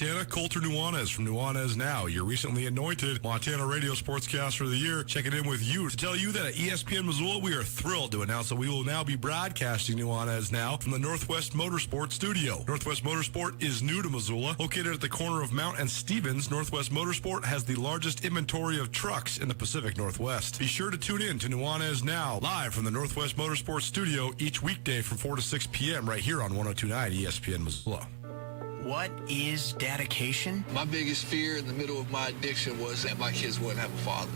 Montana, Colter Nuanez from Nuanez Now, your recently anointed Montana Radio Sportscaster of the Year, checking in with you to tell you that at ESPN Missoula, we are thrilled to announce that we will now be broadcasting Nuanez Now from the Northwest Motorsport Studio. Northwest Motorsport is new to Missoula. Located at the corner of Mount and Stevens, Northwest Motorsport has the largest inventory of trucks in the Pacific Northwest. Be sure to tune in to Nuanez Now, live from the Northwest Motorsport Studio each weekday from 4 to 6 p.m. right here on 102.9 ESPN Missoula. What is dedication? My biggest fear in the middle of my addiction was that my kids wouldn't have a father.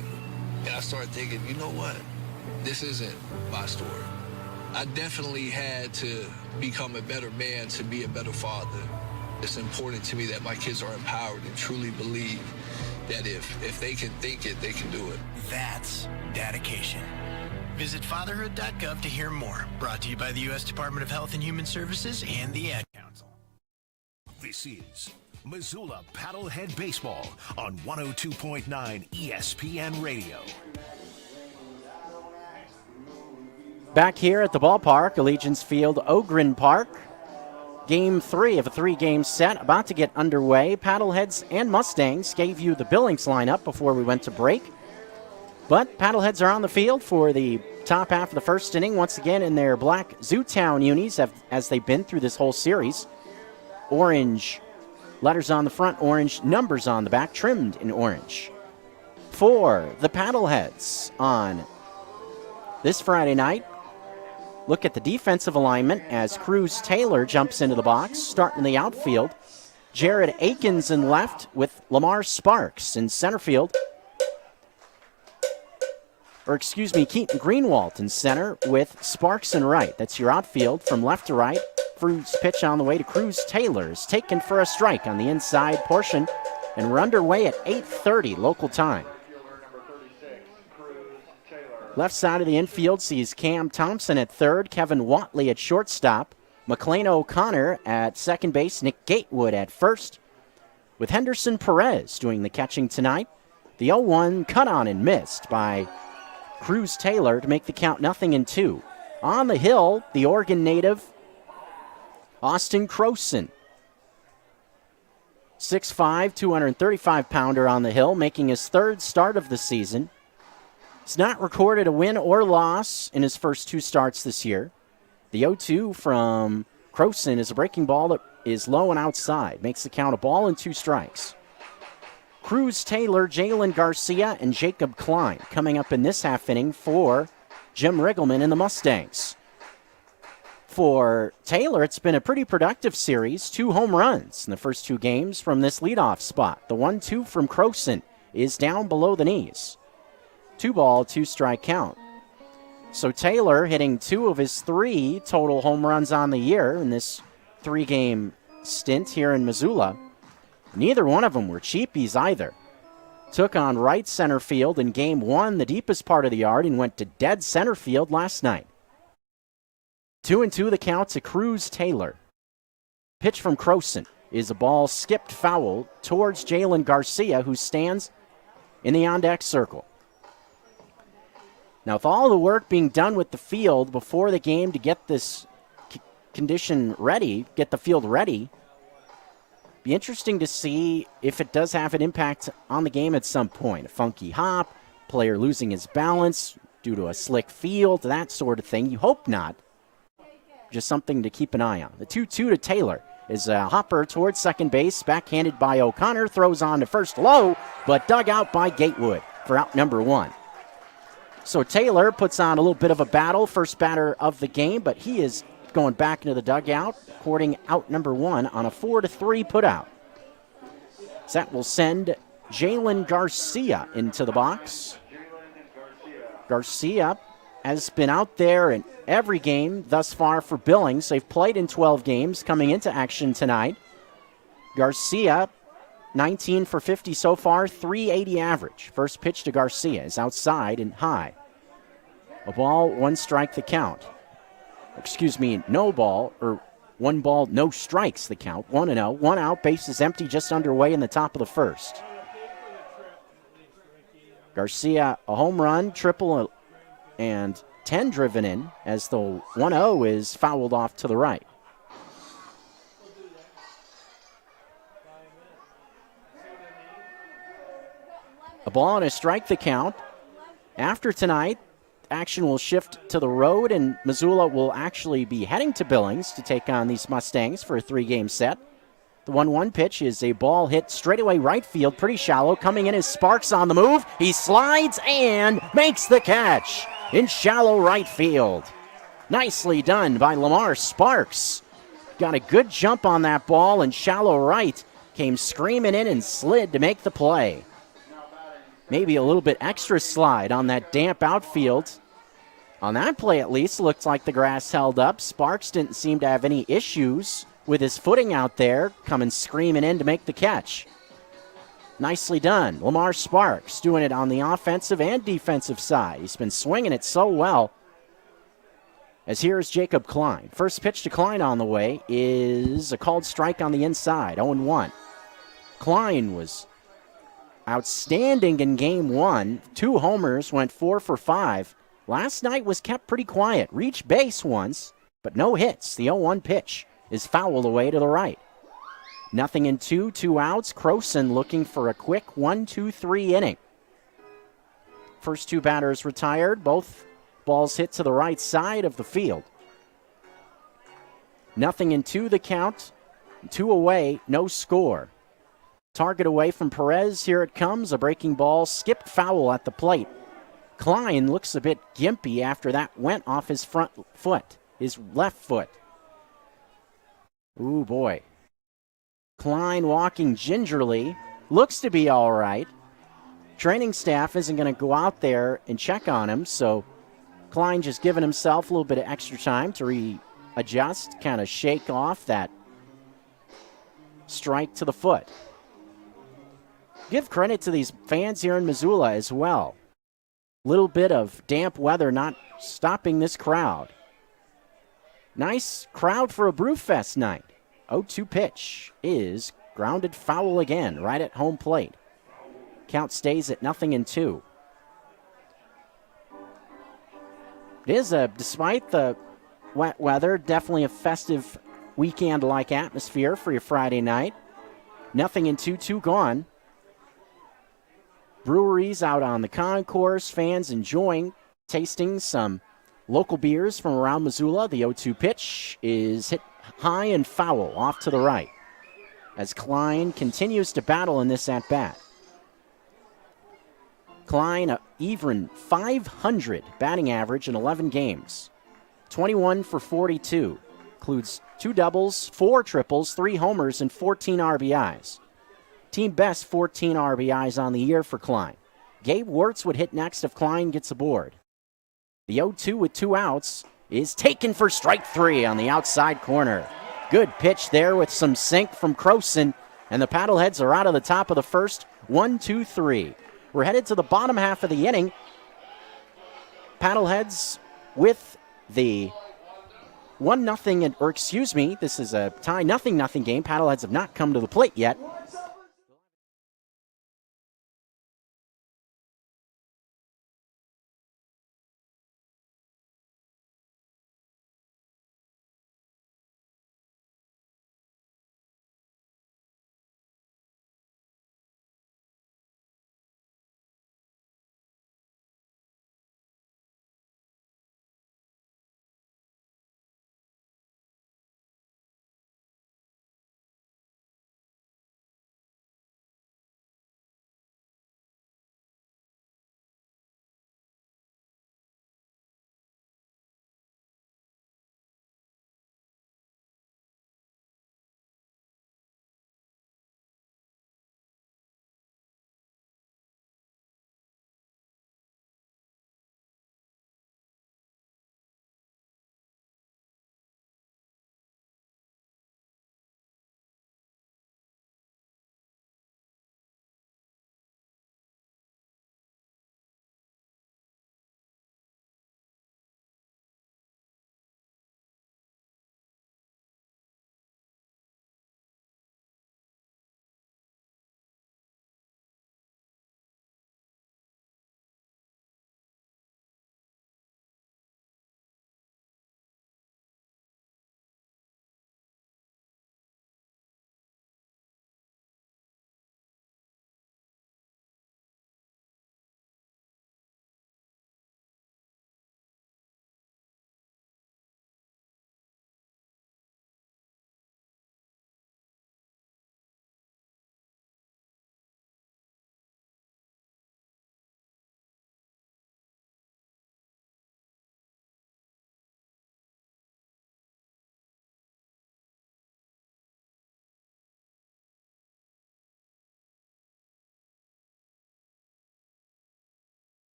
And I started thinking, you know what? This isn't my story. I definitely had to become a better man to be a better father. It's important to me that my kids are empowered and truly believe that if they can think it, they can do it. That's dedication. Visit fatherhood.gov to hear more. Brought to you by the U.S. Department of Health and Human Services and the Ad Council. This is Missoula Paddlehead Baseball on 102.9 ESPN Radio. Back here at the ballpark, Allegiance Field, Ogren Park. Game 3 of a 3-game set about to get underway. Paddleheads and Mustangs gave you the Billings lineup before we went to break. But Paddleheads are on the field for the top half of the first inning, once again in their black Zootown unis, as they've been through this whole series. Orange letters on the front, orange numbers on the back, trimmed in orange. For the Paddleheads on this Friday night, look at the defensive alignment as Cruz Taylor jumps into the box, starting in the outfield. Jared Akins in left with Lamar Sparks in center field. Keaton Greenwald in center with Sparks in right. That's your outfield from left to right. Cruz pitch on the way to Cruz Taylor is taken for a strike on the inside portion, and we're underway at 8:30 local time. Left side of the infield sees Cam Thompson at third, Kevin Watley at shortstop, McLean O'Connor at second base, Nick Gatewood at first, with Henderson Perez doing the catching tonight. The 0-1 cut on and missed by Cruz Taylor to make the count 0-2. On the hill, the Oregon native, Austin Croson. 6'5", 235-pounder on the hill, making his third start of the season. He's not recorded a win or loss in his first 2 starts this year. The 0-2 from Croson is a breaking ball that is low and outside. Makes the count a ball and 2 strikes. Cruz Taylor, Jalen Garcia, and Jacob Klein coming up in this half inning for Jim Riggleman and the Mustangs. For Taylor, it's been a pretty productive series. 2 home runs in the first 2 games from this leadoff spot. The 1-2 from Croson is down below the knees. 2-ball, 2-strike count. So Taylor hitting 2 of his 3 total home runs on the year in this 3-game stint here in Missoula. Neither one of them were cheapies either. Took on right center field in game 1, the deepest part of the yard, and went to dead center field last night. 2-2 the count to Cruz Taylor. Pitch from Croson is a ball skipped foul towards Jalen Garcia, who stands in the on-deck circle. Now, with all the work being done with the field before the game to get this condition ready, get the field ready, be interesting to see if it does have an impact on the game at some point. A funky hop, player losing his balance due to a slick field, that sort of thing. You hope not. Just something to keep an eye on. The 2-2 to Taylor is a hopper towards second base, backhanded by O'Connor, throws on to first low, but dug out by Gatewood for out number 1. So Taylor puts on a little bit of a battle, first batter of the game, but he is going back into the dugout, recording out number 1 on a 4-3 putout. So that will send Jalen Garcia into the box. Garcia has been out there in every game thus far for Billings. They've played in 12 games coming into action tonight. Garcia, 19 for 50 so far, 380 average. First pitch to Garcia is outside and high. A ball, 1 strike the count. No ball, or 1 ball, no strikes the count. 1-0, 1 out, base is empty, just underway in the top of the first. Garcia, a home run, triple, and 10 driven in as the 1-0 is fouled off to the right. A ball and a strike the count. After tonight, action will shift to the road, and Missoula will actually be heading to Billings to take on these Mustangs for a 3-game set. The 1-1 pitch is a ball hit straightaway right field, pretty shallow. Coming in is Sparks on the move. He slides and makes the catch in shallow right field. Nicely done by Lamar Sparks. Got a good jump on that ball, and shallow right came screaming in and slid to make the play. Maybe a little bit extra slide on that damp outfield. On that play, at least, looked like the grass held up. Sparks didn't seem to have any issues with his footing out there, coming screaming in to make the catch. Nicely done. Lamar Sparks doing it on the offensive and defensive side. He's been swinging it so well. As here's Jacob Klein. First pitch to Klein on the way is a called strike on the inside, 0-1. Klein was outstanding in game 1. 2 homers, went 4 for 5. Last night was kept pretty quiet. Reached base once, but no hits. The 0-1 pitch is fouled away to the right. 0-2, 2 outs. Croson looking for a quick 1-2-3 inning. First 2 batters retired. Both balls hit to the right side of the field. 0-2 the count. 2 away, no score. Target away from Perez. Here it comes. A breaking ball. Skipped foul at the plate. Klein looks a bit gimpy after that went off his front foot, his left foot. Ooh, boy. Klein walking gingerly. Looks to be all right. Training staff isn't going to go out there and check on him, so Klein just giving himself a little bit of extra time to readjust, kind of shake off that strike to the foot. Give credit to these fans here in Missoula as well. Little bit of damp weather not stopping this crowd. Nice crowd for a Brewfest night. 0-2 pitch is grounded foul again, right at home plate. Count stays at 0-2. It is, despite the wet weather, definitely a festive weekend-like atmosphere for your Friday night. 0-2, 2 gone. Breweries out on the concourse, fans enjoying, tasting some local beers from around Missoula. The 0-2 pitch is hit high and foul off to the right as Klein continues to battle in this at-bat. Klein, an even .500 batting average in 11 games. 21 for 42. Includes 2 doubles, 4 triples, 3 homers, and 14 RBIs. Team best 14 RBIs on the year for Klein. Gabe Wirtz would hit next if Klein gets aboard. The 0-2 with 2 outs is taken for strike 3 on the outside corner. Good pitch there with some sink from Croson, and the Paddleheads are out of the top of the first. 1-2-3. We're headed to the bottom half of the inning. Paddleheads with the 1-0, or excuse me, this is a tie 0-0 game. Paddleheads have not come to the plate yet.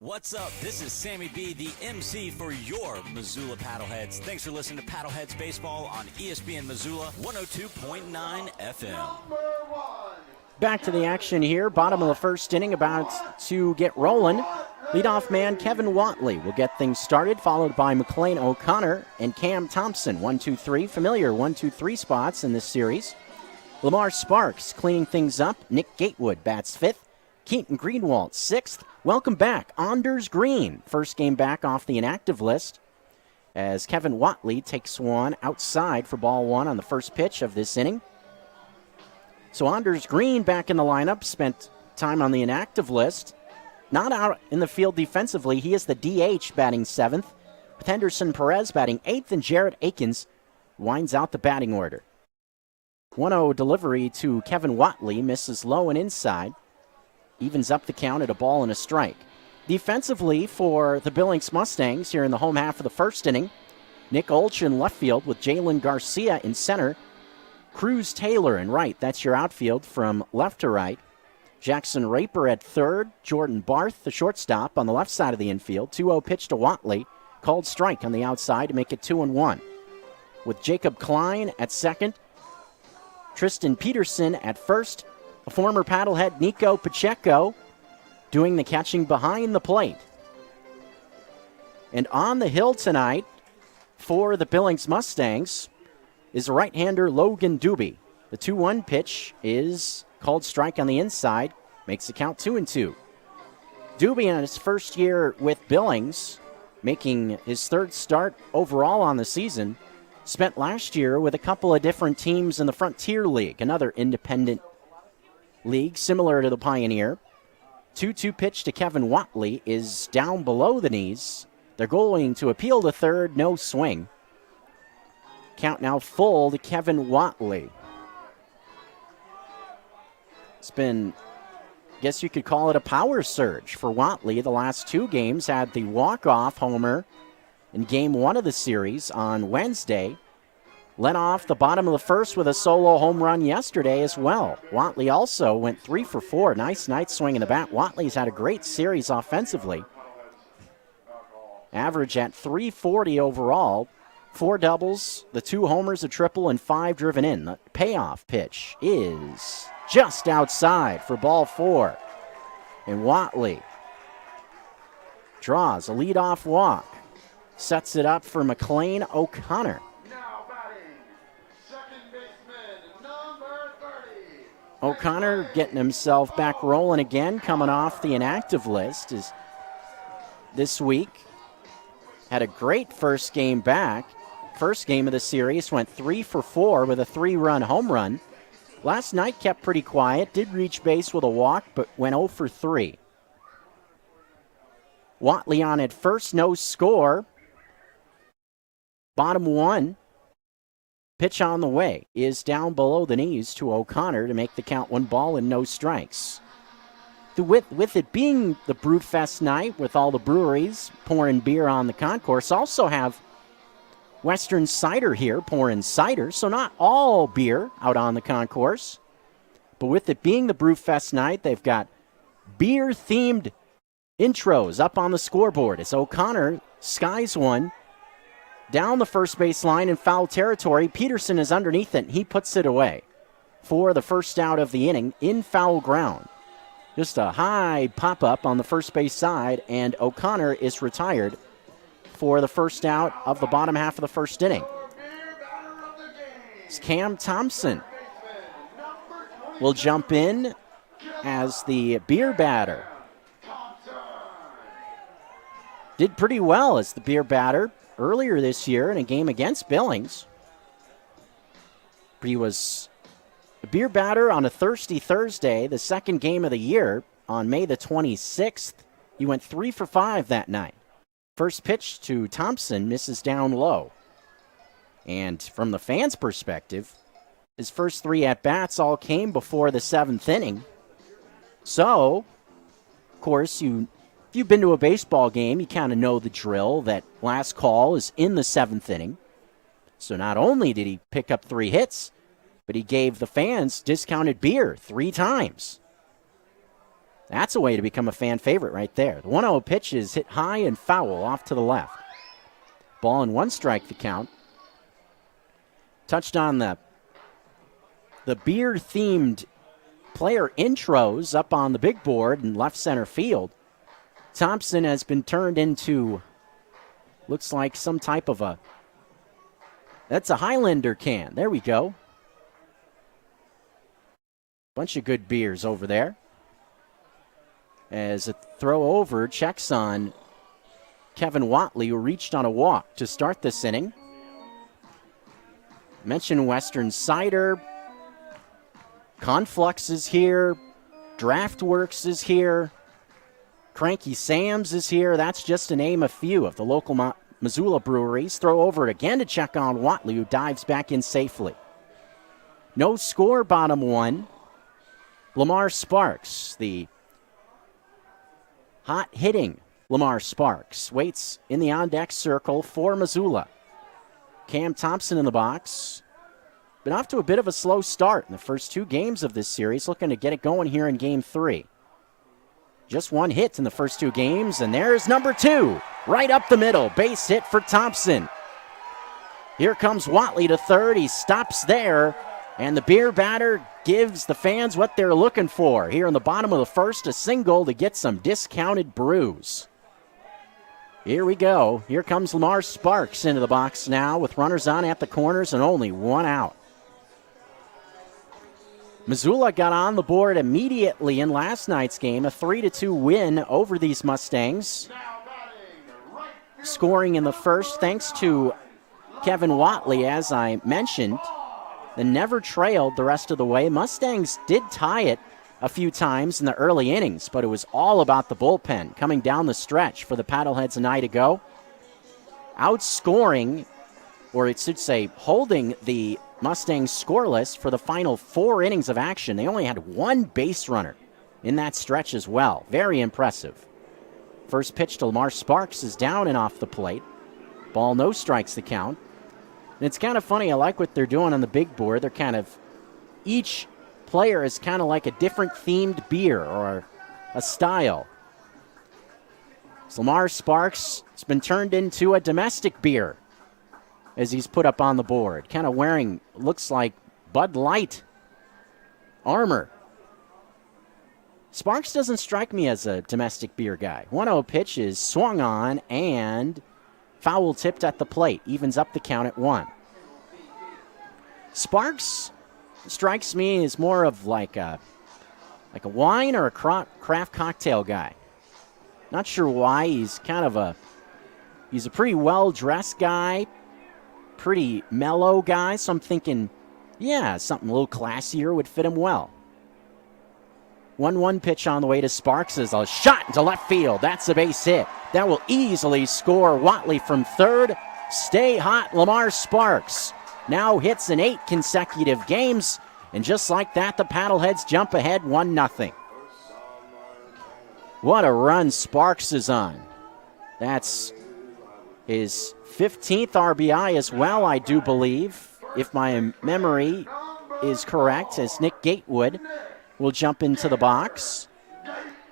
What's up? This is Sammy B, the MC for your Missoula PaddleHeads. Thanks for listening to PaddleHeads Baseball on ESPN Missoula 102.9 FM. Back to the action here. Bottom of the first inning, about to get rolling. Leadoff man Kevin Watley will get things started, followed by McLean O'Connor and Cam Thompson. 1-2-3, familiar 1-2-3 spots in this series. Lamar Sparks cleaning things up. Nick Gatewood bats fifth. Keaton Greenwald sixth. Welcome back, Anders Green. First game back off the inactive list as Kevin Watley takes one outside for ball one on the first pitch of this inning. So Anders Green back in the lineup, spent time on the inactive list. Not out in the field defensively. He is the DH batting seventh, with Henderson Perez batting eighth, and Jarrett Akins winds out the batting order. 1-0 delivery to Kevin Watley, misses low and inside. Evens up the count at a ball and a strike. Defensively for the Billings Mustangs here in the home half of the first inning, Nick Olch in left field with Jalen Garcia in center. Cruz Taylor in right. That's your outfield from left to right. Jackson Raper at third. Jordan Barth, the shortstop, on the left side of the infield. 2-0 pitch to Watley. Called strike on the outside to make it 2-1. With Jacob Klein at second. Tristan Peterson at first. A former paddlehead, Nico Pacheco, doing the catching behind the plate. And on the hill tonight for the Billings Mustangs is right-hander Logan Doobie. The 2-1 pitch is called strike on the inside, makes the count 2-2. Doobie in his first year with Billings, making his third start overall on the season, spent last year with a couple of different teams in the Frontier League, another independent league similar to the Pioneer. 2-2 pitch to Kevin Watley is down below the knees. They're going to appeal to third, no swing. Count now full to Kevin Watley. It's been, guess you could call it a power surge for Watley. The last two games had the walk-off homer in game one of the series on Wednesday. Led off the bottom of the first with a solo home run yesterday as well. Watley also went 3 for 4. Nice night swing in the bat. Watley's had a great series offensively. Average at .340 overall. 4 doubles, the 2 homers, a triple, and 5 driven in. The payoff pitch is just outside for ball 4. And Watley draws a leadoff walk. Sets it up for McLean O'Connor. O'Connor getting himself back rolling again, coming off the inactive list is this week. Had a great first game back. First game of the series, went 3 for 4 with a 3-run home run. Last night kept pretty quiet, did reach base with a walk, but went 0 for 3. Watley on at first, no score. Bottom 1. Pitch on the way is down below the knees to O'Connor to make the count 1 ball and no strikes. With it being the Brewfest night, with all the breweries pouring beer on the concourse, also have Western Cider here pouring cider, so not all beer out on the concourse. But with it being the Brewfest night, they've got beer-themed intros up on the scoreboard as O'Connor skies one down the first base line in foul territory. Peterson is underneath it. He puts it away for the first out of the inning in foul ground. Just a high pop-up on the first base side, and O'Connor is retired for the first out of the bottom half of the first inning. It's Cam Thompson will jump in as the beer batter. Did pretty well as the beer batter earlier this year in a game against Billings. He was a beer batter on a thirsty Thursday, the second game of the year on May the 26th. He went 3 for 5 that night. First pitch to Thompson misses down low. And from the fans' perspective, his first 3 at-bats all came before the 7th inning. So, of course, if you've been to a baseball game, you kind of know the drill that last call is in the 7th inning. So not only did he pick up 3 hits, but he gave the fans discounted beer 3 times. That's a way to become a fan favorite right there. The 1-0 pitch is hit high and foul off to the left. Ball and 1 strike the count. Touched on the beer-themed player intros up on the big board in left center field. Thompson has been turned into, looks like some type of that's a Highlander can. There we go. Bunch of good beers over there. As a throw over checks on Kevin Watley, who reached on a walk to start this inning. Mentioned Western Cider. Conflux is here. Draftworks is here. Cranky Sam's is here. That's just to name a few of the local Missoula breweries. Throw over it again to check on Watley, who dives back in safely. No score, bottom 1. Lamar Sparks, the hot-hitting Lamar Sparks, waits in the on-deck circle for Missoula. Cam Thompson in the box. Been off to a bit of a slow start in the first 2 games of this series, looking to get it going here in Game 3. Just 1 hit in the first 2 games, and there's number 2, right up the middle, base hit for Thompson. Here comes Watley to third. He stops there, and the beer batter gives the fans what they're looking for. Here in the bottom of the first, a single to get some discounted brews. Here we go. Here comes Lamar Sparks into the box now with runners on at the corners and only 1 out. Missoula got on the board immediately in last night's game, a 3-2 win over these Mustangs. Scoring in the first thanks to Kevin Watley, as I mentioned, and never trailed the rest of the way. Mustangs did tie it a few times in the early innings, but it was all about the bullpen coming down the stretch for the Paddleheads a night ago. Outscoring, or it should say holding the Mustangs scoreless for the final 4 innings of action. They only had 1 base runner in that stretch as well. Very impressive. First pitch to Lamar Sparks is down and off the plate. Ball, no strikes the count. And it's kind of funny. I like what they're doing on the big board. They're kind of, each player is kind of like a different themed beer or a style. So Lamar Sparks has been turned into a domestic beer as he's put up on the board. Kind of wearing, looks like Bud Light armor. Sparks doesn't strike me as a domestic beer guy. 1-0 pitch is swung on and foul tipped at the plate. Evens up the count at 1. Sparks strikes me as more of like a wine or a craft cocktail guy. Not sure why. He's kind of he's a pretty well-dressed guy, pretty mellow guy, so I'm thinking, yeah, something a little classier would fit him well. 1-1 pitch on the way to Sparks is a shot into left field. That's a base hit. That will easily score Watley from third. Stay hot, Lamar Sparks. Now hits in 8 consecutive games, and just like that, the Paddleheads jump ahead 1-0. What a run Sparks is on. That's his 15th RBI as well, I do believe, if my memory is correct, as Nick Gatewood will jump into the box.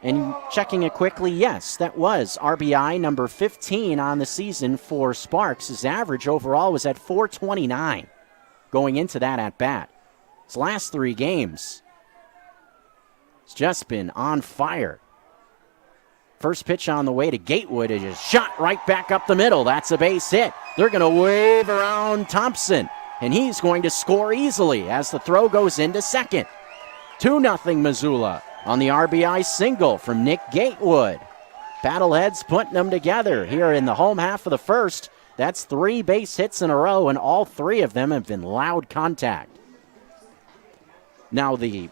And checking it quickly, yes, that was RBI number 15 on the season for Sparks. His average overall was at 429 going into that at-bat. His last 3 games, it's just been on fire. First pitch on the way to Gatewood is just shot right back up the middle. That's a base hit. They're going to wave around Thompson, and he's going to score easily as the throw goes into second. 2-0 Missoula on the RBI single from Nick Gatewood. Paddleheads putting them together here in the home half of the first. That's 3 base hits in a row, and all 3 of them have been loud contact. Now the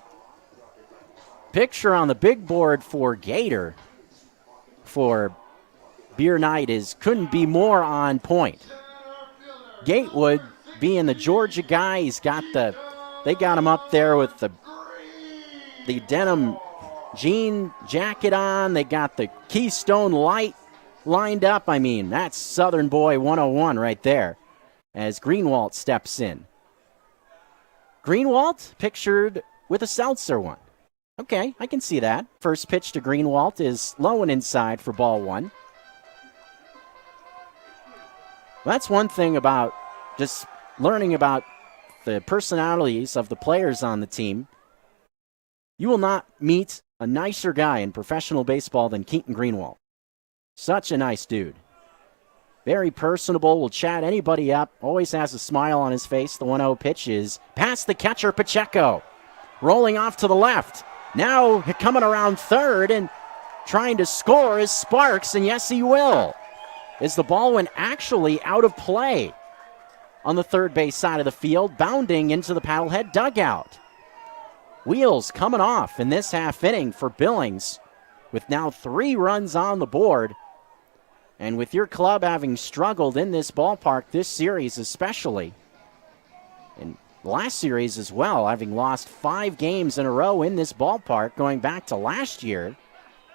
picture on the big board for Gator for beer night couldn't be more on point. Gatewood being the Georgia guy, they got him up there with the denim jean jacket on. They got the Keystone Light lined up. I mean, that's Southern Boy 101 right there as Greenwald steps in. Greenwald pictured with a seltzer one. Okay, I can see that. First pitch to Greenwald is low and inside for ball one. Well, that's one thing about just learning about the personalities of the players on the team. You will not meet a nicer guy in professional baseball than Keaton Greenwald. Such a nice dude. Very personable, will chat anybody up, always has a smile on his face. The 1-0 pitch is past the catcher, Pacheco. Rolling off to the left. Now coming around third and trying to score is Sparks, and yes, he will. As the ball went actually out of play on the third base side of the field, bounding into the Paddlehead dugout. Wheels coming off in this half inning for Billings with now 3 runs on the board. And with your club having struggled in this ballpark this series especially, and last series as well, having lost 5 games in a row in this ballpark going back to last year,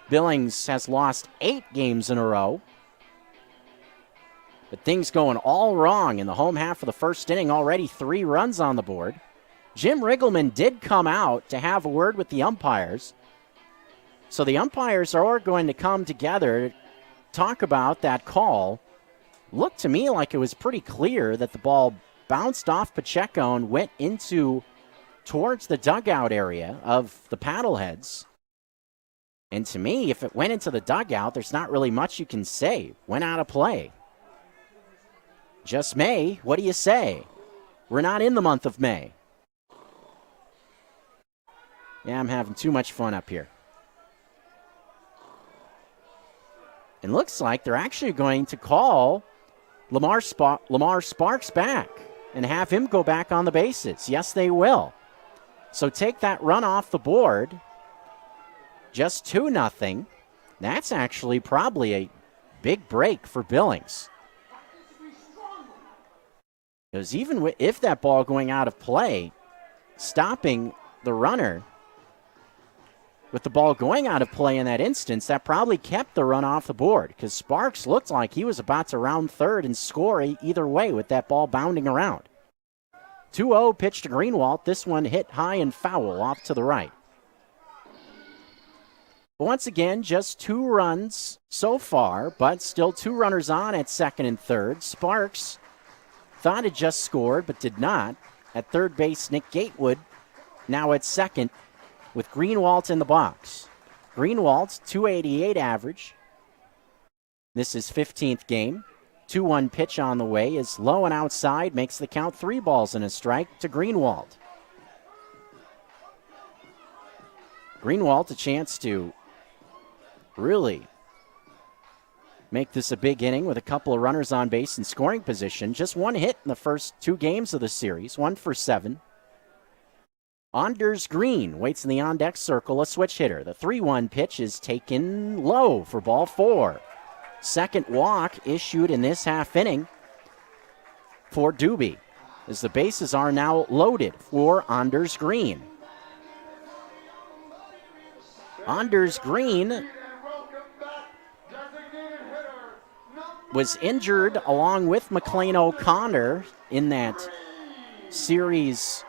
Billings has lost 8 games in a row. But things going all wrong in the home half of the first inning, already 3 runs on the board. Jim Riggleman did come out to have a word with the umpires. So the umpires are going to come together to talk about that call. Looked to me like it was pretty clear that the ball bounced off Pacheco and went towards the dugout area of the Paddleheads. And to me, if it went into the dugout, there's not really much you can say. Went out of play. Just May, what do you say? We're not in the month of May. Yeah, I'm having too much fun up here. It looks like they're actually going to call Lamar Sparks back and have him go back on the bases. Yes, they will. So take that run off the board. Just 2-0. That's actually probably a big break for Billings. Because even if that ball going out of play, stopping the runner with the ball going out of play in that instance, that probably kept the run off the board because Sparks looked like he was about to round third and score either way with that ball bounding around. 2-0 pitch to Greenwald. This one hit high and foul off to the right. Once again, just 2 runs so far, but still 2 runners on at second and third. Sparks thought it just scored, but did not. At third base, Nick Gatewood now at second with Greenwald in the box. Greenwald's .288 average. This is 15th game. 2-1 pitch on the way is low and outside, makes the count 3 balls and a strike to Greenwald. Greenwald a chance to really make this a big inning with a couple of runners on base in scoring position. Just 1 hit in the first 2 games of the series, 1 for 7. Anders Green waits in the on-deck circle, a switch hitter. The 3-1 pitch is taken low for ball 4. Second walk issued in this half inning for Doobie, as the bases are now loaded for Anders Green. Anders Green was injured along with McLean O'Connor in that series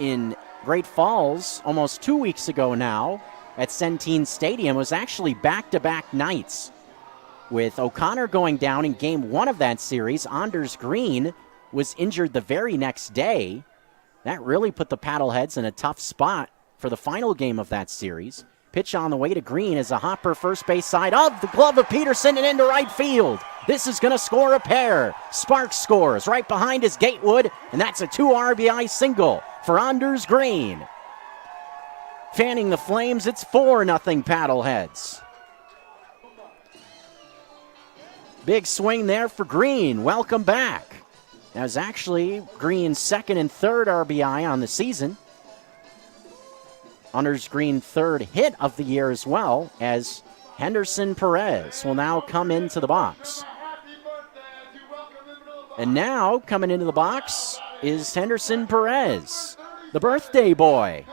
in Great Falls almost 2 weeks ago now at Centene Stadium. It was actually back-to-back nights with O'Connor going down in game 1 of that series. Anders Green was injured the very next day. That really put the Paddleheads in a tough spot for the final game of that series. Pitch on the way to Green as a hopper first base side of the glove of Peterson and into right field. This is going to score a pair. Sparks scores right behind his Gatewood, and that's a 2 RBI single for Anders Green. Fanning the flames, it's 4-0 Paddleheads. Big swing there for Green. Welcome back. That was actually Green's second and third RBI on the season. Anders Green third hit of the year as well, as Henderson Perez will now come into the box. And now coming into the box is Henderson Perez, the birthday boy.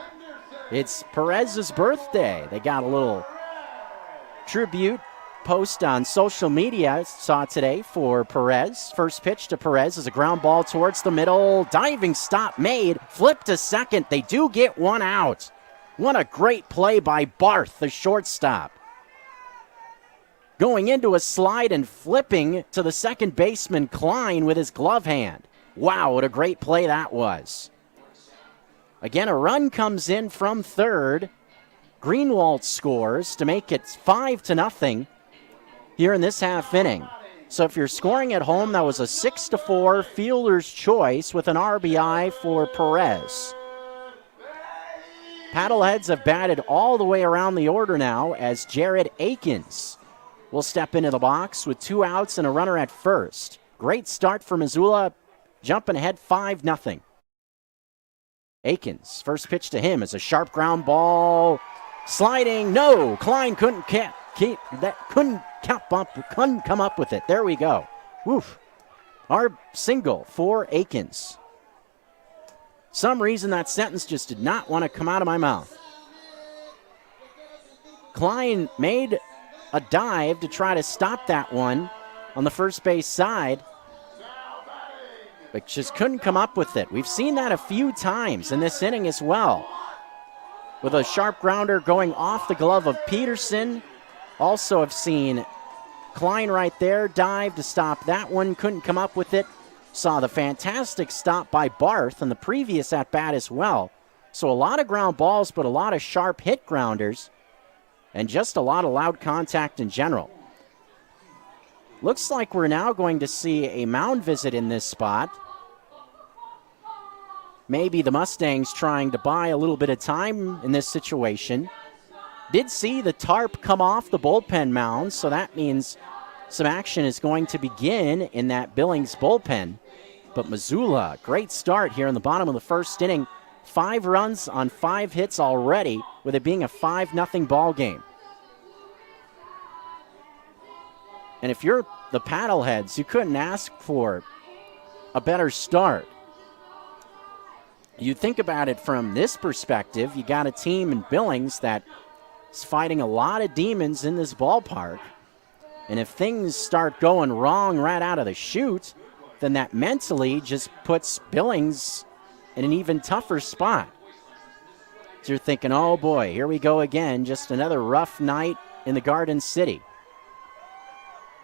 It's Perez's birthday. They got a little tribute post on social media I saw today for Perez. First pitch to Perez is a ground ball towards the middle. Diving stop made. Flip to second. They do get 1 out. What a great play by Barth, the shortstop. Going into a slide and flipping to the second baseman Klein with his glove hand. Wow, what a great play that was. Again, a run comes in from third. Greenwald scores to make it 5-0 here in this half inning. So if you're scoring at home, that was a 6-4 fielder's choice with an RBI for Perez. Paddleheads have batted all the way around the order now as Jared Akins will step into the box with 2 outs and a runner at first. Great start for Missoula, jumping ahead 5-0. Akins, first pitch to him is a sharp ground ball. Sliding, no, Klein couldn't come up with it. There we go. Woof. Our single for Akins. Some reason that sentence just did not want to come out of my mouth. Klein made a dive to try to stop that one on the first base side, but just couldn't come up with it. We've seen that a few times in this inning as well, with a sharp grounder going off the glove of Peterson. Also have seen Klein right there dive to stop that one, couldn't come up with it. Saw the fantastic stop by Barth on the previous at-bat as well. So a lot of ground balls, but a lot of sharp hit grounders, and just a lot of loud contact in general. Looks like we're now going to see a mound visit in this spot. Maybe the Mustangs trying to buy a little bit of time in this situation. Did see the tarp come off the bullpen mound, so that means some action is going to begin in that Billings bullpen. But Missoula, great start here in the bottom of the first inning. 5 runs on 5 hits already, with it being a 5-0 ball game. And if you're the Paddleheads, you couldn't ask for a better start. You think about it from this perspective, you got a team in Billings that is fighting a lot of demons in this ballpark. And if things start going wrong right out of the chute, then that mentally just puts Billings in an even tougher spot. So you're thinking, oh boy, here we go again, just another rough night in the Garden City.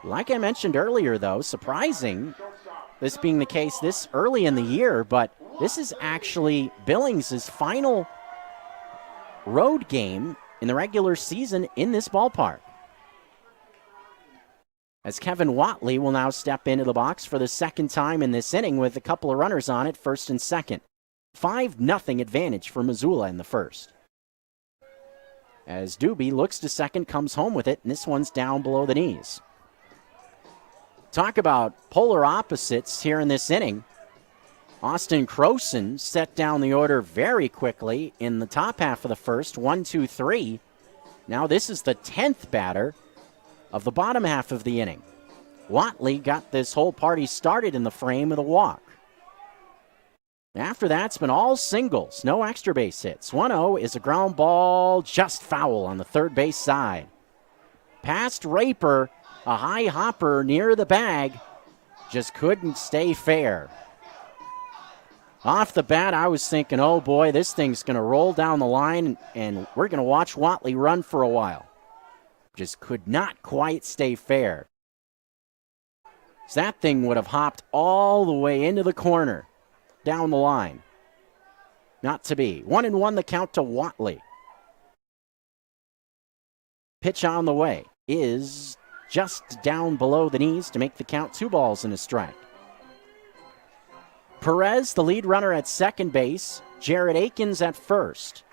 Like I mentioned earlier, though, surprising this being the case this early in the year, but this is actually Billings' final road game in the regular season in this ballpark. As Kevin Whatley will now step into the box for the second time in this inning with a couple of runners on it, first and second. 5-0 advantage for Missoula in the first. As Doobie looks to second, comes home with it, and this one's down below the knees. Talk about polar opposites here in this inning. Austin Croson set down the order very quickly in the top half of the first, 1-2-3. Now this is the 10th batter of the bottom half of the inning. Whatley got this whole party started in the frame with a walk. After that, it's been all singles, no extra base hits. 1-0 is a ground ball, just foul on the third base side. Past Raper, a high hopper near the bag, just couldn't stay fair. Off the bat, I was thinking, oh boy, this thing's going to roll down the line, and we're going to watch Whatley run for a while. Just could not quite stay fair. So that thing would have hopped all the way into the corner, down the line. Not to be. 1-1 the count to Whatley. Pitch on the way is just down below the knees to make the count 2 balls and a strike. Perez, the lead runner at second base. Jared Akins at first.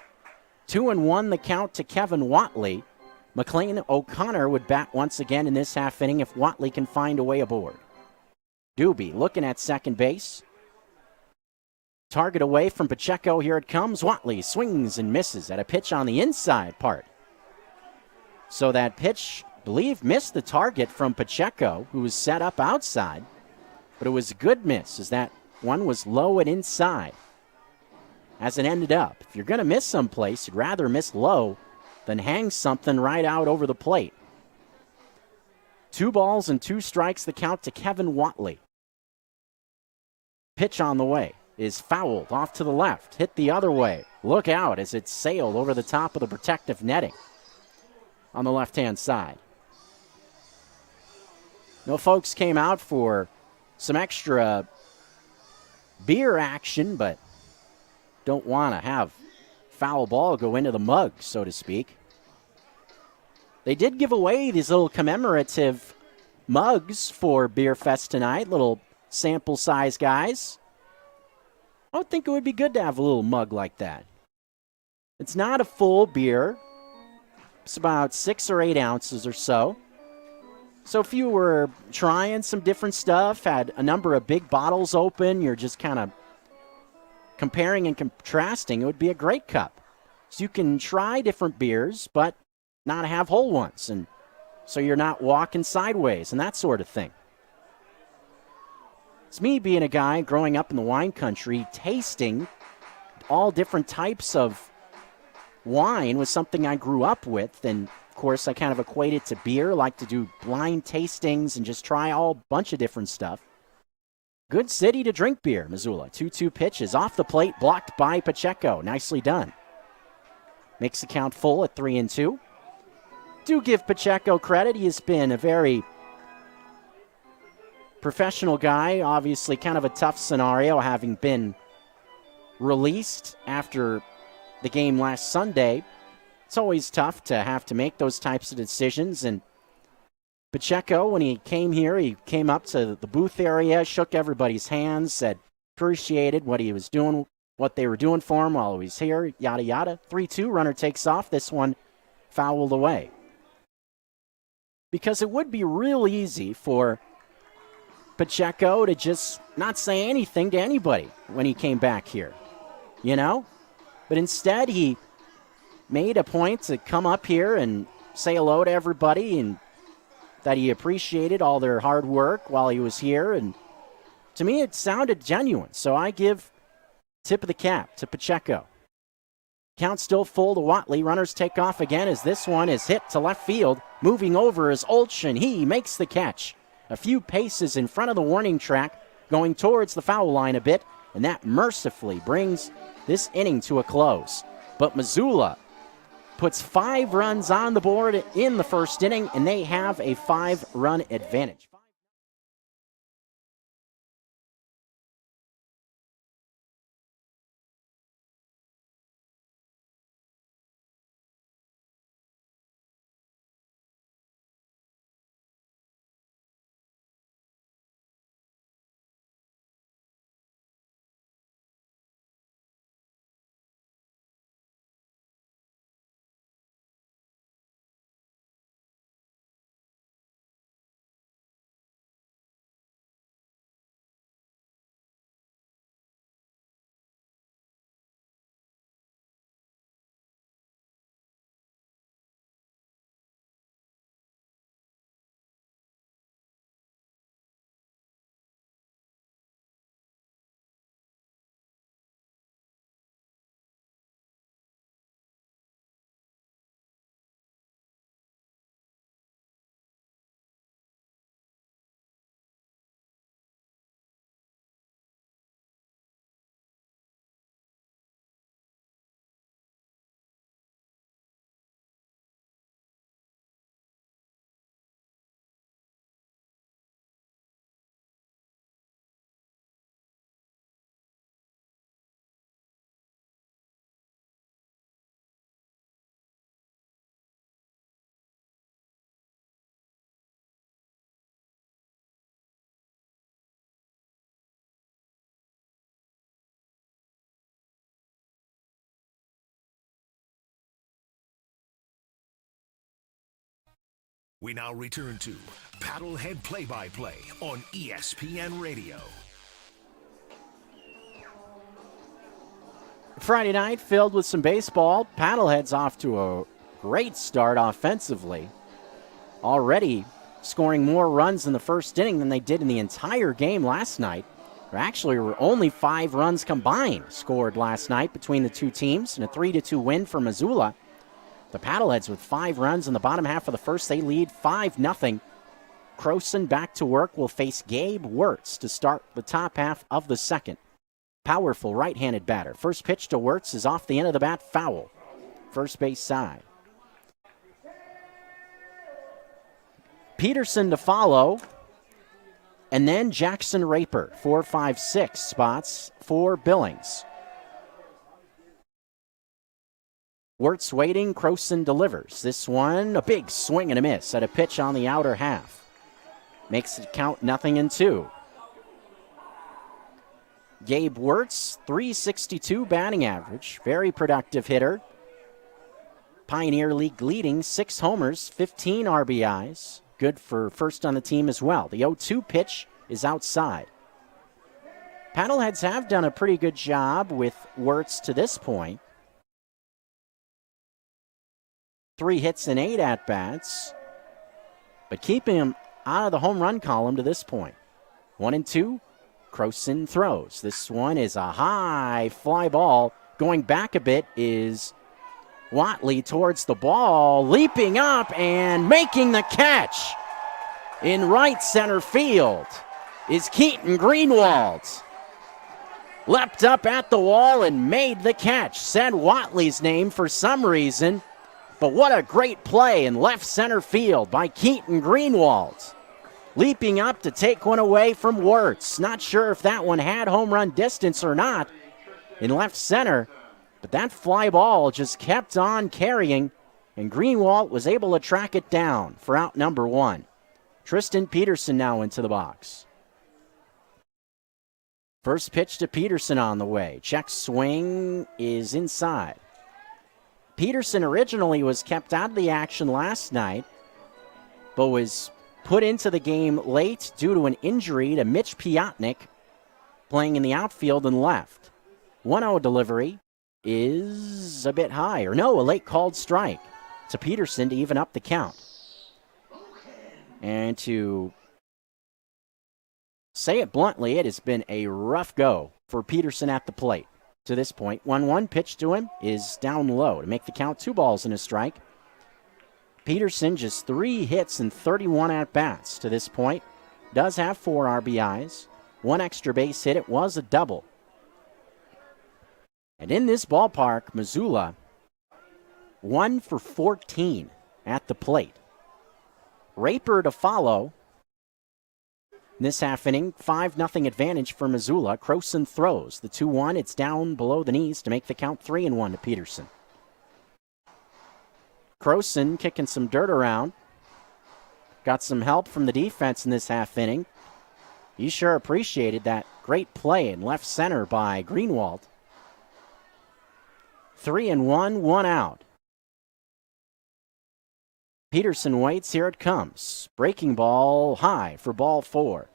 2-1 the count to Kevin Whatley. McLean O'Connor would bat once again in this half inning if Whatley can find a way aboard. Doobie looking at second base. Target away from Pacheco. Here it comes. Whatley swings and misses at a pitch on the inside part. So that pitch, I believe, missed the target from Pacheco, who was set up outside. But it was a good miss, as that one was low and inside. As it ended up, if you're going to miss someplace, you'd rather miss low than hang something right out over the plate. 2 balls and 2 strikes, the count to Kevin Whatley. Pitch on the way is fouled off to the left, hit the other way. Look out as it sailed over the top of the protective netting on the left-hand side. No folks came out for some extra beer action, but don't want to have foul ball go into the mug, so to speak. They did give away these little commemorative mugs for Beer Fest tonight, little sample size guys. I would think it would be good to have a little mug like that. It's not a full beer. It's about 6 or 8 ounces or so. So if you were trying some different stuff, had a number of big bottles open, you're just kind of comparing and contrasting, it would be a great cup. So you can try different beers, but not have whole ones, and so you're not walking sideways and that sort of thing. It's me being a guy growing up in the wine country, tasting all different types of wine was something I grew up with, and of course I kind of equate it to beer, like to do blind tastings and just try all bunch of different stuff. Good city to drink beer, Missoula. 2-2 pitches off the plate, blocked by Pacheco. Nicely done. Makes the count full at 3-2. Do give Pacheco credit. He has been a very professional guy. Obviously kind of a tough scenario, having been released after the game last Sunday. It's always tough to have to make those types of decisions, and Pacheco, when he came here, he came up to the booth area, shook everybody's hands, said appreciated what he was doing, what they were doing for him while he was here, yada, yada. 3-2, runner takes off. This one fouled away. Because it would be real easy for Pacheco to just not say anything to anybody when he came back here, you know? But instead, he made a point to come up here and say hello to everybody, and that he appreciated all their hard work while he was here. And to me, it sounded genuine. So I give tip of the cap to Pacheco. Count still full to Watley. Runners take off again as this one is hit to left field. Moving over is Olchen. He makes the catch. A few paces in front of the warning track, going towards the foul line a bit, and that mercifully brings this inning to a close. But Missoula puts 5 runs on the board in the first inning, and they have a 5-run advantage. We now return to Paddlehead Play-by-Play on ESPN Radio. Friday night filled with some baseball. Paddleheads off to a great start offensively. Already scoring more runs in the first inning than they did in the entire game last night. There actually were only 5 runs combined scored last night between the two teams, and a 3-2 win for Missoula. The Paddleheads with 5 runs in the bottom half of the first. They lead 5-0. Croson back to work will face Gabe Wirtz to start the top half of the second. powerful right-handed batter. First pitch to Wirtz is off the end of the bat, foul. First base side. Peterson to follow, and then Jackson Raper, 4, 5, 6 spots for Billings. Wirtz waiting, Croson delivers. This one, a big swing and a miss at a pitch on the outer half. Makes it count 0-2. Gabe Wirtz, 362 batting average, very productive hitter. Pioneer League leading, 6 homers, 15 RBIs. Good for first on the team as well. The 0-2 pitch is outside. Paddleheads have done a pretty good job with Wirtz to this point. 3 hits and 8 at-bats, but keeping him out of the home run column to this point. 1-2, Croson throws. This one is a high fly ball. Going back a bit is Watley towards the ball, leaping up and making the catch. In right center field is Keaton Greenwald. Leapt up at the wall and made the catch. Said Watley's name for some reason, but what a great play in left center field by Keaton Greenwald. Leaping up to take one away from Wirtz. Not sure if that one had home run distance or not in left center, but that fly ball just kept on carrying, and Greenwald was able to track it down for out number 1. Tristan Peterson now into the box. First pitch to Peterson on the way. Check swing is inside. Peterson originally was kept out of the action last night, but was put into the game late due to an injury to Mitch Piotnik, playing in the outfield and left. 1-0 delivery is a bit high, or no, a late called strike to Peterson to even up the count. And to say it bluntly, it has been a rough go for Peterson at the plate to this point. 1-1 pitch to him is down low to make the count 2 balls and a strike. Peterson just 3 hits and 31 at-bats to this point. Does have 4 RBIs. 1 extra base hit. It was a double. And in this ballpark, Missoula 1 for 14 at the plate. Raper to follow. In this half inning, 5-0 advantage for Missoula. Croson throws. The 2-1, it's down below the knees to make the count 3-1 to Peterson. Croson kicking some dirt around. Got some help from the defense in this half inning. He sure appreciated that great play in left center by Greenwald. 3-1, 1 out. Peterson waits, here it comes. Breaking ball high for ball 4.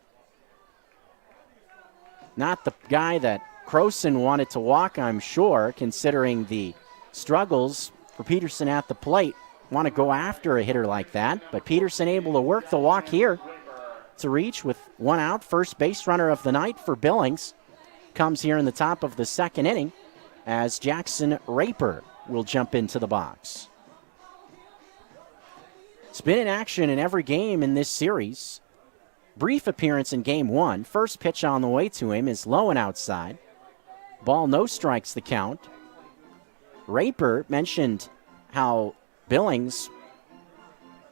Not the guy that Croson wanted to walk, I'm sure, considering the struggles for Peterson at the plate. Want to go after a hitter like that, but Peterson able to work the walk here to reach with 1 out. First base runner of the night for Billings comes here in the top of the 2nd inning as Jackson Raper will jump into the box. It's been in action in every game in this series. Brief appearance in game 1. First pitch on the way to him is low and outside. Ball no strikes the count. Raper mentioned how Billings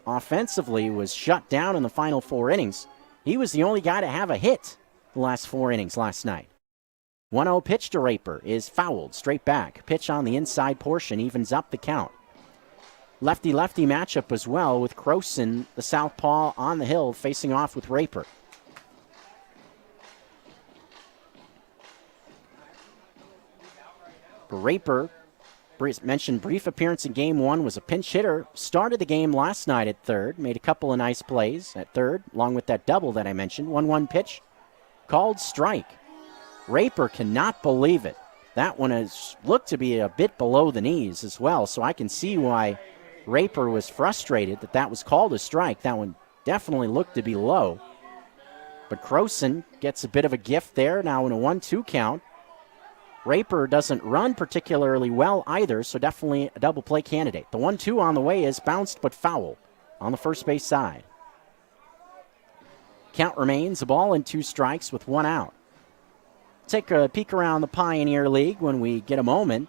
offensively was shut down in the final 4 innings. He was the only guy to have a hit the last 4 innings last night. 1-0 pitch to Raper is fouled straight back. Pitch on the inside portion evens up the count. Lefty-lefty matchup as well with Croson, the southpaw, on the hill facing off with Raper. Raper, mentioned brief appearance in game 1, was a pinch hitter. Started the game last night at third, made a couple of nice plays at third, along with that double that I mentioned. 1-1 pitch, called strike. Raper cannot believe it. That one has looked to be a bit below the knees as well, so I can see why Raper was frustrated that was called a strike. That one definitely looked to be low. But Croson gets a bit of a gift there, now in a 1-2 count. Raper doesn't run particularly well either, so definitely a double play candidate. The 1-2 on the way is bounced but foul on the first base side. Count remains a ball and 2 strikes with 1 out. take a peek around the Pioneer League when we get a moment.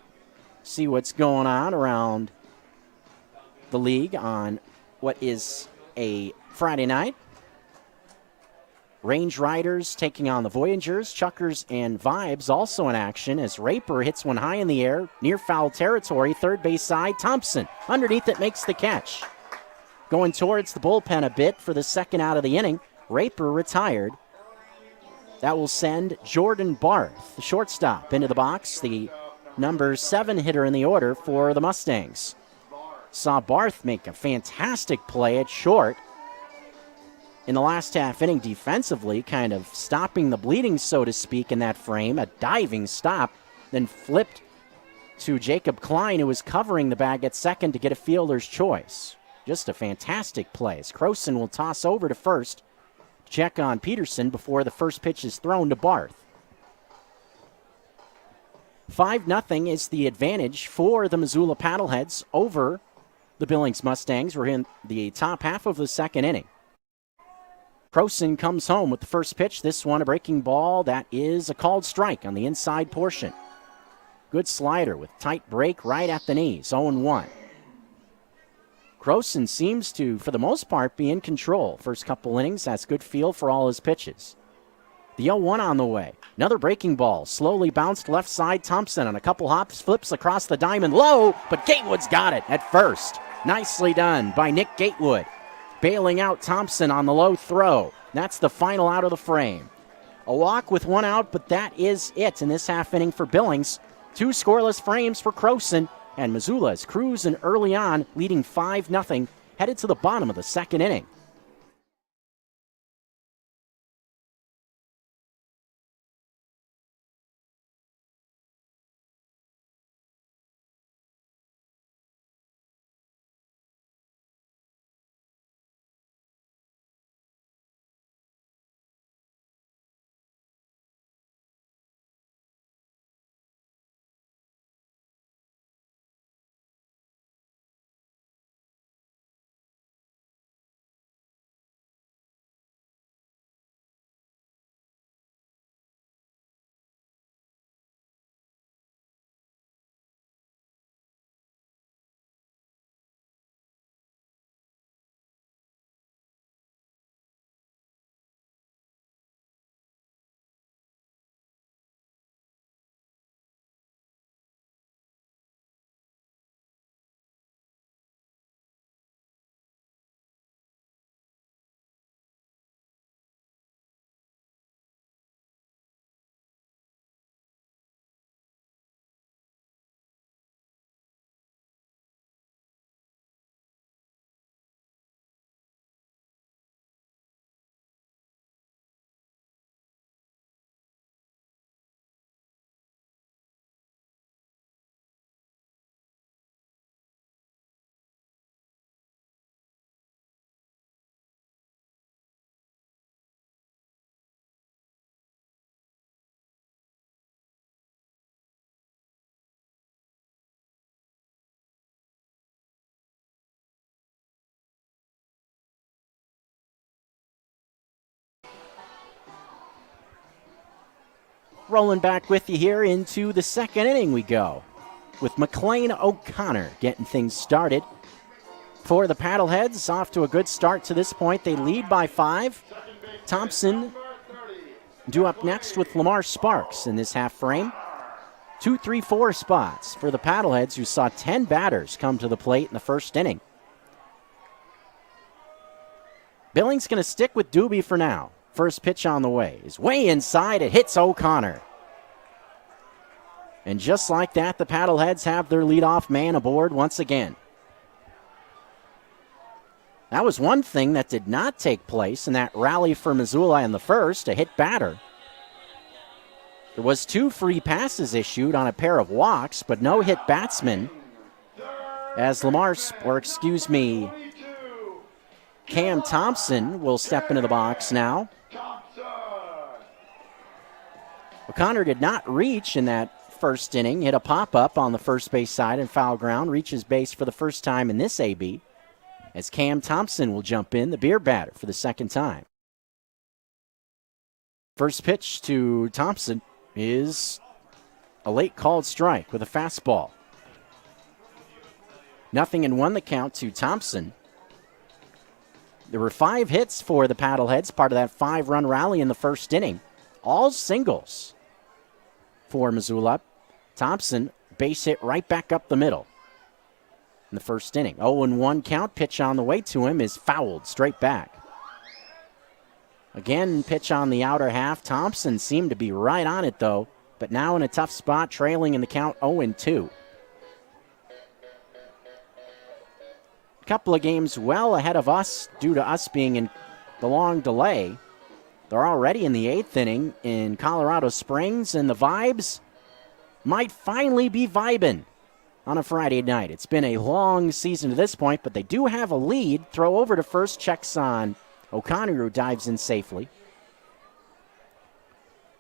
See what's going on around the league on what is a Friday night. Range Riders taking on the Voyagers. Chuckers and Vibes also in action as Raper hits one high in the air, near foul territory, third base side. Thompson underneath it makes the catch. Going towards the bullpen a bit for the second out of the inning. Raper retired. That will send Jordan Barth, the shortstop, into the box, the number 7 hitter in the order for the Mustangs. Saw Barth make a fantastic play at short in the last half inning defensively, kind of stopping the bleeding, so to speak, in that frame. A diving stop, then flipped to Jacob Klein, who was covering the bag at second to get a fielder's choice. Just a fantastic play. As Croson will toss over to first, check on Peterson before the first pitch is thrown to Barth. 5-0 is the advantage for the Missoula Paddleheads over the Billings Mustangs. We're in the top half of the second inning. Croson comes home with the first pitch. This one a breaking ball. That is a called strike on the inside portion. Good slider with tight break right at the knees. 0-1. Croson seems to, for the most part, be in control. First couple innings, that's good feel for all his pitches. The 0-1 on the way. Another breaking ball. Slowly bounced left side. Thompson on a couple hops, flips across the diamond low, but Gatewood's got it at first. Nicely done by Nick Gatewood. Bailing out Thompson on the low throw. That's the final out of the frame. A walk with one out, but that is it in this half inning for Billings. 2 scoreless frames for Croson, and Missoula is cruising early on, leading 5-0, headed to the bottom of the second inning. Rolling back with you here into the second inning we go, with McLean O'Connor getting things started. For the Paddleheads, off to a good start to this point. They lead by 5. Thompson due up next with Lamar Sparks in this half frame. 2, 3, 4 spots for the Paddleheads, who saw 10 batters come to the plate in the first inning. Billings going to stick with Doobie for now. First pitch on the way is way inside. It hits O'Connor. And just like that, the Paddleheads have their leadoff man aboard once again. That was one thing that did not take place in that rally for Missoula in the first, a hit batter. There was 2 free passes issued on a pair of walks, but no hit batsman. As Cam Thompson will step into the box now. O'Connor did not reach in that first inning. Hit a pop-up on the first base side and foul ground. Reaches base for the first time in this AB. As Cam Thompson will jump in, the beer batter, for the second time. First pitch to Thompson is a late called strike with a fastball. 0-1 the count to Thompson. There were 5 hits for the Paddleheads, part of that 5-run rally in the first inning. All singles for Missoula. Thompson, base hit right back up the middle in the first inning. 0-1 count, pitch on the way to him is fouled straight back. Again, pitch on the outer half. Thompson seemed to be right on it, though, but now in a tough spot, trailing in the count 0-2. Couple of games well ahead of us due to us being in the long delay. They're already in the 8th inning in Colorado Springs, and the vibes might finally be vibing on a Friday night. It's been a long season to this point, but they do have a lead. Throw over to first, checks on O'Connor, who dives in safely.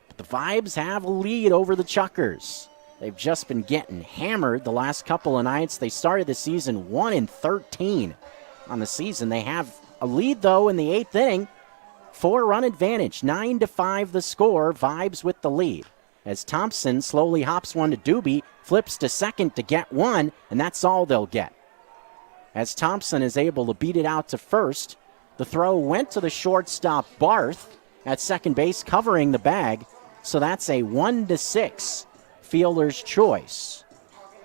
But the vibes have a lead over the Chuckers. They've just been getting hammered the last couple of nights. They started the season 1-13 on the season. They have a lead, though, in the 8th inning. 4-run advantage, 9-5 the score. Vibes with the lead. As Thompson slowly hops one to Doobie, flips to second to get one, and that's all they'll get. As Thompson is able to beat it out to first, the throw went to the shortstop Barth at second base, covering the bag. So that's a 1-6. Fielder's choice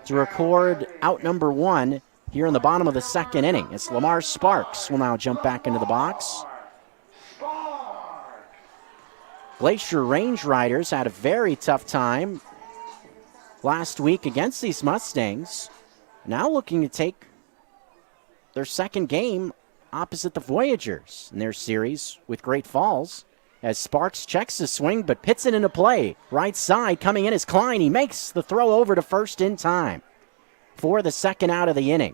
to record out number 1 here in the bottom of the 2nd inning. It's Lamar Sparks will now jump back into the box. Glacier Range Riders had a very tough time last week against these Mustangs. Now looking to take their second game opposite the Voyagers in their series with Great Falls. As Sparks checks the swing, but pits it into play. Right side coming in is Klein. He makes the throw over to first in time for the second out of the inning.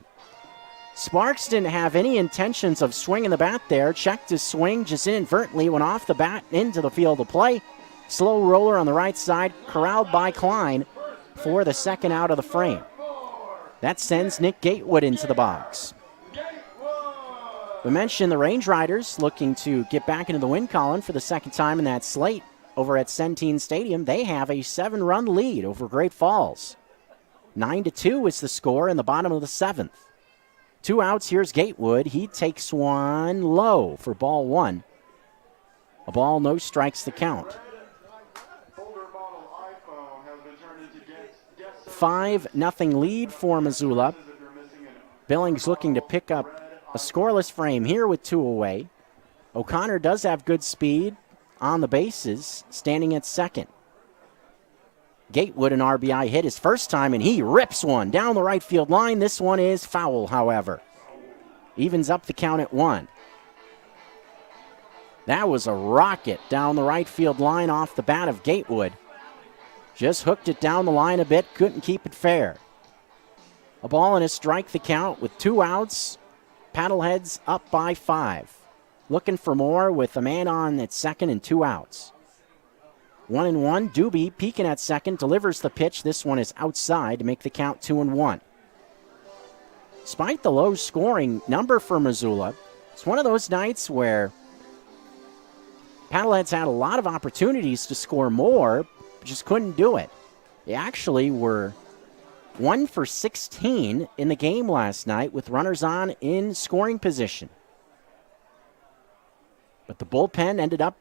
Sparks didn't have any intentions of swinging the bat there. Checked his swing, just inadvertently went off the bat into the field of play. Slow roller on the right side, corralled by Klein for the second out of the frame. That sends Nick Gatewood into the box. We mentioned the Range Riders looking to get back into the win column for the second time in that slate over at Centene Stadium. They have a 7-run lead over Great Falls. 9-2 is the score in the bottom of the 7th. 2 outs, here's Gatewood. He takes one low for ball 1. A ball, no strikes the count. 5-0 lead for Missoula. Billings looking to pick up a scoreless frame here with 2 away. O'Connor does have good speed on the bases, standing at second. Gatewood, an RBI hit his first time, and he rips one down the right field line. This one is foul, however. Evens up the count at 1. That was a rocket down the right field line off the bat of Gatewood. Just hooked it down the line a bit, couldn't keep it fair. A ball and a strike the count with 2 outs. Paddleheads up by 5. Looking for more with a man on at second and 2 outs. 1-1. Doobie peeking at second, delivers the pitch. This one is outside to make the count 2-1. Despite the low scoring number for Missoula, it's one of those nights where Paddleheads had a lot of opportunities to score more, but just couldn't do it. They actually were 1 for 16 in the game last night with runners on in scoring position. But the bullpen ended up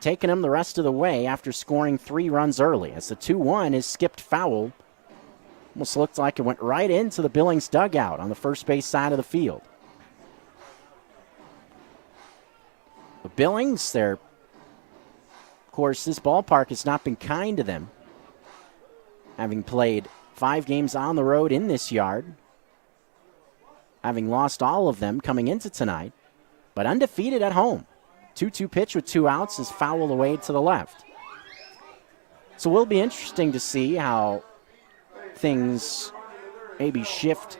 taking them the rest of the way after scoring 3 runs early. As the 2-1 is skipped foul, almost looked like it went right into the Billings dugout on the first base side of the field. The Billings, of course, this ballpark has not been kind to them, having played 5 games on the road in this yard, having lost all of them coming into tonight, but undefeated at home. 2-2 pitch with 2 outs is fouled away to the left. So it will be interesting to see how things maybe shift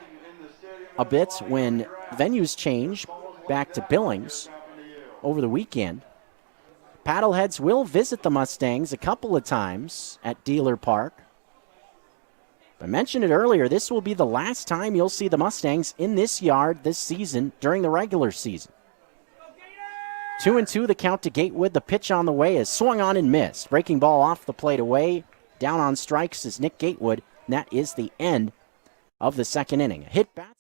a bit when venues change back to Billings over the weekend. Paddleheads will visit the Mustangs a couple of times at Dealer Park. I mentioned it earlier, this will be the last time you'll see the Mustangs in this yard this season during the regular season. 2-2 the count to Gatewood. The pitch on the way is swung on and missed. Breaking ball off the plate away. Down on strikes is Nick Gatewood. And that is the end of the second inning. A hit batsman.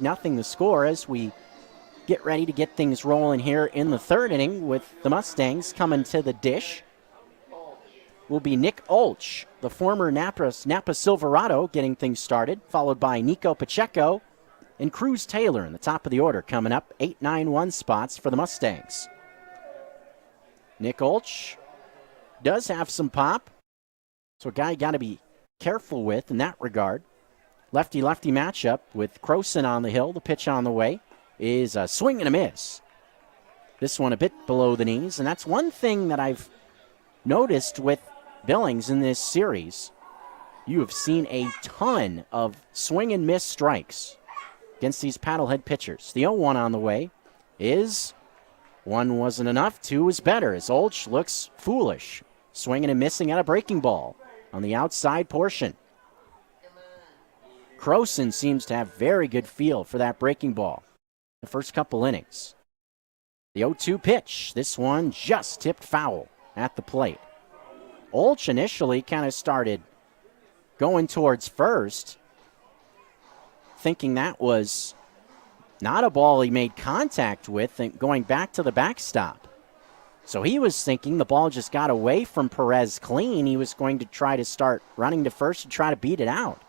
Nothing the score as we get ready to get things rolling here in the third inning with the Mustangs coming to the dish. Will be Nick Olch, the former Napa Silverado, getting things started, followed by Nico Pacheco and Cruz Taylor in the top of the order coming up. 8-9-1 spots for the Mustangs. Nick Olch does have some pop, so a guy you got to be careful with in that regard. Lefty-lefty matchup with Croson on the hill. The pitch on the way is a swing and a miss. This one a bit below the knees, and that's one thing that I've noticed with Billings in this series. You have seen a ton of swing and miss strikes against these paddlehead pitchers. The 0-1 on the way is 1 wasn't enough, 2 is better as Olch looks foolish, swinging and missing at a breaking ball on the outside portion. Croson seems to have very good feel for that breaking ball the first couple innings. The 0-2 pitch. This one just tipped foul at the plate. Olch initially kind of started going towards first, thinking that was not a ball he made contact with and going back to the backstop. So he was thinking the ball just got away from Perez clean. He was going to try to start running to first and try to beat it out.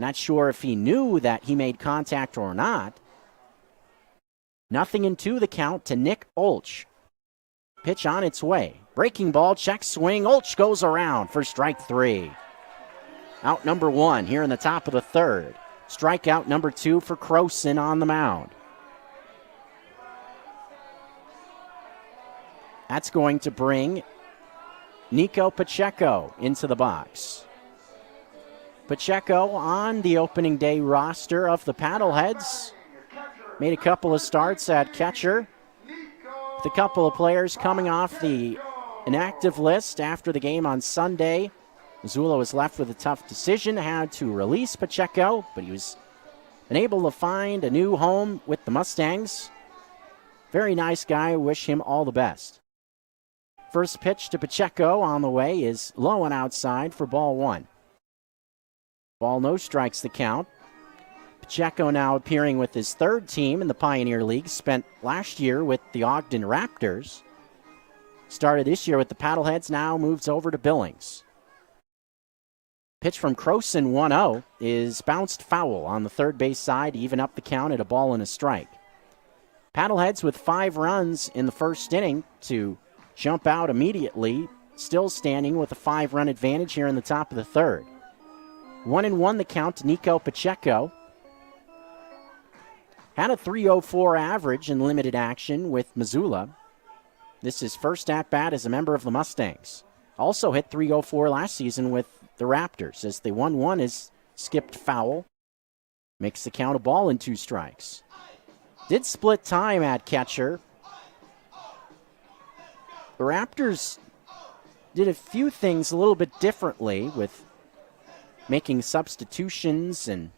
Not sure if he knew that he made contact or not. 0-2 the count to Nick Olch. Pitch on its way. Breaking ball, check swing. Olch goes around for strike 3. Out number 1 here in the top of the third. Strikeout number 2 for Croson on the mound. That's going to bring Nico Pacheco into the box. Pacheco on the opening day roster of the Paddleheads. Made a couple of starts at catcher. With a couple of players coming off the inactive list after the game on Sunday. Missoula was left with a tough decision, had to release Pacheco, but he was able to find a new home with the Mustangs. Very nice guy, wish him all the best. First pitch to Pacheco on the way is low and outside for ball 1. Ball no strikes the count. Pacheco now appearing with his third team in the Pioneer League. Spent last year with the Ogden Raptors. Started this year with the Paddleheads, now moves over to Billings. Pitch from Croson, 1-0, is bounced foul on the third base side to even up the count at a ball and a strike. Paddleheads with 5 runs in the first inning to jump out immediately, still standing with a 5-run advantage here in the top of the third. 1-1 the count to Nico Pacheco. Had a .304 average in limited action with Missoula. This is first at-bat as a member of the Mustangs. Also hit .304 last season with the Raptors as the 1-1 is skipped foul. Makes the count a ball and 2 strikes. Did split time at catcher. The Raptors did a few things a little bit differently with making substitutions and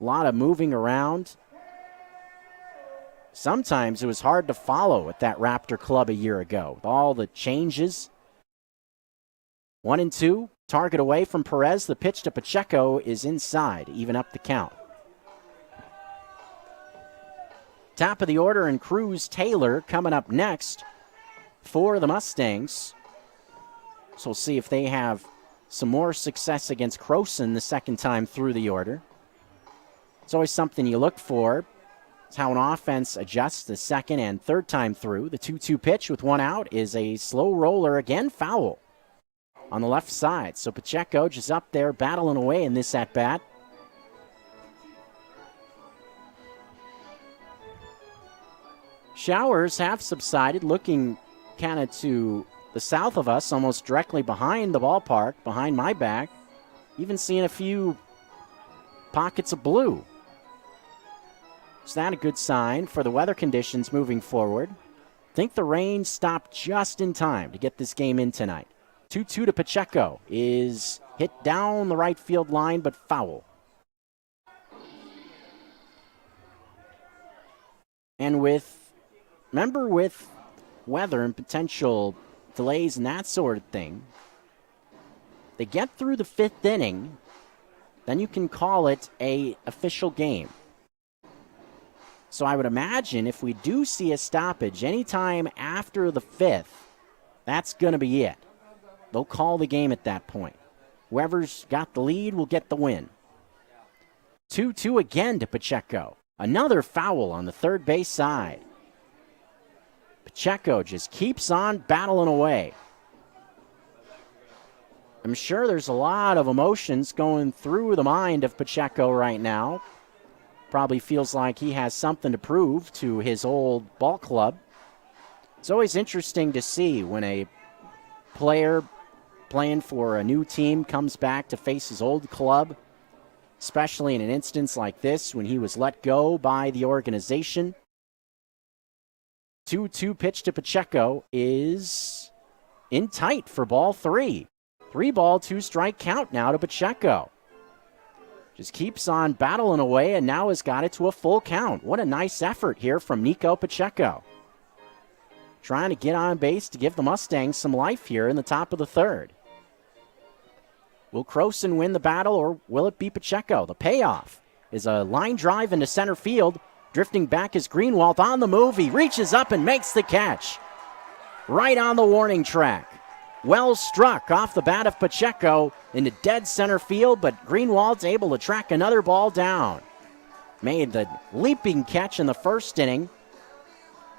a lot of moving around. Sometimes it was hard to follow at that Raptor club a year ago with all the changes. 1-2, target away from Perez. The pitch to Pacheco is inside, even up the count. Top of the order, and Cruz Taylor coming up next for the Mustangs. So we'll see if they have some more success against Croson the second time through the order. It's always something you look for. It's how an offense adjusts the second and third time through. The 2-2 pitch with 1 out is a slow roller, again foul on the left side. So Pacheco just up there battling away in this at-bat. Showers have subsided, looking kind of to the south of us, almost directly behind the ballpark, behind my back. Even seeing a few pockets of blue. Is that a good sign for the weather conditions moving forward? I think the rain stopped just in time to get this game in tonight. 2-2 to Pacheco is hit down the right field line, but foul. And with weather and potential delays and that sort of thing, they get through the 5th inning, then you can call it an official game. So I would imagine if we do see a stoppage anytime after the 5th, that's going to be it. They'll call the game at that point. Whoever's got the lead will get the win. 2-2 again to Pacheco. Another foul on the third base side. Pacheco just keeps on battling away. I'm sure there's a lot of emotions going through the mind of Pacheco right now. Probably feels like he has something to prove to his old ball club. It's always interesting to see when a player playing for a new team comes back to face his old club, especially in an instance like this when he was let go by the organization. 2-2 pitch to Pacheco is in tight for ball 3. 3-ball, 2-strike count now to Pacheco. Just keeps on battling away and now has got it to a full count. What a nice effort here from Nico Pacheco. Trying to get on base to give the Mustangs some life here in the top of the third. Will Croson win the battle or will it be Pacheco? The payoff is a line drive into center field. Drifting back is Greenwald on the move. He reaches up and makes the catch. Right on the warning track. Well struck off the bat of Pacheco into dead center field, but Greenwald's able to track another ball down. Made the leaping catch in the first inning.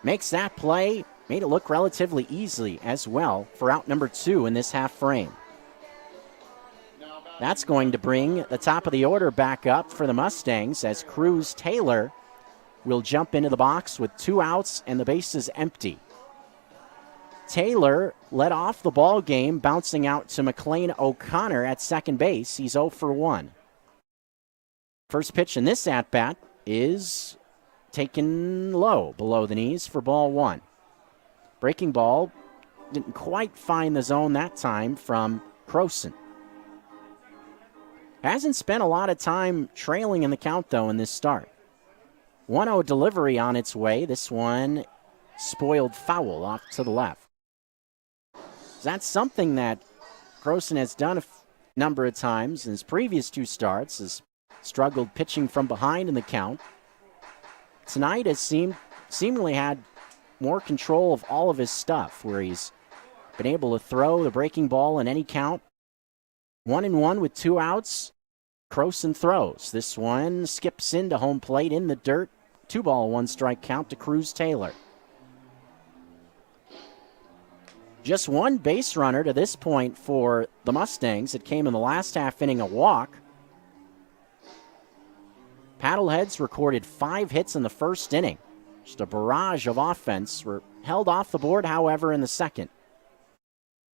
Makes that play. Made it look relatively easy as well for out number 2 in this half frame. That's going to bring the top of the order back up for the Mustangs as Cruz Taylor will jump into the box with 2 outs and the bases empty. Taylor led off the ball game, bouncing out to McLean O'Connor at second base. He's 0 for 1. First pitch in this at-bat is taken low, below the knees for ball 1. Breaking ball didn't quite find the zone that time from Croson. Hasn't spent a lot of time trailing in the count, though, in this start. 1-0 delivery on its way. This one spoiled foul off to the left. That's something that Croson has done a number of times in his previous 2 starts, has struggled pitching from behind in the count. Tonight has seemingly had more control of all of his stuff, where he's been able to throw the breaking ball in any count, 1-1 with 2 outs. Croson throws. This one skips into home plate in the dirt. 2-ball, 1-strike count to Cruz Taylor. Just one base runner to this point for the Mustangs. It came in the last half inning, a walk. Paddleheads recorded 5 hits in the first inning. Just a barrage of offense. Were held off the board, however, in the second.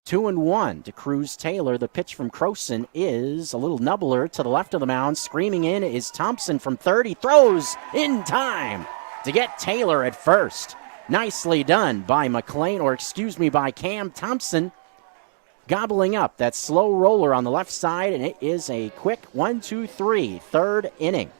2-1 to Cruz Taylor. The pitch from Croson is a little nubbler to the left of the mound. Screaming in is Thompson from third. He throws in time to get Taylor at first. Nicely done by by Cam Thompson. Gobbling up that slow roller on the left side, and it is a quick 1-2-3, third inning.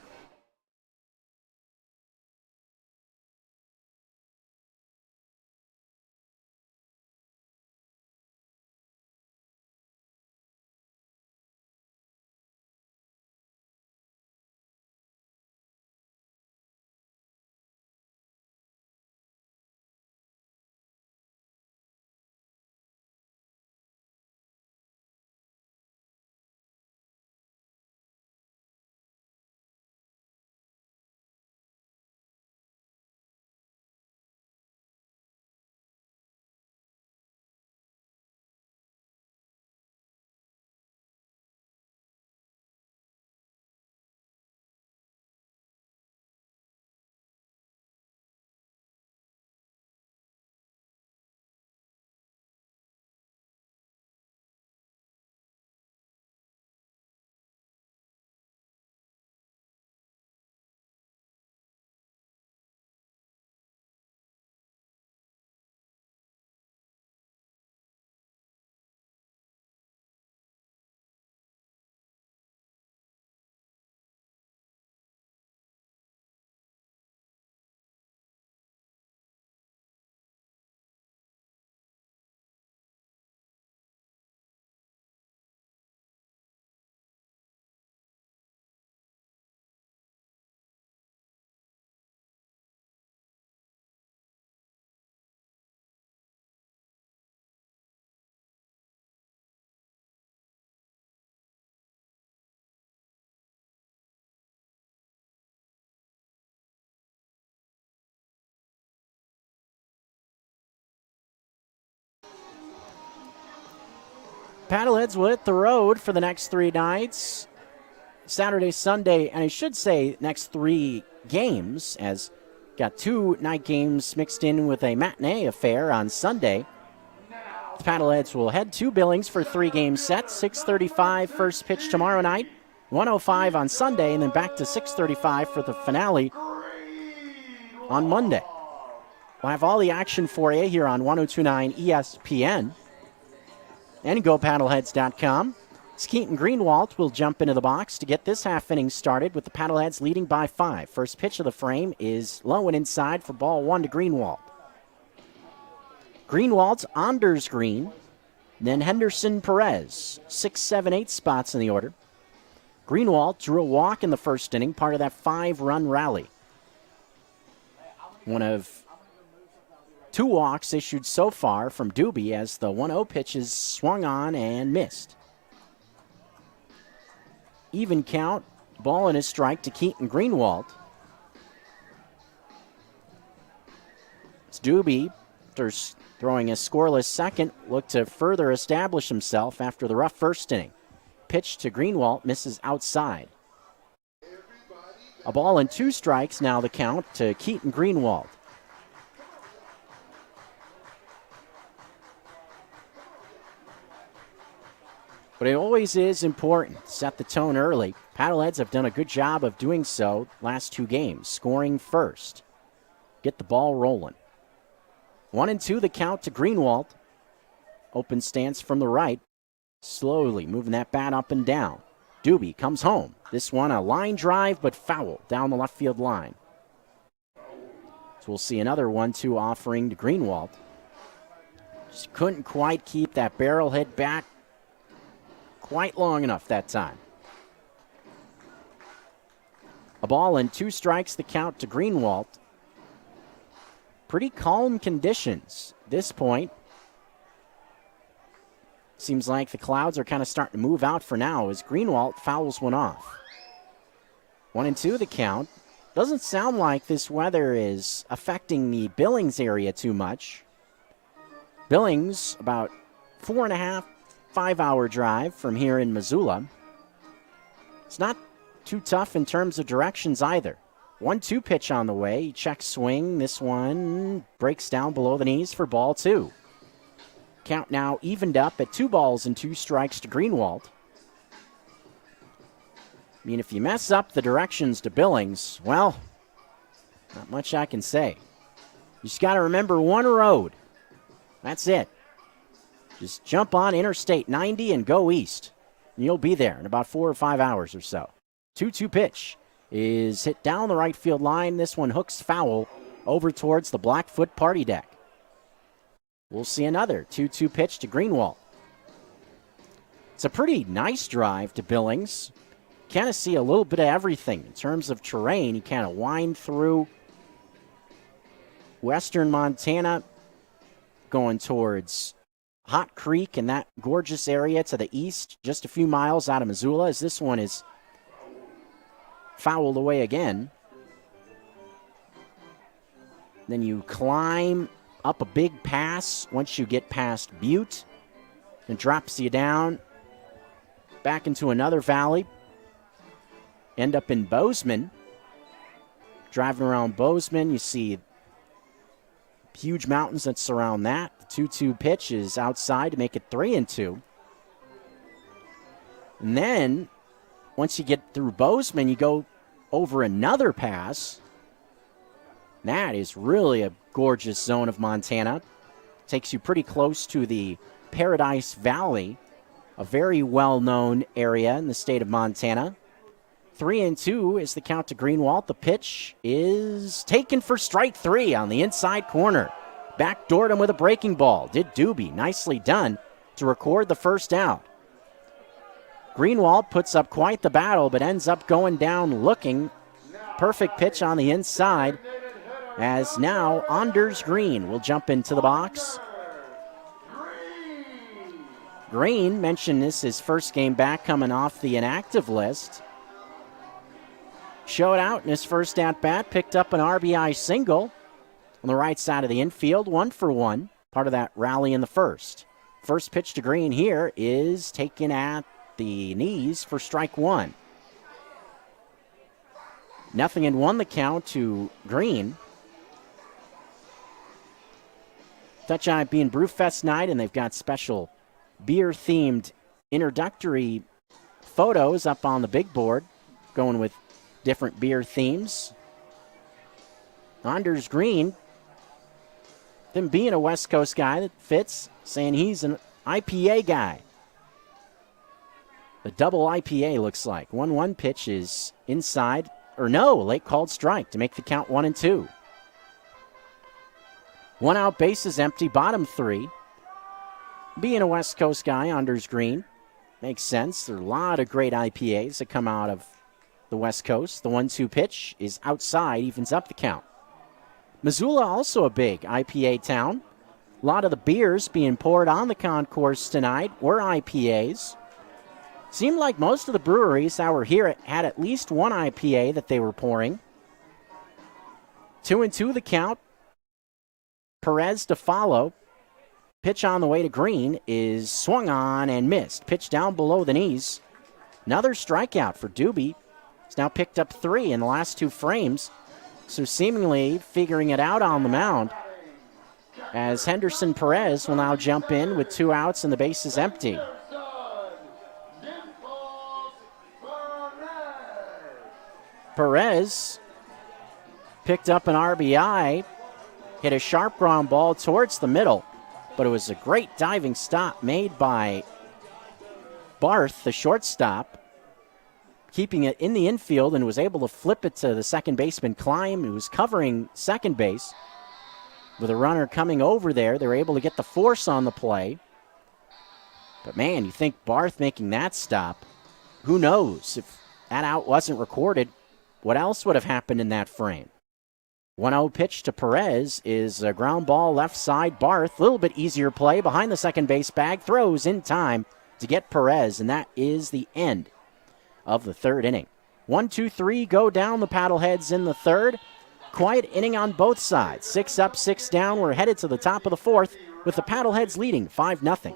Paddleheads will hit the road for the next 3 nights. Saturday, Sunday, and I should say next 3 games, as got 2 night games mixed in with a matinee affair on Sunday. The Paddleheads will head to Billings for 3-game sets. 6:35 first pitch tomorrow night, 1:05 on Sunday, and then back to 6:35 for the finale on Monday. We'll have all the action for you here on 102.9 ESPN and GoPaddleheads.com. Keaton Greenwald will jump into the box to get this half inning started with the Paddleheads leading by 5. First pitch of the frame is low and inside for ball 1 to Greenwald. Greenwald's Anders Green, then Henderson Perez. 6, 7, 8 spots in the order. Greenwald drew a walk in the first inning, part of that 5-run rally. One of 2 walks issued so far from Doobie as the 1-0 pitch is swung on and missed. Even count, ball and a strike to Keaton Greenwald. It's Doobie, after throwing a scoreless second, looked to further establish himself after the rough first inning. Pitch to Greenwald misses outside. A ball and 2 strikes now the count to Keaton Greenwald. But it always is important to set the tone early. Paddleheads have done a good job of doing so last 2 games, scoring first. Get the ball rolling. 1-2 the count to Greenwald. Open stance from the right. Slowly moving that bat up and down. Doobie comes home. This one a line drive, but foul down the left field line. So we'll see another 1-2 offering to Greenwald. Just couldn't quite keep that barrel hit back quite long enough that time. A ball and 2 strikes the count to Greenwald. Pretty calm conditions at this point. Seems like the clouds are kind of starting to move out for now as Greenwald fouls one off. 1-2 the count. Doesn't sound like this weather is affecting the Billings area too much. Billings, about 4.5, 5-hour drive from here in Missoula. It's not too tough in terms of directions either. 1-2 pitch on the way. Check swing. This one breaks down below the knees for ball 2. Count now evened up at 2 balls and 2 strikes to Greenwald. I mean, if you mess up the directions to Billings, well, not much I can say. You just got to remember one road. That's it. Just jump on Interstate 90 and go east. And you'll be there in about 4 or 5 hours or so. 2-2 pitch is hit down the right field line. This one hooks foul over towards the Blackfoot party deck. We'll see another 2-2 pitch to Greenwald. It's a pretty nice drive to Billings. Kind of see a little bit of everything in terms of terrain. You kind of wind through western Montana, going towards Hot Creek and that gorgeous area to the east, just a few miles out of Missoula, as this one is fouled away again. Then you climb up a big pass once you get past Butte. It drops you down back into another valley. End up in Bozeman. Driving around Bozeman, you see huge mountains that surround that. The 2-2 pitch is outside to make it 3-2. And then, once you get through Bozeman, you go over another pass. That is really a gorgeous zone of Montana. Takes you pretty close to the Paradise Valley, a very well-known area in the state of Montana. 3-2 is the count to Greenwald. The pitch is taken for strike 3 on the inside corner. Backdoored him with a breaking ball. Did Doobie. Nicely done to record the first out. Greenwald puts up quite the battle, but ends up going down looking. Perfect pitch on the inside, as now Anders Green will jump into the box. Green mentioned this his first game back coming off the inactive list. Showed out in his first at-bat, picked up an RBI single on the right side of the infield, 1-for-1, part of that rally in the first. First pitch to Green here is taken at the knees for strike 1. 0-1 the count to Green. Touch on it being Brewfest night, and they've got special beer-themed introductory photos up on the big board, going with different beer themes. Anders Green, him being a West Coast guy that fits, saying he's an IPA guy. The double IPA looks like. 1-1 pitch is inside, or no, late called strike to make the count 1-2. 1 out, base is empty, bottom 3. Being a West Coast guy, Anders Green, makes sense. There are a lot of great IPAs that come out of the West Coast. The 1-2 pitch is outside, evens up the count. Missoula, also a big IPA town. A lot of the beers being poured on the concourse tonight were IPAs. Seemed like most of the breweries that were here had at least one IPA that they were pouring. 2-2 the count. Perez to follow. Pitch on the way to Green is swung on and missed. Pitch down below the knees. Another strikeout for Doobie. He's now picked up 3 in the last 2 frames. So seemingly figuring it out on the mound, as Henderson Perez will now jump in with 2 outs and the base is empty. Perez picked up an RBI, hit a sharp ground ball towards the middle, but it was a great diving stop made by Barth, the shortstop, keeping it in the infield, and was able to flip it to the second baseman, Klein, who was covering second base. With a runner coming over there, they were able to get the force on the play. But man, you think Barth making that stop, who knows if that out wasn't recorded, what else would have happened in that frame? 1-0 pitch to Perez is a ground ball left side. Barth, a little bit easier play behind the second base bag, throws in time to get Perez, and that is the end of the third inning. 1, 2, 3 go down the Paddleheads in the third. Quiet inning on both sides. 6 up, 6 down. We're headed to the top of the fourth with the Paddleheads leading 5-0.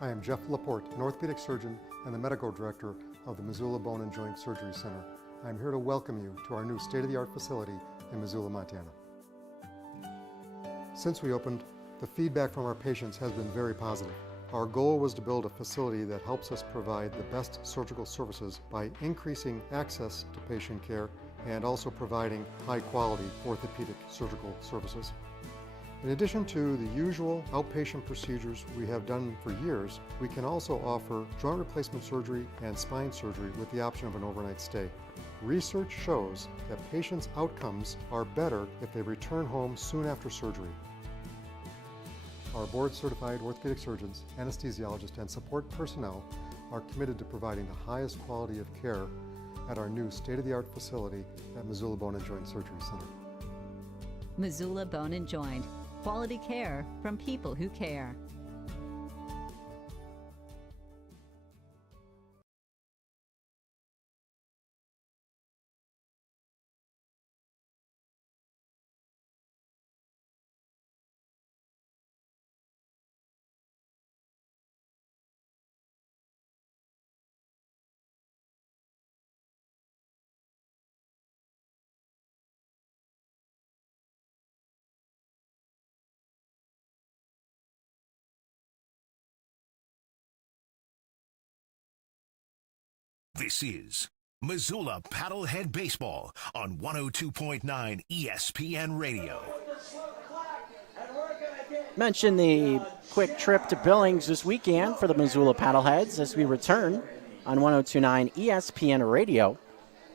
I am Jeff Laporte, an orthopedic surgeon and the medical director of the Missoula Bone and Joint Surgery Center. I am here to welcome you to our new state-of-the-art facility in Missoula, Montana. Since we opened, the feedback from our patients has been very positive. Our goal was to build a facility that helps us provide the best surgical services by increasing access to patient care and also providing high-quality orthopedic surgical services. In addition to the usual outpatient procedures we have done for years, we can also offer joint replacement surgery and spine surgery with the option of an overnight stay. Research shows that patients' outcomes are better if they return home soon after surgery. Our board-certified orthopedic surgeons, anesthesiologists, and support personnel are committed to providing the highest quality of care at our new state-of-the-art facility at Missoula Bone and Joint Surgery Center. Missoula Bone and Joint. Quality care from people who care. This is Missoula Paddlehead Baseball on 102.9 ESPN Radio. Mention the quick trip to Billings this weekend for the Missoula Paddleheads as we return on 102.9 ESPN Radio.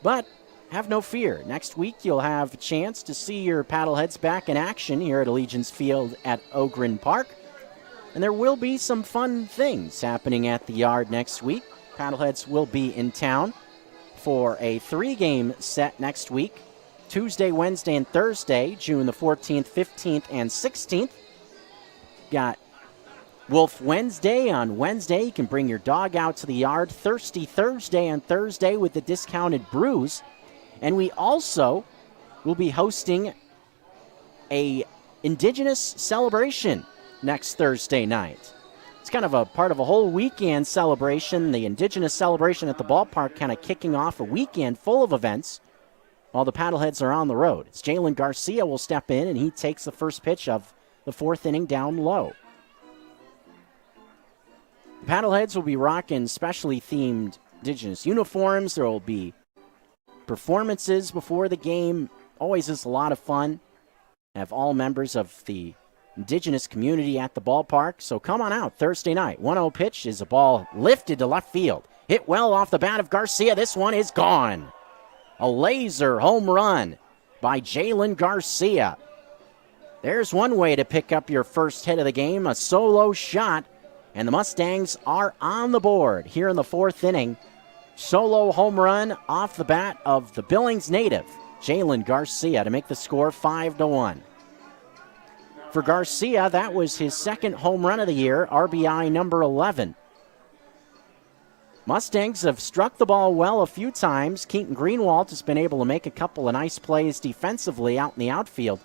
But have no fear. Next week you'll have a chance to see your Paddleheads back in action here at Allegiance Field at Ogren Park. And there will be some fun things happening at the Yard next week. Paddleheads will be in town for a 3-game set next week, Tuesday, Wednesday, and Thursday, June the 14th, 15th, and 16th. Got Wolf Wednesday on Wednesday. You can bring your dog out to the Yard. Thirsty Thursday on Thursday with the discounted brews. And we also will be hosting a Indigenous celebration next Thursday night. It's kind of a part of a whole weekend celebration, the Indigenous celebration at the ballpark, kind of kicking off a weekend full of events while the Paddleheads are on the road. It's Jalen Garcia will step in, and he takes the first pitch of the fourth inning down low. The Paddleheads will be rocking specially themed Indigenous uniforms. There will be performances before the game. Always is a lot of fun. Have all members of the Indigenous community at the ballpark, so come on out Thursday night. 1-0 pitch is a ball lifted to left field. Hit well off the bat of Garcia. This one is gone. A laser home run by Jalen Garcia. There's one way to pick up your first hit of the game, a solo shot, and the Mustangs are on the board here in the fourth inning. Solo home run off the bat of the Billings native, Jalen Garcia, to make the score 5-1. For Garcia, that was his second home run of the year, RBI number 11. Mustangs have struck the ball well a few times. Keaton Greenwald has been able to make a couple of nice plays defensively out in the outfield.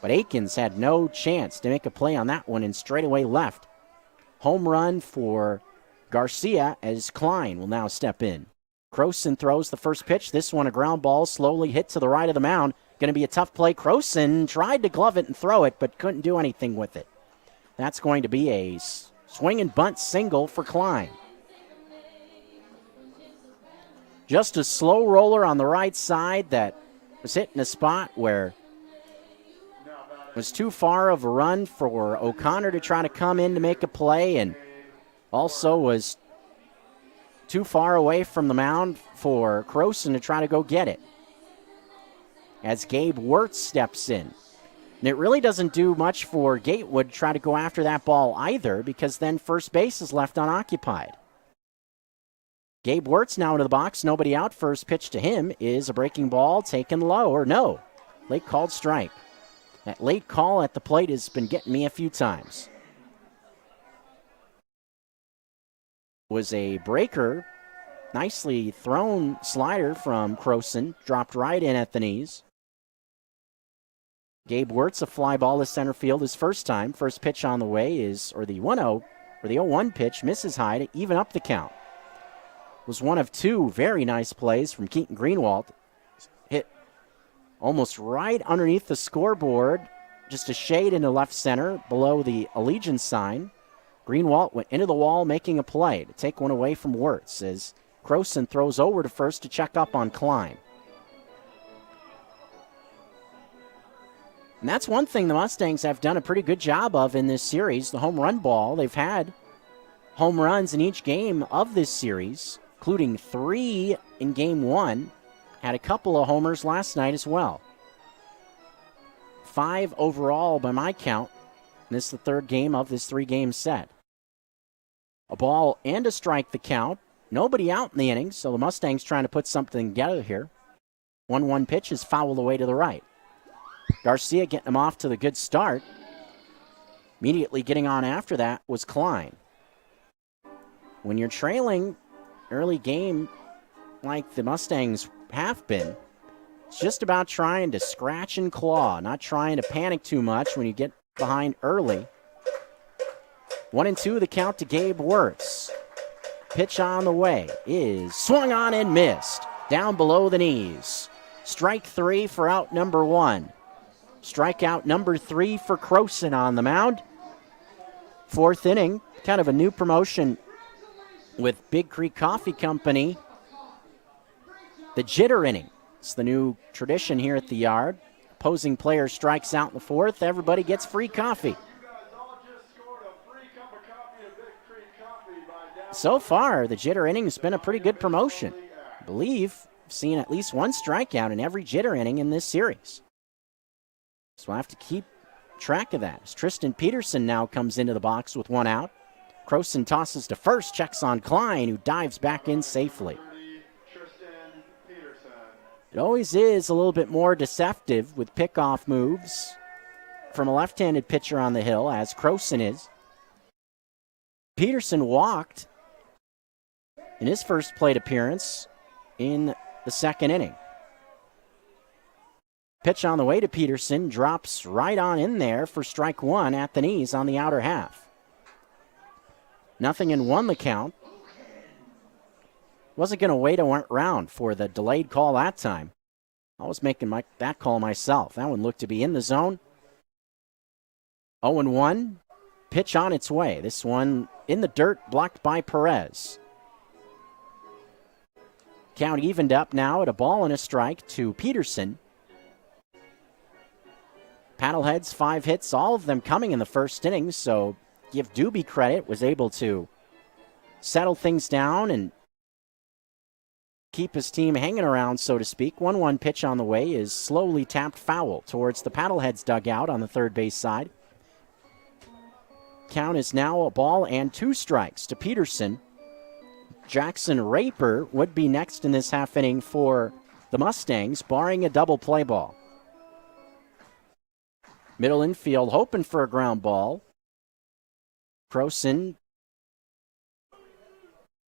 But Akins had no chance to make a play on that one and straightaway left. Home run for Garcia as Klein will now step in. Croson throws the first pitch. This one a ground ball, slowly hit to the right of the mound. Going to be a tough play. Croson tried to glove it and throw it, but couldn't do anything with it. That's going to be a swing and bunt single for Klein. Just a slow roller on the right side that was hit in a spot where it was too far of a run for O'Connor to try to come in to make a play, and also was too far away from the mound for Croson to try to go get it. As Gabe Wirtz steps in. And it really doesn't do much for Gatewood to try to go after that ball either, because then first base is left unoccupied. Gabe Wirtz now into the box. Nobody out. First pitch to him is a breaking ball taken low, or no. Late called strike. That late call at the plate has been getting me a few times. Was a breaker. Nicely thrown slider from Croson. Dropped right in at the knees. Gabe Wirtz, a fly ball to center field his first time. First pitch on the way is, or the 1-0, or the 0-1 pitch, misses high to even up the count. Was one of two very nice plays from Keaton Greenwald. Hit almost right underneath the scoreboard, just a shade into left center below the Allegiance sign. Greenwald went into the wall making a play to take one away from Wirtz as Croson throws over to first to check up on Klein. And that's one thing the Mustangs have done a pretty good job of in this series, the home run ball. They've had home runs in each game of this series, including 3 in Game 1. Had a couple of homers last night as well. 5 overall by my count. And this is the third game of this 3-game set. A ball and a strike the count. Nobody out in the inning, so the Mustangs trying to put something together here. 1-1 pitch is fouled away to the right. Garcia getting him off to the good start. Immediately getting on after that was Klein. When you're trailing early game like the Mustangs have been, it's just about trying to scratch and claw, not trying to panic too much when you get behind early. 1-2 the count to Gabe Wirtz. Pitch on the way is swung on and missed. Down below the knees. Strike 3 for out number 1. Strikeout number 3 for Croson on the mound. 4th inning, kind of a new promotion with Big Creek Coffee Company. The jitter inning. It's the new tradition here at the yard. Opposing player strikes out in the 4th. Everybody gets free coffee. So far, the jitter inning has been a pretty good promotion. I believe I've seen at least one strikeout in every jitter inning in this series. So we'll have to keep track of that. As Tristan Peterson now comes into the box with 1 out. Croson tosses to first, checks on Klein, who dives back in safely. It always is a little bit more deceptive with pickoff moves from a left-handed pitcher on the hill, as Croson is. Peterson walked in his first plate appearance in the 2nd inning. Pitch on the way to Peterson, drops right on in there for strike 1 at the knees on the outer half. 0-1 the count. Wasn't going to wait around for the delayed call that time. I was making that call myself. That one looked to be in the zone. 0-1. Pitch on its way. This one in the dirt, blocked by Perez. Count evened up now at a ball and a strike to Peterson. Paddleheads, 5 hits, all of them coming in the first inning, so give Doobie credit, was able to settle things down and keep his team hanging around, so to speak. 1-1 pitch on the way is slowly tapped foul towards the Paddleheads dugout on the third base side. Count is now a ball and 2 strikes to Peterson. Jackson Raper would be next in this half inning for the Mustangs, barring a double play ball. Middle infield hoping for a ground ball. Croson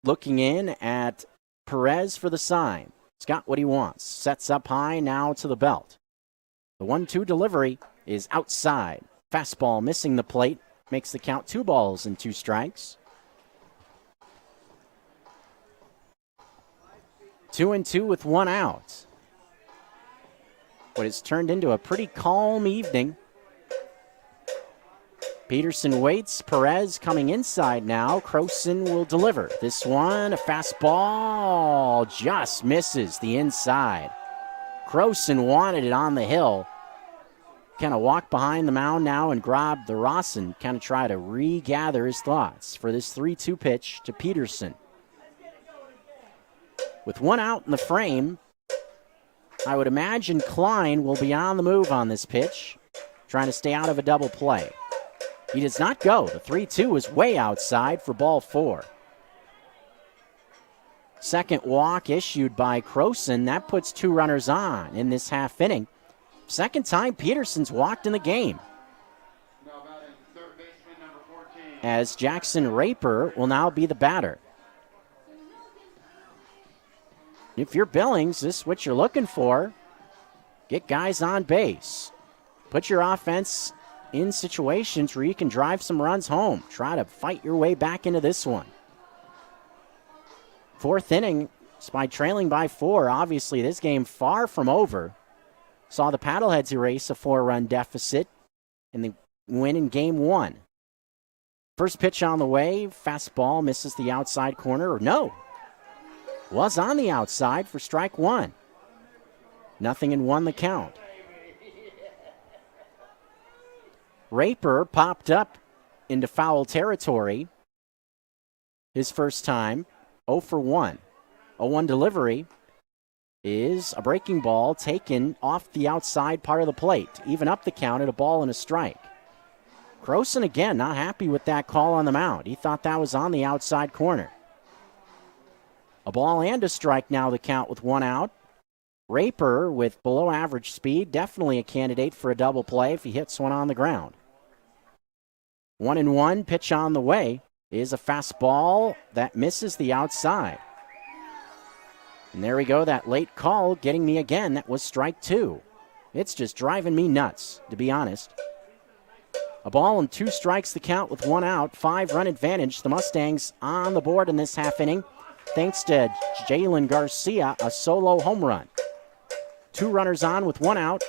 looking in at Perez for the sign. He's got what he wants. Sets up high now to the belt. The 1-2 delivery is outside. Fastball missing the plate. Makes the count 2 balls and 2 strikes. 2-2 with 1 out. What has turned into a pretty calm evening. Peterson waits. Perez coming inside now. Croson will deliver. This one, a fastball, just misses the inside. Croson wanted it on the hill. Kind of walk behind the mound now and grab the Rawson. Kind of try to regather his thoughts for this 3-2 pitch to Peterson. With 1 out in the frame, I would imagine Klein will be on the move on this pitch, trying to stay out of a double play. He does not go. The 3-2 is way outside for ball 4. Second walk issued by Croson. That puts 2 runners on in this half inning. Second time Peterson's walked in the game. As Jackson Raper will now be the batter. If you're Billings, this is what you're looking for. Get guys on base. Put your offense in situations where you can drive some runs home. Try to fight your way back into this one. Fourth inning, by trailing by 4. Obviously, this game far from over. Saw the Paddleheads erase a 4-run deficit in the win in Game 1. First pitch on the way. Fastball misses the outside corner. No. Was on the outside for strike 1. 0-1 the count. Raper popped up into foul territory. His first time, 0 for 1. A 1 delivery is a breaking ball taken off the outside part of the plate. Even up the count at a ball and a strike. Croson again not happy with that call on the mound. He thought that was on the outside corner. A ball and a strike now the count with 1 out. Raper with below average speed, definitely a candidate for a double play if he hits one on the ground. 1-1 pitch on the way is a fastball that misses the outside. And there we go, that late call getting me again. That was strike 2. It's just driving me nuts, to be honest. A ball and 2 strikes the count with 1 out. 5-run advantage. The Mustangs on the board in this half inning, thanks to Jalen Garcia, a solo home run. 2 runners on with 1 out.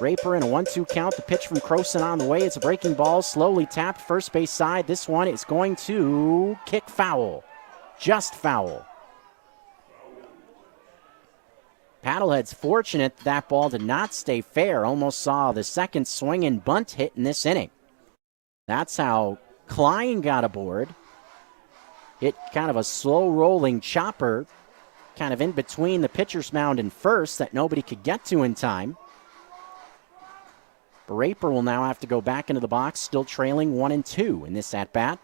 Raper in a 1-2 count. The pitch from Croson on the way. It's a breaking ball, slowly tapped first base side. This one is going to kick foul. Just foul. Paddleheads fortunate that ball did not stay fair. Almost saw the second swing and bunt hit in this inning. That's how Klein got aboard. Hit kind of a slow-rolling chopper, kind of in between the pitcher's mound and first that nobody could get to in time. Raper will now have to go back into the box, still trailing 1-2 in this at-bat.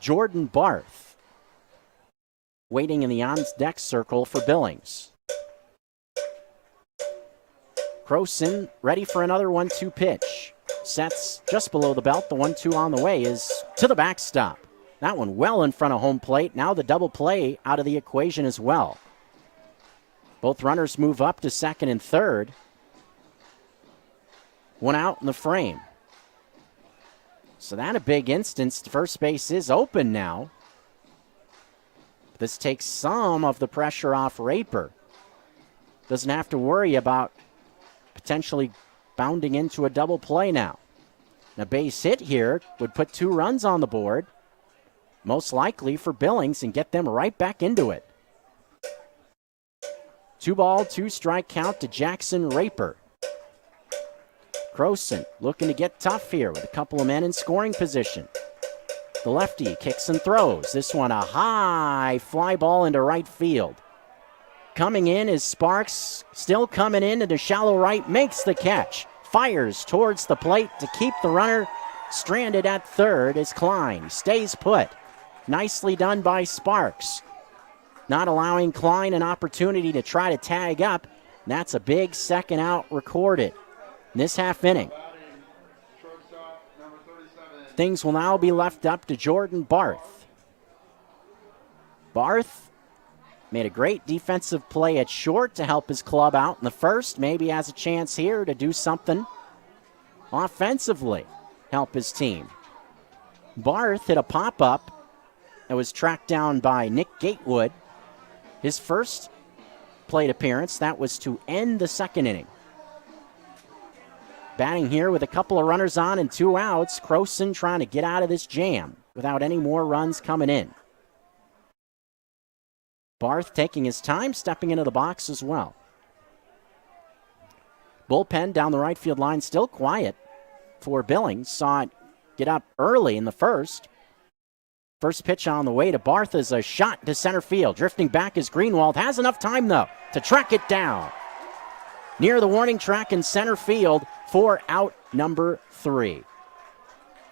Jordan Barth waiting in the on-deck circle for Billings. Croson ready for another 1-2 pitch. Sets just below the belt. The 1-2 on the way is to the backstop. That one well in front of home plate. Now the double play out of the equation as well. Both runners move up to second and third. 1 out in the frame. So that a big instance. First base is open now. This takes some of the pressure off Raper. Doesn't have to worry about potentially bounding into a double play now. A base hit here would put 2 runs on the board, most likely for Billings, and get them right back into it. 2-ball, 2-strike count to Jackson Raper. Croson looking to get tough here with a couple of men in scoring position. The lefty kicks and throws. This one a high fly ball into right field. Coming in is Sparks, still coming in into shallow right, makes the catch. Fires towards the plate to keep the runner stranded at third as Klein stays put. Nicely done by Sparks. Not allowing Klein an opportunity to try to tag up. That's a big second out recorded in this half inning. Things will now be left up to Jordan Barth. Barth made a great defensive play at short to help his club out in the first. Maybe has a chance here to do something offensively, help his team. Barth hit a pop-up that was tracked down by Nick Gatewood. His first plate appearance, that was to end the second inning. Batting here with a couple of runners on and 2 outs. Croson trying to get out of this jam without any more runs coming in. Barth taking his time, stepping into the box as well. Bullpen down the right field line still quiet for Billings. Saw it get up early in the first. First pitch on the way to Barth is a shot to center field. Drifting back is Greenwald. Has enough time, though, to track it down. Near the warning track in center field for out number 3.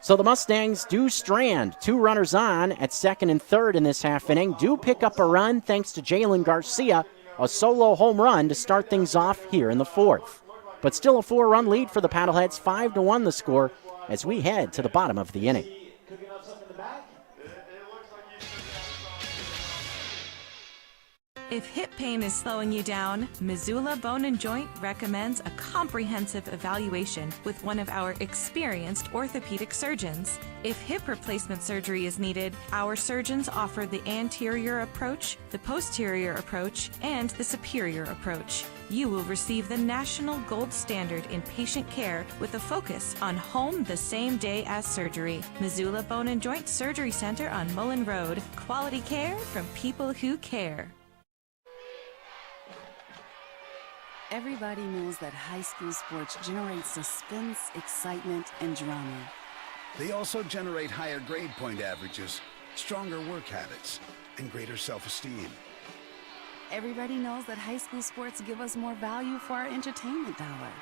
So the Mustangs do strand 2 runners on at second and third in this half inning, do pick up a run thanks to Jalen Garcia, a solo home run to start things off here in the fourth. But still a 4-run lead for the Paddleheads, 5-1 the score as we head to the bottom of the inning. If hip pain is slowing you down, Missoula Bone and Joint recommends a comprehensive evaluation with one of our experienced orthopedic surgeons. If hip replacement surgery is needed, our surgeons offer the anterior approach, the posterior approach, and the superior approach. You will receive the national gold standard in patient care with a focus on home the same day as surgery. Missoula Bone and Joint Surgery Center on Mullen Road. Quality care from people who care. Everybody knows that high school sports generate suspense, excitement, and drama. They also generate higher grade point averages, stronger work habits, and greater self-esteem. Everybody knows that high school sports give us more value for our entertainment dollar.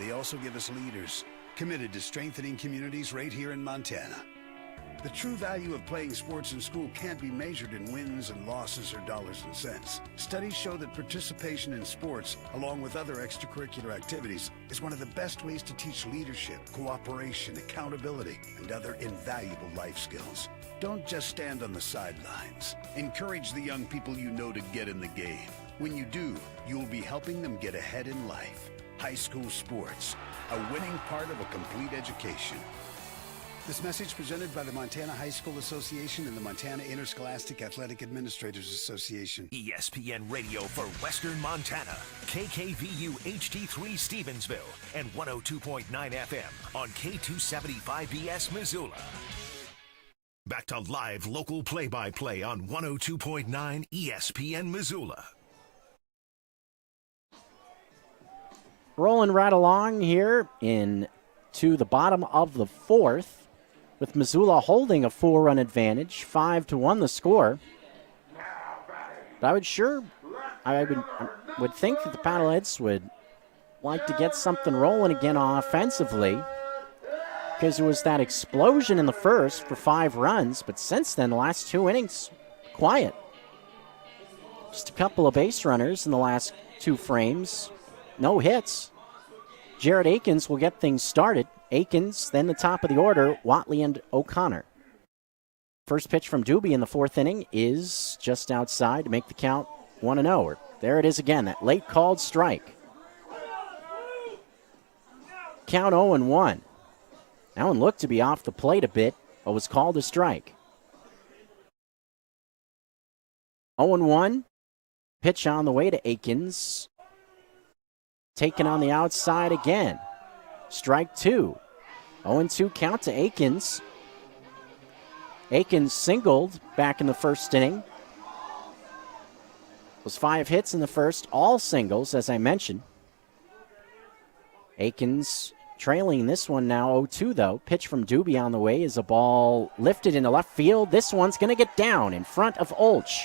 They also give us leaders committed to strengthening communities right here in Montana. The true value of playing sports in school can't be measured in wins and losses or dollars and cents. Studies show that participation in sports, along with other extracurricular activities, is one of the best ways to teach leadership, cooperation, accountability, and other invaluable life skills. Don't just stand on the sidelines. Encourage the young people you know to get in the game. When you do, you'll be helping them get ahead in life. High school sports, a winning part of a complete education. This message presented by the Montana High School Association and the Montana Interscholastic Athletic Administrators Association. ESPN Radio for Western Montana. KKVU HD3 Stevensville and 102.9 FM on K275BS Missoula. Back to live local play-by-play on 102.9 ESPN Missoula. Rolling right along here into the bottom of the fourth, with Missoula holding a 4-run advantage, 5-1 the score. But I would think that the Paddleheads would like to get something rolling again offensively, because there was that explosion in the first for 5 runs, but since then, the last 2 innings, quiet. Just a couple of base runners in the last 2 frames, no hits. Jared Akins will get things started. Akins, then the top of the order, Watley and O'Connor. First pitch from Doobie in the 4th inning is just outside to make the count 1-0. There it is again, that late called strike. Count 0-1. That one looked to be off the plate a bit, but was called a strike. 0-1. Pitch on the way to Akins. Taken on the outside again. Strike 2. 0-2 count to Akins. Akins singled back in the first inning. Was 5 hits in the first, all singles, as I mentioned. Akins trailing this one now 0-2, though. Pitch from Doobie on the way is a ball lifted into left field. This one's going to get down in front of Olch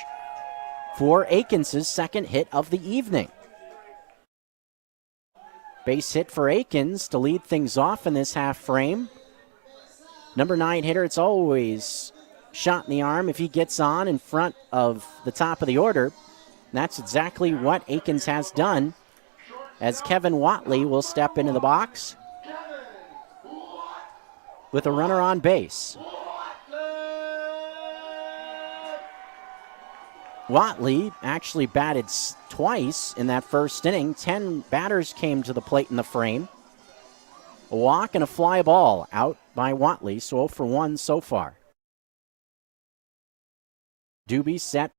for Akins' second hit of the evening. Base hit for Akins to lead things off in this half frame. Number 9 hitter, it's always shot in the arm if he gets on in front of the top of the order. And that's exactly what Akins has done, as Kevin Watley will step into the box with a runner on base. Watley actually batted twice in that first inning. 10 batters came to the plate in the frame. A walk and a fly ball out by Watley, so 0-1 so far. Doobie set,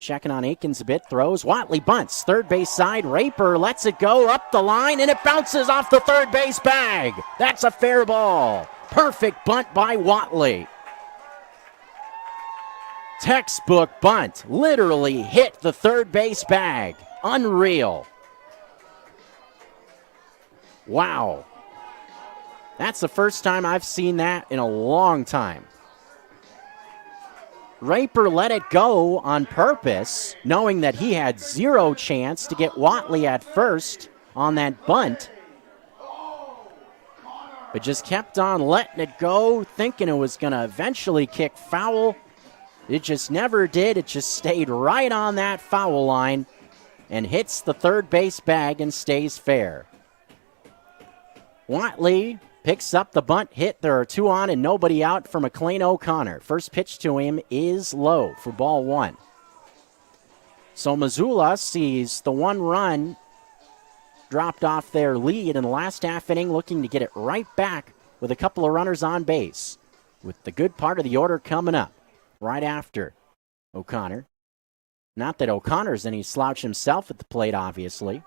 checking on Akins a bit, throws. Watley bunts, third base side. Raper lets it go up the line, and it bounces off the third base bag. That's a fair ball. Perfect bunt by Watley. Textbook bunt, literally hit the third base bag. Unreal. Wow. That's the first time I've seen that in a long time. Raper let it go on purpose, knowing that he had zero chance to get Watley at first on that bunt. but just kept on letting it go, thinking it was going to eventually kick foul. It just never did. It just stayed right on that foul line and hits the third base bag and stays fair. Watley picks up the bunt hit. There are 2 on and nobody out for McLean O'Connor. First pitch to him is low for ball 1. So Missoula sees the 1 run dropped off their lead in the last half inning, looking to get it right back with a couple of runners on base, with the good part of the order coming up right after O'Connor. Not that O'Connor's any slouch himself at the plate, obviously.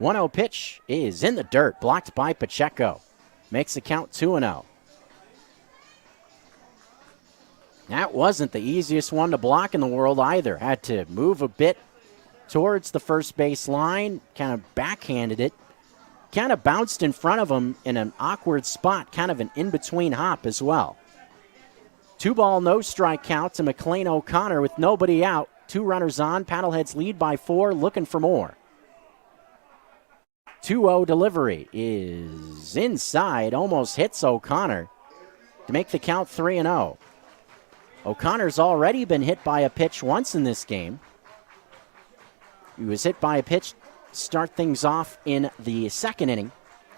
1-0 pitch is in the dirt, blocked by Pacheco. Makes the count 2-0. That wasn't the easiest one to block in the world either. Had to move a bit towards the first base line, kind of backhanded it. Kind of bounced in front of him in an awkward spot, kind of an in-between hop as well. 2-ball, no strike count to McLean O'Connor with nobody out. 2 runners on. Paddleheads lead by 4, looking for more. 2-0 delivery is inside, almost hits O'Connor to make the count 3-0. O'Connor's already been hit by a pitch once in this game. He was hit by a pitch to start things off in the second inning.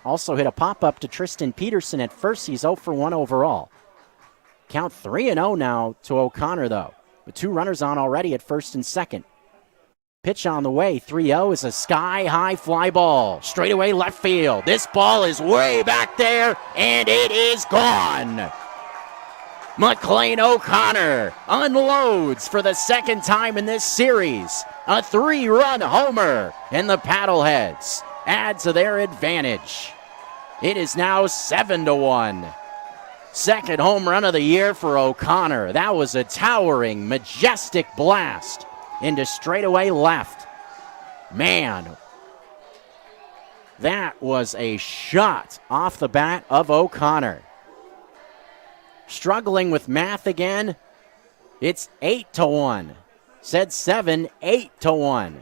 Also hit a pop-up to Tristan Peterson at first. He's 0 for 1 overall. Count 3-0 now to O'Connor, though, with 2 runners on already at first and second. Pitch on the way, 3-0 is a sky-high fly ball. Straightaway left field. This ball is way back there, and it is gone. McLean O'Connor unloads for the second time in this series. A 3-run homer, and the Paddleheads add to their advantage. It is now 7-1. Second home run of the year for O'Connor. That was a towering, majestic blast into straightaway left. Man, that was a shot off the bat of O'Connor. Struggling with math again. It's 8-1. Said 7, 8-1.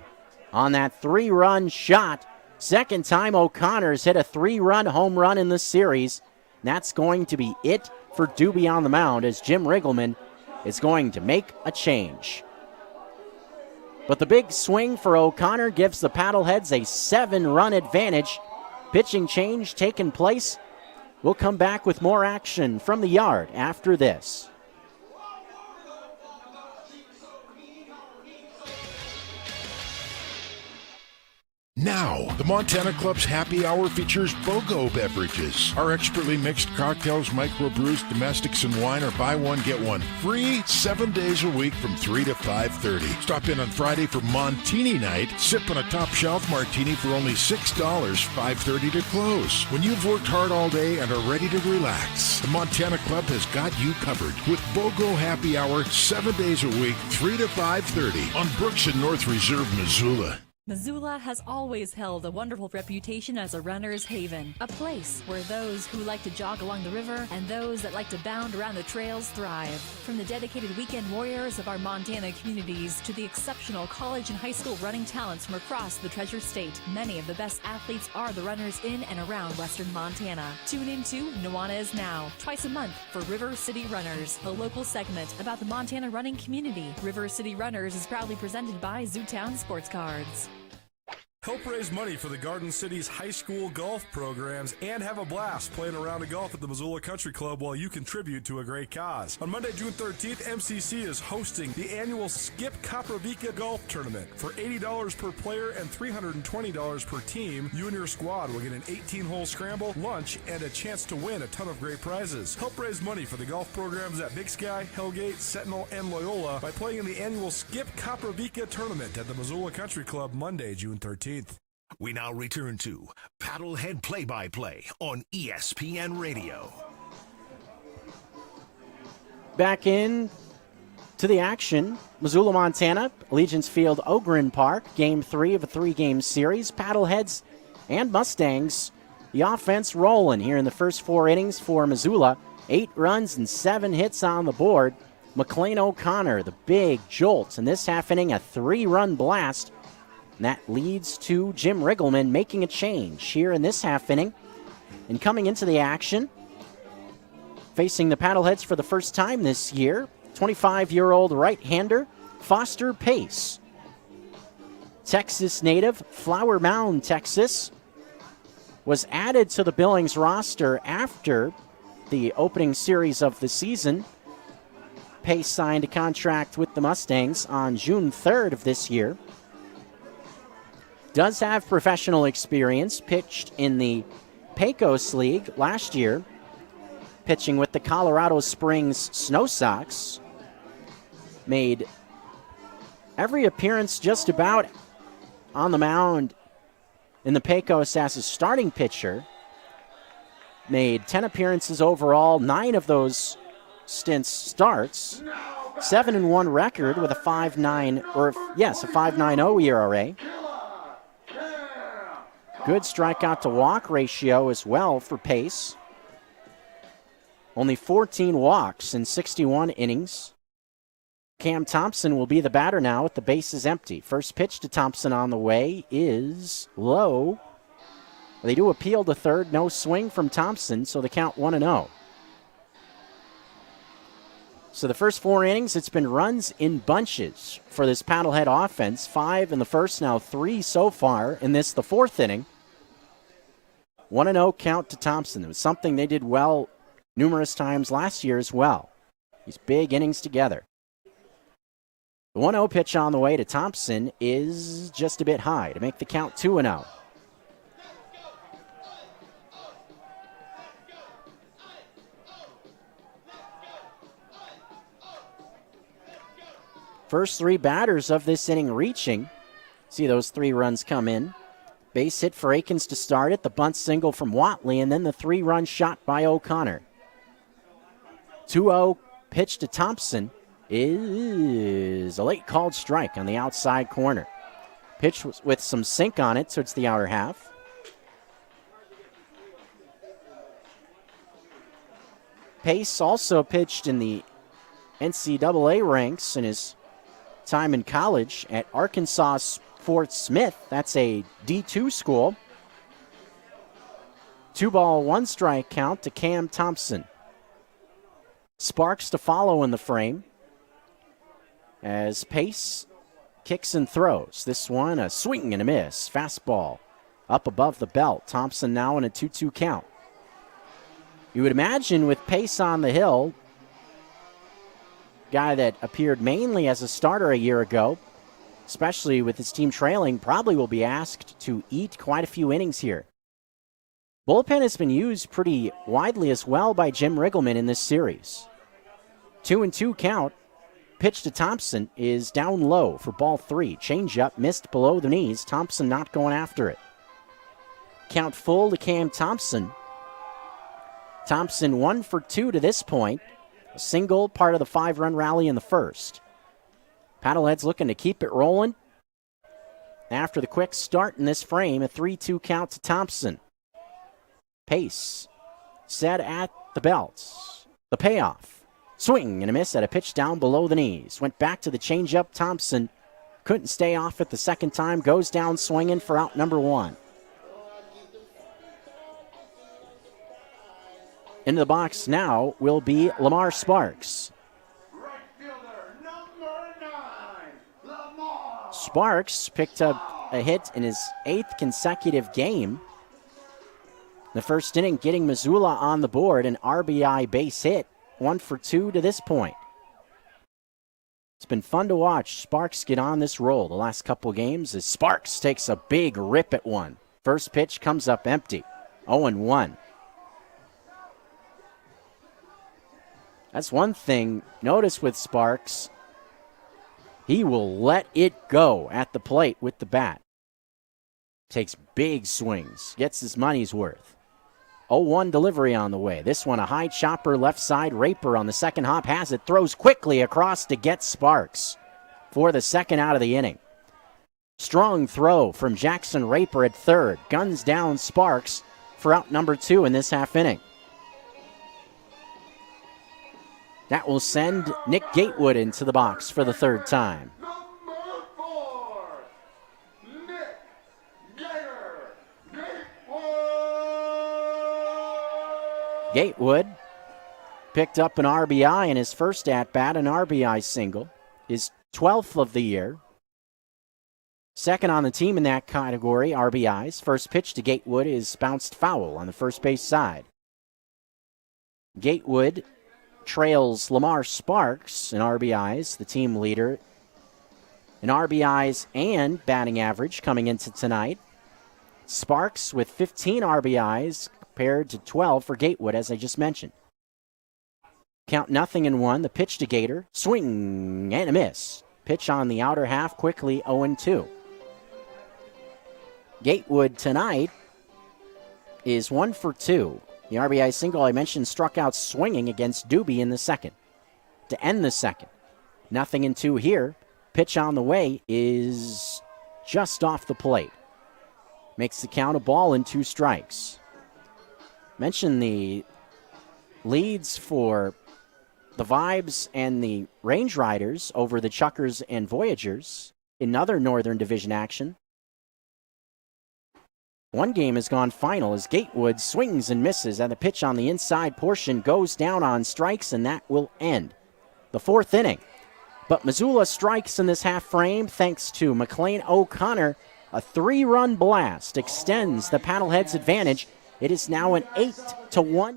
On that 3-run shot. Second time O'Connor's hit a 3-run home run in the series. That's going to be it for Doobie on the mound, as Jim Riggleman is going to make a change. But the big swing for O'Connor gives the Paddleheads a 7-run advantage. Pitching change taking place. We'll come back with more action from the yard after this. Now, the Montana Club's happy hour features BOGO beverages. Our expertly mixed cocktails, microbrews, domestics, and wine are buy one, get one free 7 days a week from 3 to 5:30. Stop in on Friday for Montini night. Sip on a top shelf martini for only $6, 5:30 to close. When you've worked hard all day and are ready to relax, the Montana Club has got you covered with BOGO happy hour 7 days a week, 3 to 5:30 on Brooks and North Reserve, Missoula. Missoula has always held a wonderful reputation as a runner's haven, a place where those who like to jog along the river and those that like to bound around the trails thrive. From the dedicated weekend warriors of our Montana communities to the exceptional college and high school running talents from across the Treasure State, many of the best athletes are the runners in and around western Montana. Tune into Nuanez Now, twice a month for River City Runners, a local segment about the Montana running community. River City Runners is proudly presented by Zootown Sports Cards. Help raise money for the Garden City's high school golf programs and have a blast playing a round of golf at the Missoula Country Club while you contribute to a great cause. On Monday, June 13th, MCC is hosting the annual Skip Kapravica Golf Tournament. For $80 per player and $320 per team, you and your squad will get an 18-hole scramble, lunch, and a chance to win a ton of great prizes. Help raise money for the golf programs at Big Sky, Hellgate, Sentinel, and Loyola by playing in the annual Skip Kapravica Tournament at the Missoula Country Club Monday, June 13th. We now return to Paddlehead Play-by-Play on ESPN Radio. Back in to the action. Missoula, Montana, Allegiance Field, Ogren Park. Game 3 of a 3-game series. Paddleheads and Mustangs. The offense rolling here in the first 4 innings for Missoula. 8 runs and 7 hits on the board. McLean O'Connor, the big jolt in this half inning, a 3-run blast. And that leads to Jim Riggleman making a change here in this half inning. And coming into the action, facing the Paddleheads for the first time this year, 25-year-old right-hander Foster Pace. Texas native, Flower Mound, Texas, was added to the Billings roster after the opening series of the season. Pace signed a contract with the Mustangs on June 3rd of this year. Does have professional experience, pitched in the Pecos League last year, pitching with the Colorado Springs Snow Sox. Made every appearance just about on the mound in the Pecos as a starting pitcher. Made 10 appearances overall, 9 of those stints starts. 7-1 record with a 5.90 ERA. Good strikeout to walk ratio as well for Pace. Only 14 walks in 61 innings. Cam Thompson will be the batter now with the bases empty. First pitch to Thompson on the way is low. They do appeal to third. No swing from Thompson, so the count 1-0. So the first 4 innings, it's been runs in bunches for this Paddlehead offense. 5 in the first, now 3 so far in this, the 4th inning. 1-0 count to Thompson. It was something they did well numerous times last year as well. These big innings together. The 1-0 pitch on the way to Thompson is just a bit high to make the count 2-0. First 3 batters of this inning reaching. See those 3 runs come in. Base hit for Akins to start it, the bunt single from Watley, and then the 3-run shot by O'Connor. 2-0 pitch to Thompson is a late called strike on the outside corner. Pitch with some sink on it towards the outer half. Pace also pitched in the NCAA ranks in his time in college at Arkansas Fort Smith. That's a D2 school. 2-ball, 1-strike count to Cam Thompson. Sparks to follow in the frame as Pace kicks and throws. This one a swing and a miss. Fastball up above the belt. Thompson now in a 2-2 count. You would imagine with Pace on the hill, guy that appeared mainly as a starter a year ago, especially with his team trailing, probably will be asked to eat quite a few innings here. Bullpen has been used pretty widely as well by Jim Riggleman in this series. 2-2 count. Pitch to Thompson is down low for ball 3. Changeup missed below the knees. Thompson not going after it. Count full to Cam Thompson. Thompson 1 for 2 to this point. A single, part of the 5-run rally in the first. Paddleheads looking to keep it rolling. After the quick start in this frame, a 3-2 count to Thompson. Pace set at the belts. The payoff. Swing and a miss at a pitch down below the knees. Went back to the changeup. Thompson couldn't stay off it the second time. Goes down swinging for out number 1. Into the box now will be Lamar Sparks. Sparks picked up a hit in his 8th consecutive game. The first inning getting Missoula on the board, an RBI base hit. 1 for 2 to this point. It's been fun to watch Sparks get on this roll the last couple games as Sparks takes a big rip at one. First pitch comes up empty. 0-1. That's one thing. Notice with Sparks, he will let it go at the plate with the bat. Takes big swings, gets his money's worth. 0-1 delivery on the way. This one a high chopper left side. Raper on the second hop has it. Throws quickly across to get Sparks for the second out of the inning. Strong throw from Jackson Raper at third. Guns down Sparks for out number 2 in this half inning. That will send Nick Gatewood into the box for the 3rd time. Gatewood picked up an RBI in his first at-bat, an RBI single, his 12th of the year. Second on the team in that category, RBIs. First pitch to Gatewood is bounced foul on the first base side. Gatewood trails Lamar Sparks in RBIs, the team leader in RBIs and batting average coming into tonight. Sparks with 15 RBIs compared to 12 for Gatewood, as I just mentioned. Count 0-1. The pitch to Gator. Swing and a miss. Pitch on the outer half quickly, 0-2. Gatewood tonight is 1 for 2. The RBI single I mentioned struck out swinging against Doobie in the second to end the second. 0-2 here. Pitch on the way is just off the plate. Makes the count a ball and 2 strikes. Mention the leads for the Vibes and the Range Riders over the Chuckers and Voyagers in other Northern Division action. One game has gone final as Gatewood swings and misses, and the pitch on the inside portion goes down on strikes, and that will end the 4th inning. But Missoula strikes in this half frame thanks to McLean O'Connor. A 3-run blast extends the Paddleheads' advantage. It is now an 8-1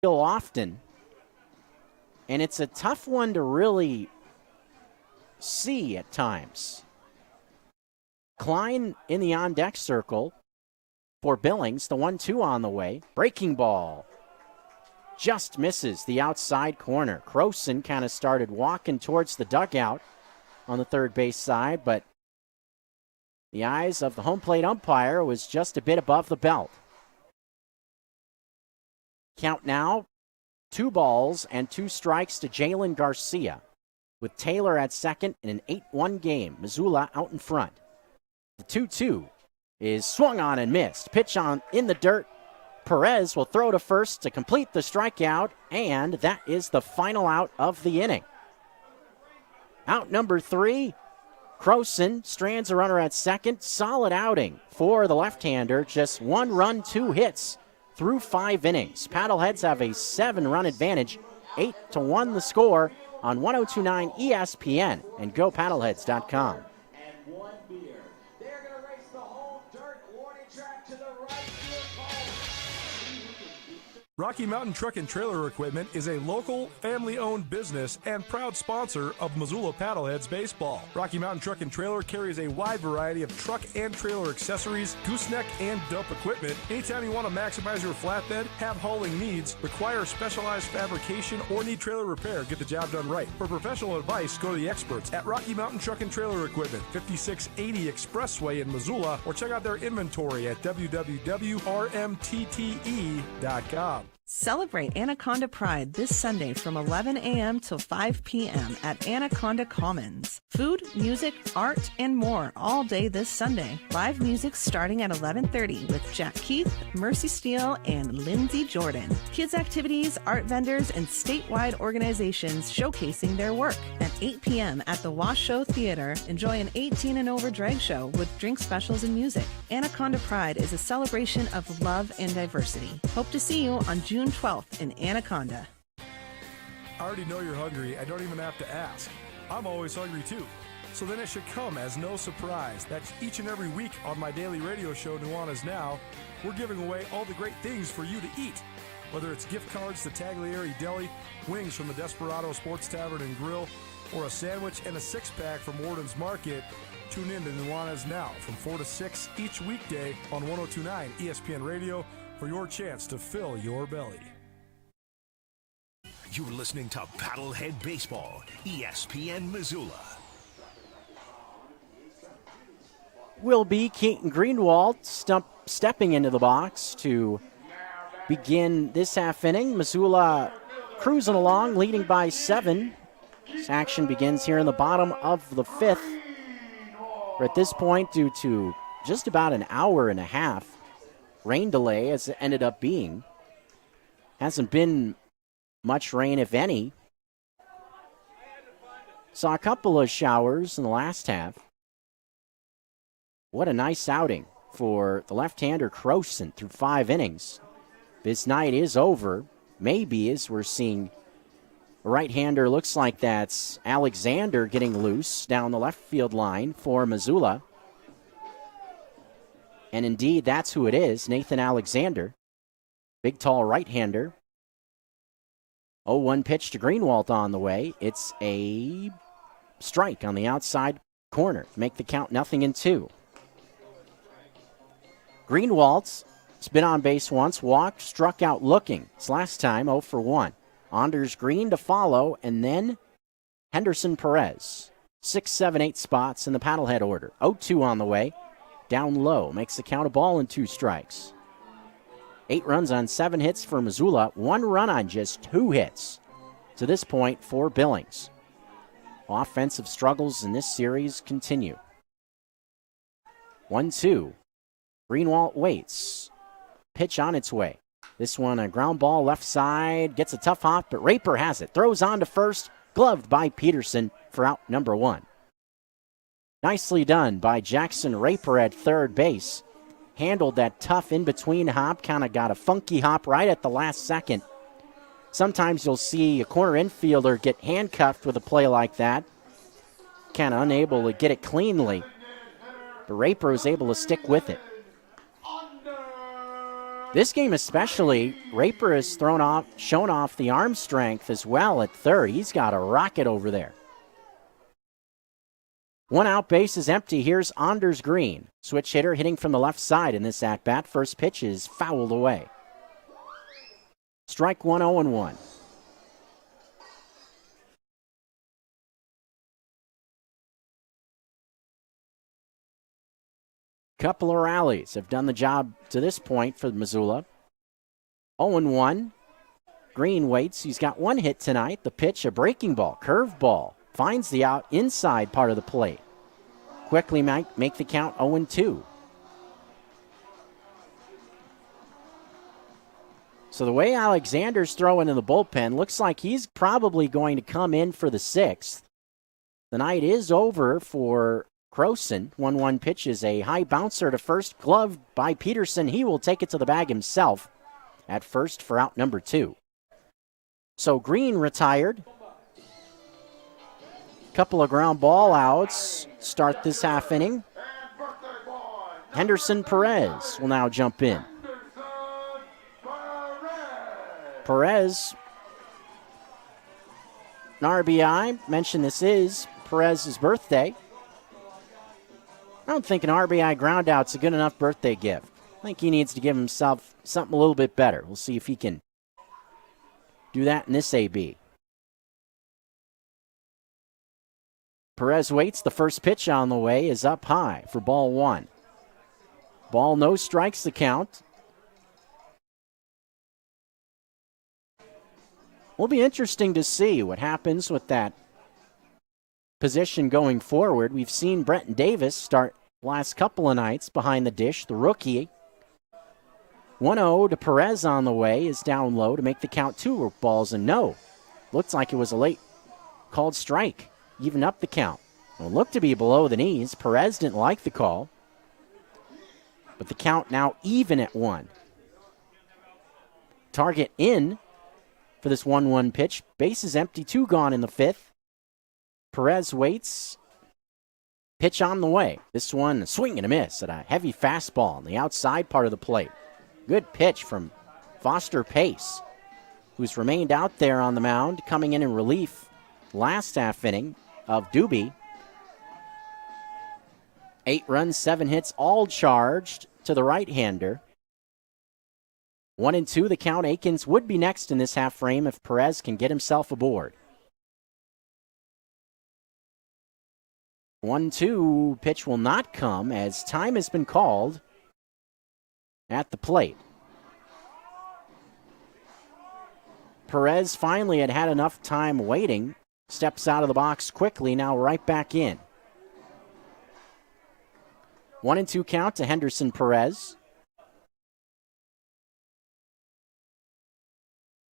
feel often, and it's a tough one to really see at times. Klein in the on-deck circle for Billings. The 1-2 on the way. Breaking ball. Just misses the outside corner. Croson kind of started walking towards the dugout on the third base side, but the eyes of the home plate umpire was just a bit above the belt. Count now, 2 balls and 2 strikes to Jalen Garcia, with Taylor at second in an 8-1 game. Missoula out in front. The 2-2 is swung on and missed. Pitch on in the dirt. Perez will throw to first to complete the strikeout, and that is the final out of the inning. Out number 3, Croson strands a runner at second. Solid outing for the left-hander. Just 1 run, 2 hits through 5 innings. Paddleheads have a 7-run advantage. 8-1 the score on 102.9 ESPN and GoPaddleheads.com. Rocky Mountain Truck and Trailer Equipment is a local, family-owned business and proud sponsor of Missoula PaddleHeads baseball. Rocky Mountain Truck and Trailer carries a wide variety of truck and trailer accessories, gooseneck and dump equipment. Anytime you want to maximize your flatbed, have hauling needs, require specialized fabrication, or need trailer repair, get the job done right. For professional advice, go to the experts at Rocky Mountain Truck and Trailer Equipment, 5680 Expressway in Missoula, or check out their inventory at www.rmtte.com. Celebrate Anaconda Pride this Sunday from 11 a.m. till 5 p.m. at Anaconda Commons. Food, music, art, and more all day this Sunday. Live music starting at 11:30 with Jack Keith, Mercy Steele, and Lindsay Jordan. Kids activities, art vendors, and statewide organizations showcasing their work. At 8 p.m. at the Washoe Theater, enjoy an 18 and over drag show with drink specials and music. Anaconda Pride is a celebration of love and diversity. Hope to see you on June 12th in Anaconda. I already know you're hungry. I don't even have to ask. I'm always hungry too. So then it should come as no surprise that each and every week on my daily radio show, Nuanez Now, we're giving away all the great things for you to eat. Whether it's gift cards to Taglieri Deli, wings from the Desperado Sports Tavern and Grill, or a sandwich and a 6-pack from Warden's Market, tune in to Nuanez Now from 4 to 6 each weekday on 102.9 ESPN Radio for your chance to fill your belly. You're listening to Paddlehead Baseball, ESPN Missoula. Will be Keaton Greenwald stepping into the box to begin this half inning. Missoula cruising along, leading by 7. This action begins here in the bottom of the 5th. We're at this point, due to just about an hour and a half rain delay, as it ended up being. Hasn't been much rain, if any. Saw a couple of showers in the last half. What a nice outing for the left-hander Croson through 5 innings. This night is over. Maybe, as we're seeing, a right-hander looks like that's Alexander getting loose down the left field line for Missoula. And indeed, that's who it is, Nathan Alexander. Big, tall right-hander. 0-1 pitch to Greenwald on the way. It's a strike on the outside corner to make the count 0-2. Greenwald's been on base once, walked, struck out looking. His last time, 0 for 1. Anders Green to follow, and then Henderson Perez. 6, 7, 8 spots in the paddlehead order. 0-2 on the way. Down low, makes the count a ball and 2 strikes. 8 runs on 7 hits for Missoula, 1 run on just 2 hits to this point for Billings. Offensive struggles in this series continue. 1-2. Greenwald waits. Pitch on its way. This one a ground ball left side, gets a tough hop, but Raper has it. Throws on to first, gloved by Peterson for out number 1. Nicely done by Jackson Raper at third base. Handled that tough in-between hop, kind of got a funky hop right at the last second. Sometimes you'll see a corner infielder get handcuffed with a play like that. Kind of unable to get it cleanly. But Raper was able to stick with it. This game especially, Raper has shown off the arm strength as well at third. He's got a rocket over there. One out, base is empty. Here's Anders Green. Switch hitter hitting from the left side in this at-bat. First pitch is fouled away. Strike one, 0-1. Couple of rallies have done the job to this point for Missoula. 0-1. Green waits. He's got one hit tonight. The pitch, a breaking ball, curve ball. Finds the out inside part of the plate. Quickly make the count 0-2. So the way Alexander's throwing in the bullpen, looks like he's probably going to come in for the sixth. The night is over for Croson. 1-1 pitch is a high bouncer to first, gloved by Peterson. He will take it to the bag himself at first for out number 2. So Green retired. Couple of ground ball outs start this half inning. Henderson Perez will now jump in. Perez, an RBI. Mentioned this is Perez's birthday. I don't think an RBI groundout's a good enough birthday gift. I think he needs to give himself something a little bit better. We'll see if he can do that in this AB. Perez waits. The first pitch on the way is up high for ball 1. Ball, no strikes the count. Will be interesting to see what happens with that position going forward. We've seen Brenton Davis start last couple of nights behind the dish, the rookie. 1-0 to Perez on the way is down low to make the count 2 balls and no. Looks like it was a late called strike. Even up the count. It looked to be below the knees. Perez didn't like the call. But the count now even at 1. Target in for this 1-1 pitch. Base is empty, 2 gone in the 5th. Perez waits. Pitch on the way. This one, a swing and a miss at a heavy fastball on the outside part of the plate. Good pitch from Foster Pace, who's remained out there on the mound, coming in relief last half inning of Doobie. 8 runs, 7 hits, all charged to the right-hander. 1-2 the count. Akins would be next in this half frame if Perez can get himself aboard. 1-2 pitch will not come as time has been called at the plate. Perez finally had enough time waiting. Steps out of the box quickly, now right back in. 1-2 count to Henderson Perez.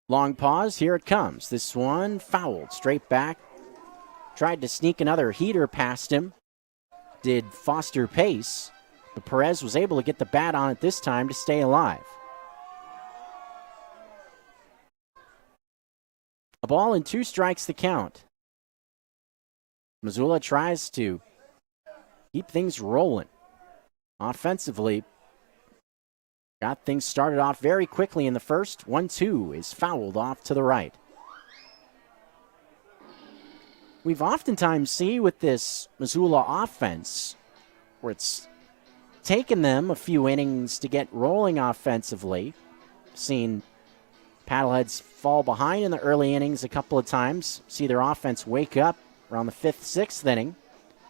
Long pause, here it comes. This one fouled straight back. Tried to sneak another heater past him. Did Foster Pace, but Perez was able to get the bat on it this time to stay alive. A ball and 2 strikes the count. Missoula tries to keep things rolling. Offensively, got things started off very quickly in the first. 1-2 is fouled off to the right. We've oftentimes seen with this Missoula offense where it's taken them a few innings to get rolling offensively. Seen Paddleheads fall behind in the early innings a couple of times. See their offense wake up around the 5th, 6th inning.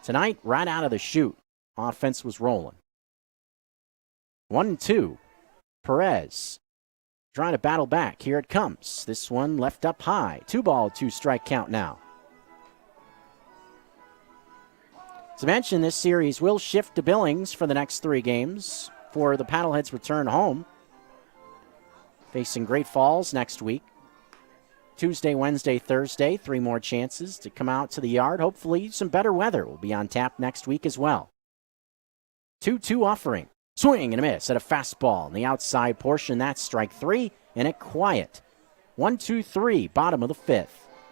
Tonight, right out of the chute, offense was rolling. 1-2. Perez trying to battle back. Here it comes. This one left up high. 2-ball, 2-strike count now. As I mentioned, this series will shift to Billings for the next 3 games for the Paddleheads return home. Facing Great Falls next week. Tuesday, Wednesday, Thursday, 3 more chances to come out to the yard. Hopefully some better weather will be on tap next week as well. 2-2 offering. Swing and a miss at a fastball on the outside portion. That's strike 3, and it quiet. 1-2-3, bottom of the 5th.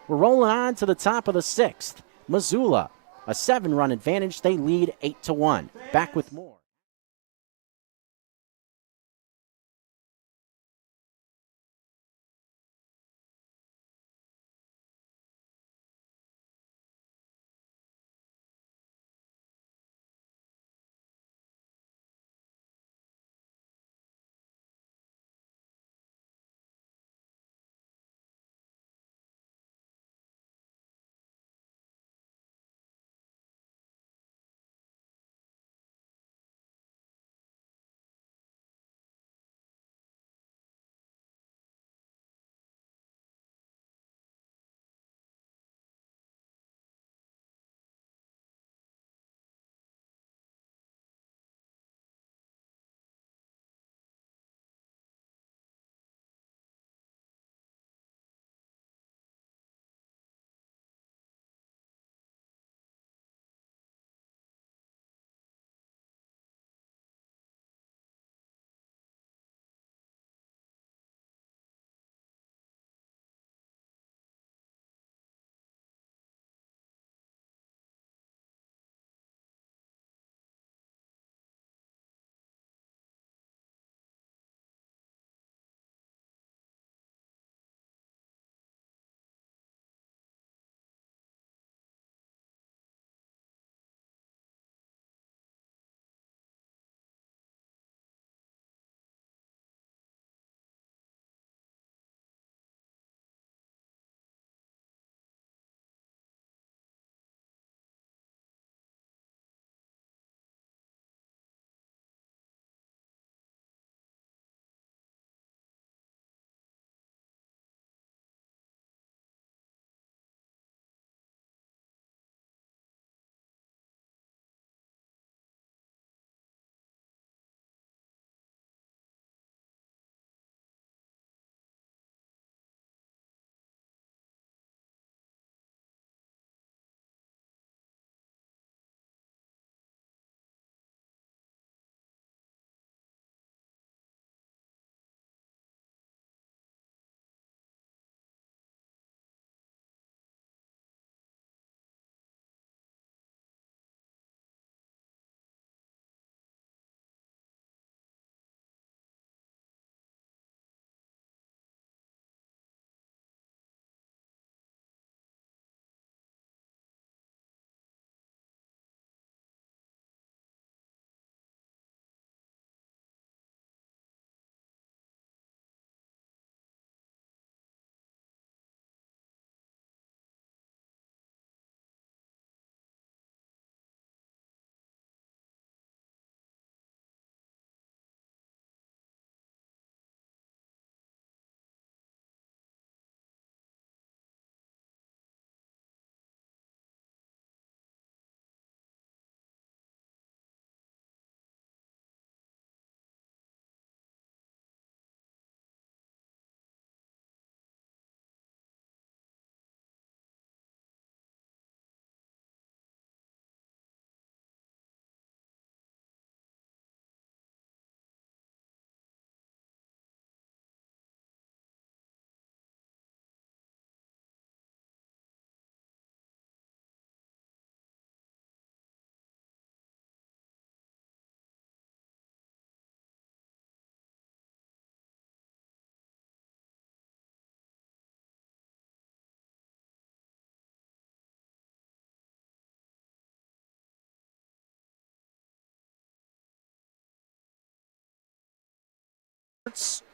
We're rolling on to the top of the 6th. Missoula, a 7-run advantage. They lead 8-1. Back with more.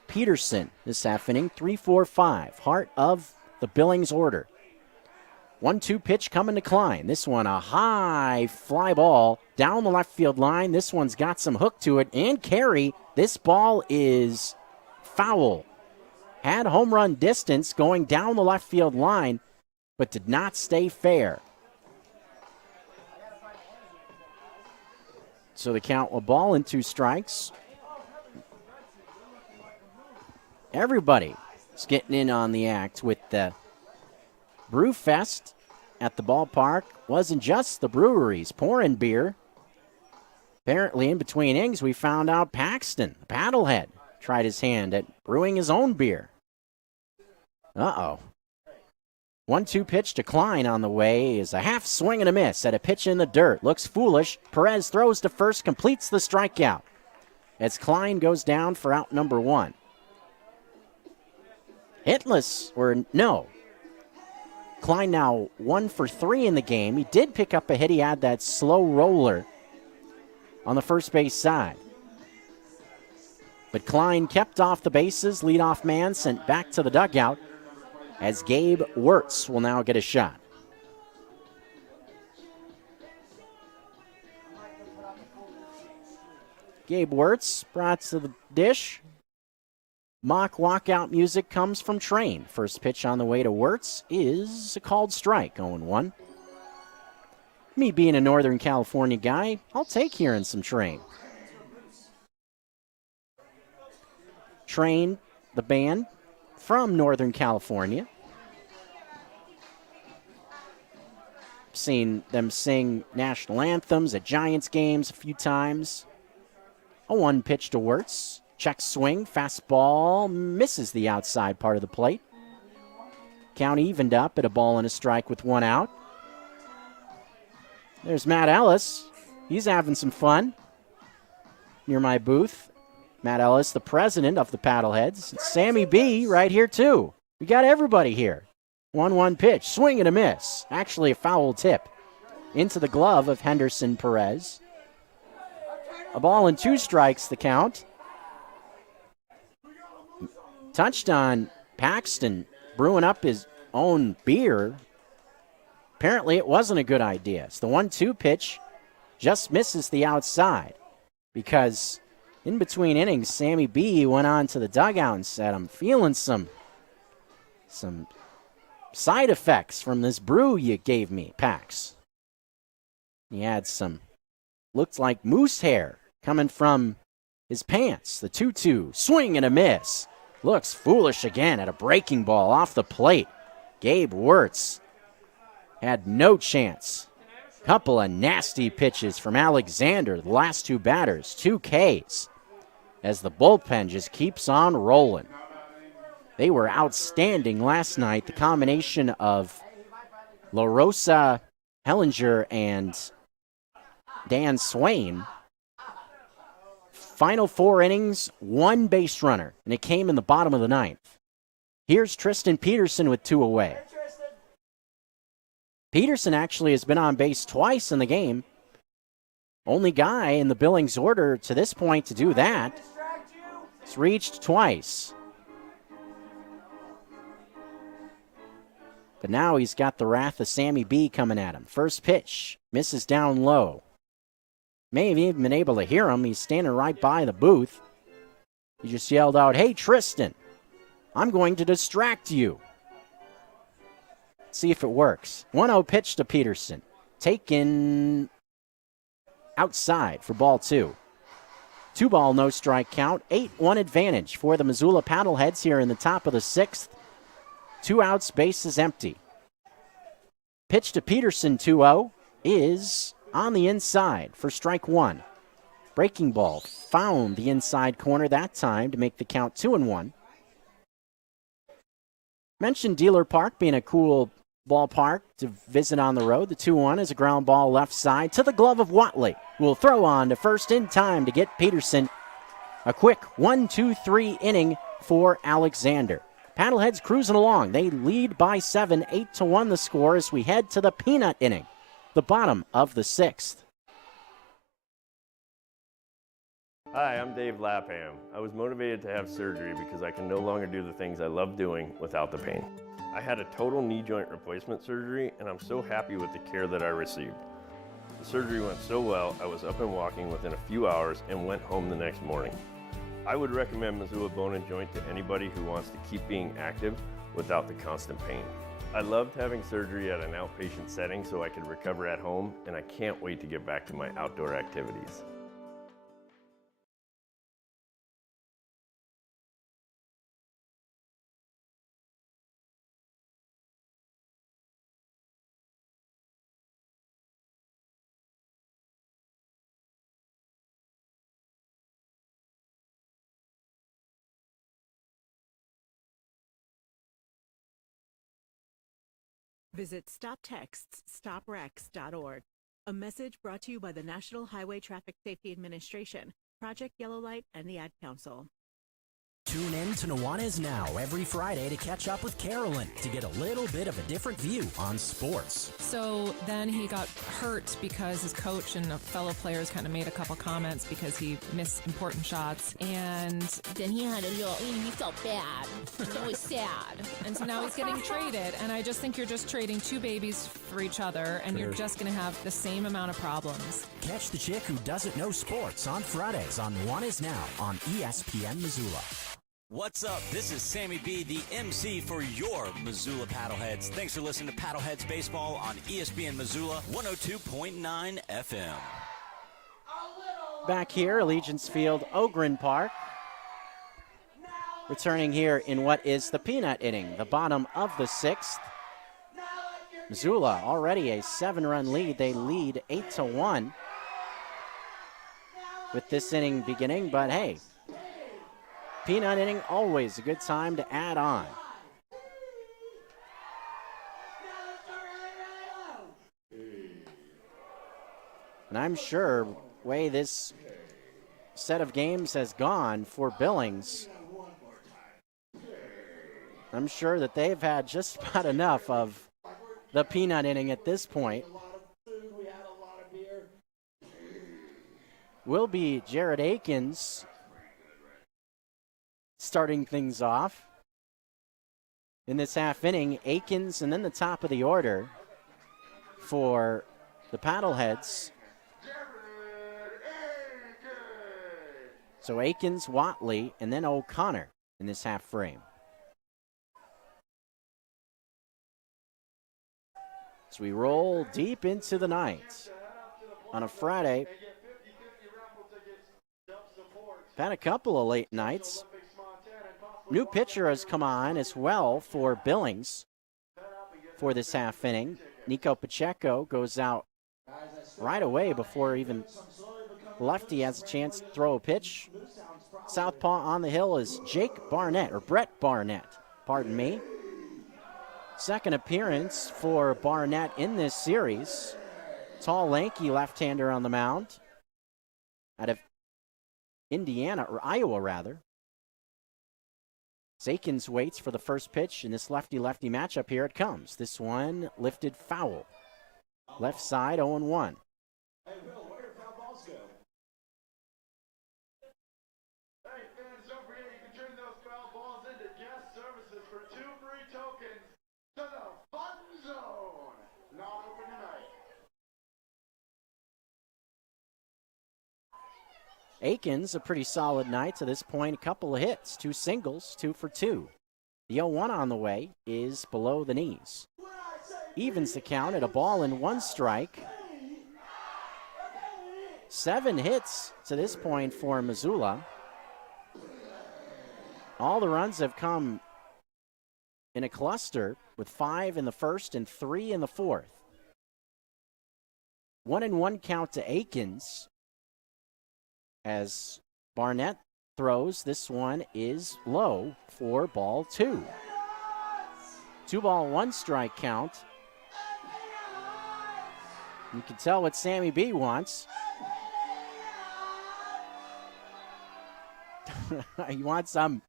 Peterson this half inning, 3-4-5, heart of the Billings order. 1-2 pitch coming to Klein. This one a high fly ball down the left field line. This one's got some hook to it and carry. This ball is foul. Had home run distance going down the left field line, but did not stay fair. So the count, a ball and 2 strikes. Everybody is getting in on the act with the Brew Fest at the ballpark. Wasn't just the breweries pouring beer. Apparently, in between innings, we found out Paxton, the paddlehead, tried his hand at brewing his own beer. Uh-oh. 1-2 pitch to Klein on the way is a half swing and a miss at a pitch in the dirt. Looks foolish. Perez throws to first, completes the strikeout as Klein goes down for out number 1. Hitless, or no. Klein now 1 for 3 in the game. He did pick up a hit. He had that slow roller on the first base side. But Klein kept off the bases. Leadoff man sent back to the dugout as Gabe Wirtz will now get a shot. Gabe Wirtz brought to the dish. Mock walkout music comes from Train. First pitch on the way to Wirtz is a called strike, 0-1. Me being a Northern California guy, I'll take hearing some Train. Train, the band from Northern California. Seen them sing national anthems at Giants games a few times. A 1 pitch to Wirtz. Check swing, fastball, misses the outside part of the plate. Count evened up at a ball and a strike with 1 out. There's Matt Ellis. He's having some fun near my booth. Matt Ellis, the president of the Paddleheads. Sammy B right here too. We got everybody here. 1-1 pitch, swing and a miss. Actually a foul tip into the glove of Henderson Perez. A ball and 2 strikes the count. Touched on Paxton brewing up his own beer. Apparently it wasn't a good idea. So the 1-2 pitch just misses the outside because in between innings, Sammy B went on to the dugout and said, I'm feeling some side effects from this brew you gave me, Pax. He had some, looked like moose hair coming from his pants. The 2-2, swing and a miss. Looks foolish again at a breaking ball off the plate. Gabe Wirtz had no chance. Couple of nasty pitches from Alexander, the last 2 batters, 2 Ks, as the bullpen just keeps on rolling. They were outstanding last night. The combination of La Rosa, Hellinger, and Dan Swain. Final 4 innings, 1 base runner, and it came in the bottom of the 9th. Here's Tristan Peterson with 2 away. Peterson actually has been on base twice in the game. Only guy in the Billings order to this point to do that. It's reached twice. But now he's got the wrath of Sammy B coming at him. First pitch, misses down low. May have even been able to hear him. He's standing right by the booth. He just yelled out, hey, Tristan, I'm going to distract you. See if it works. 1-0 pitch to Peterson. Taken outside for ball 2. 2-ball, no strike count. 8-1 advantage for the Missoula Paddleheads here in the top of the 6th. 2 outs, bases empty. Pitch to Peterson, 2-0, is on the inside for strike 1. Breaking ball found the inside corner that time to make the count 2-1. Mentioned Dealer Park being a cool ballpark to visit on the road. The 2-1 is a ground ball left side to the glove of Watley, who will throw on to first in time to get Peterson. A quick 1-2-3 inning for Alexander. Paddleheads cruising along. They lead by 7, 8-1 the score as we head to the peanut inning, the bottom of the 6th. Hi, I'm Dave Lapham. I was motivated to have surgery because I can no longer do the things I love doing without the pain. I had a total knee joint replacement surgery, and I'm so happy with the care that I received. The surgery went so well, I was up and walking within a few hours and went home the next morning. I would recommend Missoula Bone and Joint to anybody who wants to keep being active without the constant pain. I loved having surgery at an outpatient setting so I could recover at home, and I can't wait to get back to my outdoor activities. Visit StopTextsStopWrecks.org. A message brought to you by the National Highway Traffic Safety Administration, Project Yellow Light, and the Ad Council. Tune in to Nuanez Now every Friday to catch up with Carolyn to get a little bit of a different view on sports. So then he got hurt because his coach and fellow players kind of made a couple comments because he missed important shots. And then he had a little, he felt bad. It was sad. And so now he's getting traded. And I just think you're just trading two babies for each other, and you're just going to have the same amount of problems. Catch the chick who doesn't know sports on Fridays on Nuanez Now on ESPN Missoula. What's up? This is Sammy B, the MC for your Missoula PaddleHeads. Thanks for listening to PaddleHeads Baseball on ESPN Missoula 102.9 FM. Back here, Allegiance Field, Ogren Park. Returning here in what is the peanut inning, the bottom of the sixth. Missoula already a 7-run lead. They lead 8-1 with this inning beginning, but hey, peanut inning, always a good time to add on. And I'm sure the way this set of games has gone for Billings, I'm sure that they've had just about enough of the peanut inning at this point. Will be Jared Akins starting things off in this half inning. Akins and then the top of the order for the Paddleheads. So Akins, Watley, and then O'Connor in this half frame. As we roll deep into the night on a Friday. Had a couple of late nights. New pitcher has come on as well for Billings for this half inning. Nico Pacheco goes out right away before even lefty has a chance to throw a pitch. Southpaw on the hill is Jake Barnett, or Brett Barnett, pardon me. Second appearance for Barnett in this series. Tall, lanky left-hander on the mound out of Indiana, or Iowa rather. Akins waits for the first pitch in this lefty-lefty matchup. Here it comes. This one lifted foul. Left side, 0-1. Akins, a pretty solid night to this point. A couple of hits, 2 singles, 2 for 2. The 0-1 on the way is below the knees. Evens the count at a ball and 1 strike. 7 hits to this point for Missoula. All the runs have come in a cluster with 5 in the first and 3 in the fourth. 1-1 count to Akins. As Barnett throws, this one is low for ball 2. 2-ball, 1 strike count. You can tell what Sammy B wants. He wants some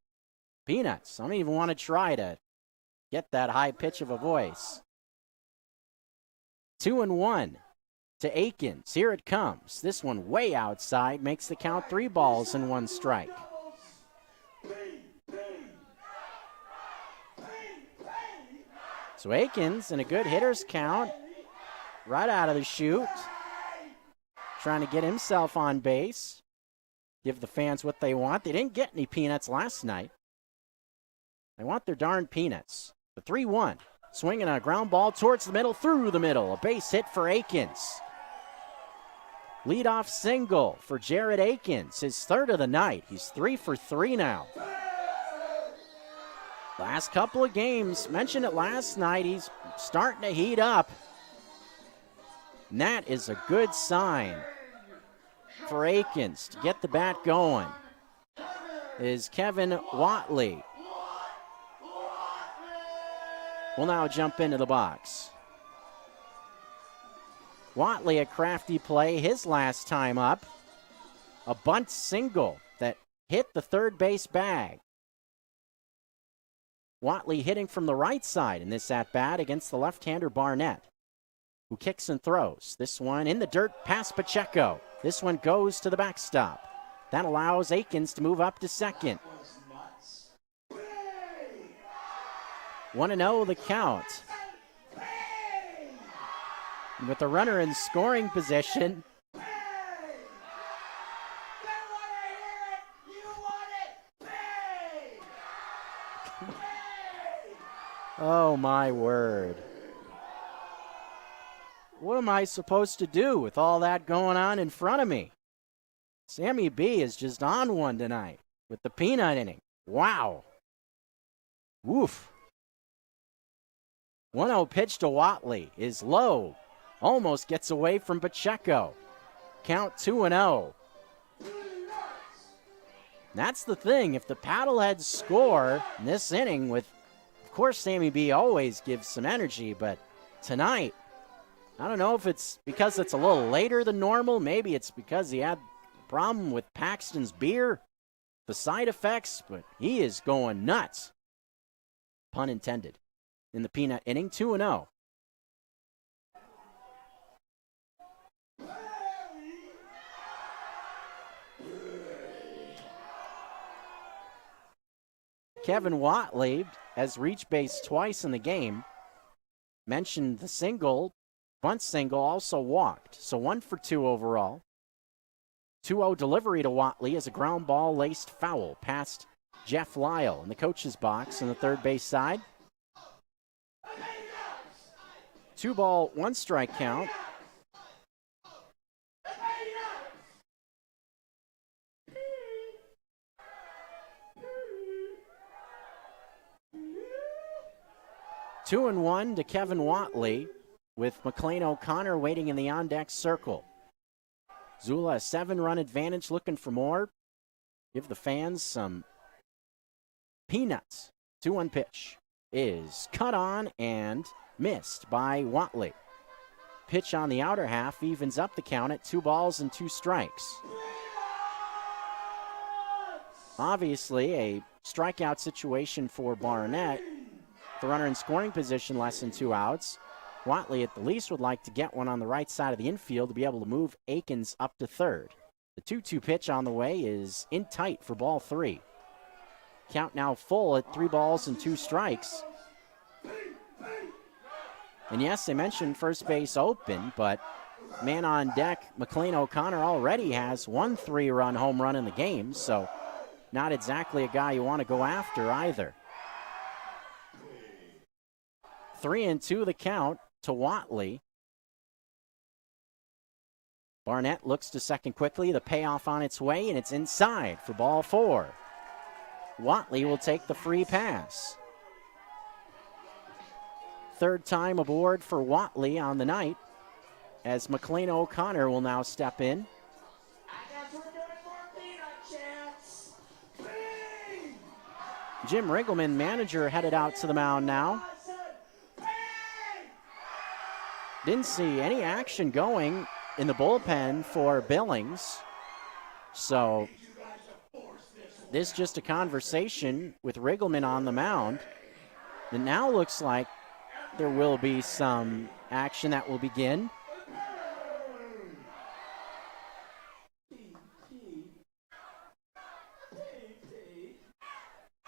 peanuts. I don't even want to try to get that high pitch of a voice. 2-1 to Akins. Here it comes. This one way outside makes the count 3 balls and 1 strike. So Akins in a good hitter's count right out of the chute. Trying to get himself on base. Give the fans what they want. They didn't get any peanuts last night. They want their darn peanuts. The 3-1. Swinging a ground ball towards the middle, through the middle. A base hit for Akins. Leadoff single for Jared Akins, his 3rd of the night. He's 3 for 3 now. Last couple of games, mentioned it last night, he's starting to heat up. And that is a good sign for Akins to get the bat going. Is Kevin Watley. Will now jump into the box. Watley, a crafty play his last time up. A bunt single that hit the third base bag. Watley hitting from the right side in this at-bat against the left-hander Barnett, who kicks and throws. This one in the dirt past Pacheco. This one goes to the backstop. That allows Akins to move up to second. 1-0 the count. And with the runner in scoring position, oh my word. What am I supposed to do with all that going on in front of me? Sammy B is just on one tonight with the peanut inning. Wow. Woof. 1-0 pitch to Watley is low. Almost gets away from Pacheco. Count 2-0. That's the thing. If the Paddleheads score in this inning with, of course, Sammy B always gives some energy, but tonight, I don't know if it's because it's a little later than normal. Maybe it's because he had a problem with Paxton's beer, the side effects, but he is going nuts. Pun intended. In the peanut inning, 2-0. Kevin Watley has reached base twice in the game. Mentioned the single, bunt single, also walked. So 1 for 2 overall. 2-0 delivery to Watley as a ground ball laced foul past Jeff Lyle in the coach's box on the third base side. 2 ball, 1 strike count. Two and 1 to Kevin Watley with McLean O'Connor waiting in the on-deck circle. Missoula a 7-run advantage, looking for more. Give the fans some peanuts. 2-1 pitch is cut on and missed by Watley. Pitch on the outer half evens up the count at 2 balls and 2 strikes. Obviously a strikeout situation for Barnett. The runner in scoring position, less than 2 outs. Watley at the least would like to get one on the right side of the infield to be able to move Akins up to third. The 2-2 pitch on the way is in tight for ball 3. Count now full at 3 balls and 2 strikes. And yes, they mentioned first base open, but man on deck, McLean O'Connor already has 1 3-run home run in the game, so not exactly a guy you want to go after either. 3-2 the count to Watley. Barnett looks to second quickly. The payoff on its way, and it's inside for ball 4. Watley will take the free pass. Third time aboard for Watley on the night, as McLean O'Connor will now step in. Jim Riggleman, manager, headed out to the mound now. Didn't see any action going in the bullpen for Billings. So this is just a conversation with Riggleman on the mound. It now looks like there will be some action that will begin.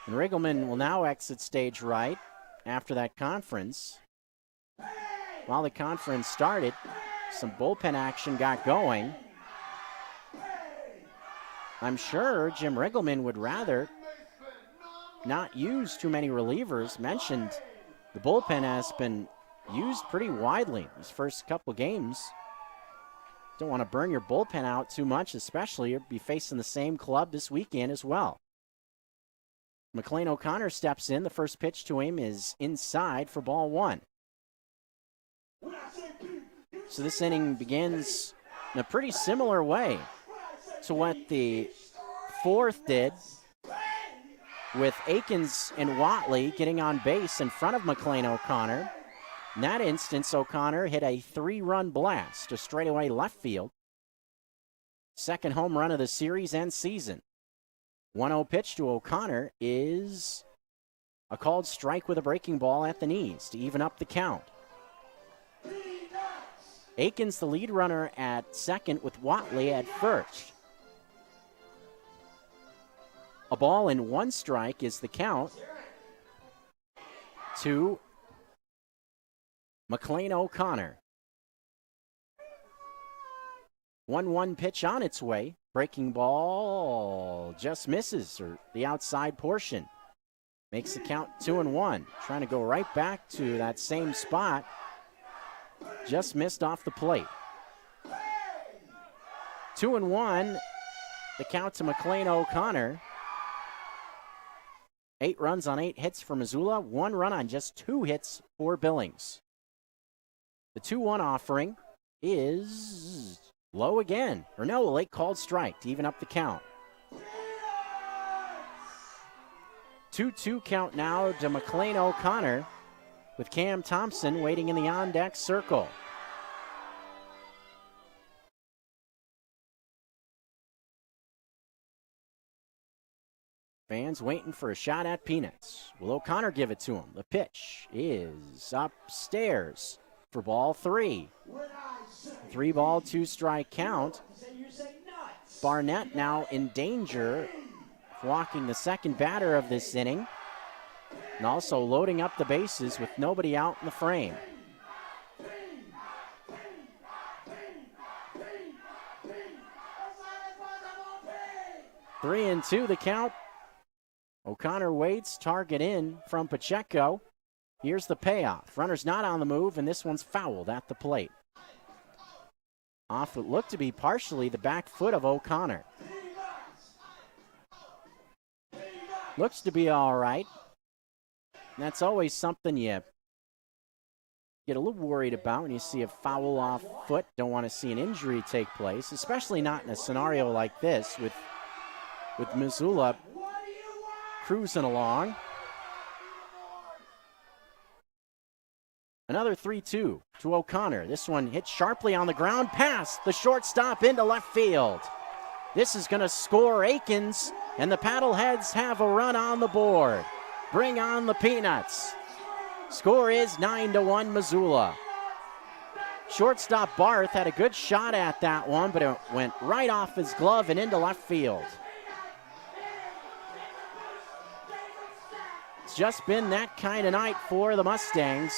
And Riggleman will now exit stage right after that conference. While the conference started, some bullpen action got going. I'm sure Jim Riggleman would rather not use too many relievers. Mentioned the bullpen has been used pretty widely these first couple games. Don't want to burn your bullpen out too much, especially you'll be facing the same club this weekend as well. McLean O'Connor steps in. The first pitch to him is inside for ball one. So this inning begins in a pretty similar way to what the fourth did, with Akins and Watley getting on base in front of McLean O'Connor. In that instance, O'Connor hit a 3-run blast to straightaway left field. Second home run of the series and season. 1-0 pitch to O'Connor is a called strike with a breaking ball at the knees to even up the count. Akins, the lead runner at second, with Watley at first. A ball and 1 strike is the count to McLean O'Connor. 1-1 pitch on its way. Breaking ball just misses, or the outside portion. Makes the count 2-1. Trying to go right back to that same spot. Just missed off the plate. 2-1, the count to McLean O'Connor. 8 runs on 8 hits for Missoula, 1 run on just 2 hits for Billings. The 2-1 offering is low again. Or no, a late called strike to even up the count. 2-2 count now to McLean O'Connor, with Cam Thompson waiting in the on-deck circle. Fans waiting for a shot at peanuts. Will O'Connor give it to him? The pitch is upstairs for ball 3. 3-ball, 2-strike count. Barnett now in danger, walking the second batter of this inning, and also loading up the bases with nobody out in the frame. Three and two, the count. O'Connor waits, target in from Pacheco. Here's the payoff. Runner's not on the move, and this one's fouled at the plate. Off what looked to be partially the back foot of O'Connor. Looks to be all right. And that's always something you get a little worried about when you see a foul off foot. Don't want to see an injury take place, especially not in a scenario like this with Missoula cruising along. Another 3-2 to O'Connor. This one hit sharply on the ground, past the shortstop into left field. This is going to score Akins, and the Paddleheads have a run on the board. Bring on the Peanuts. Score is 9-1 Missoula. Shortstop Barth had a good shot at that one, but it went right off his glove and into left field. It's just been that kind of night for the Mustangs.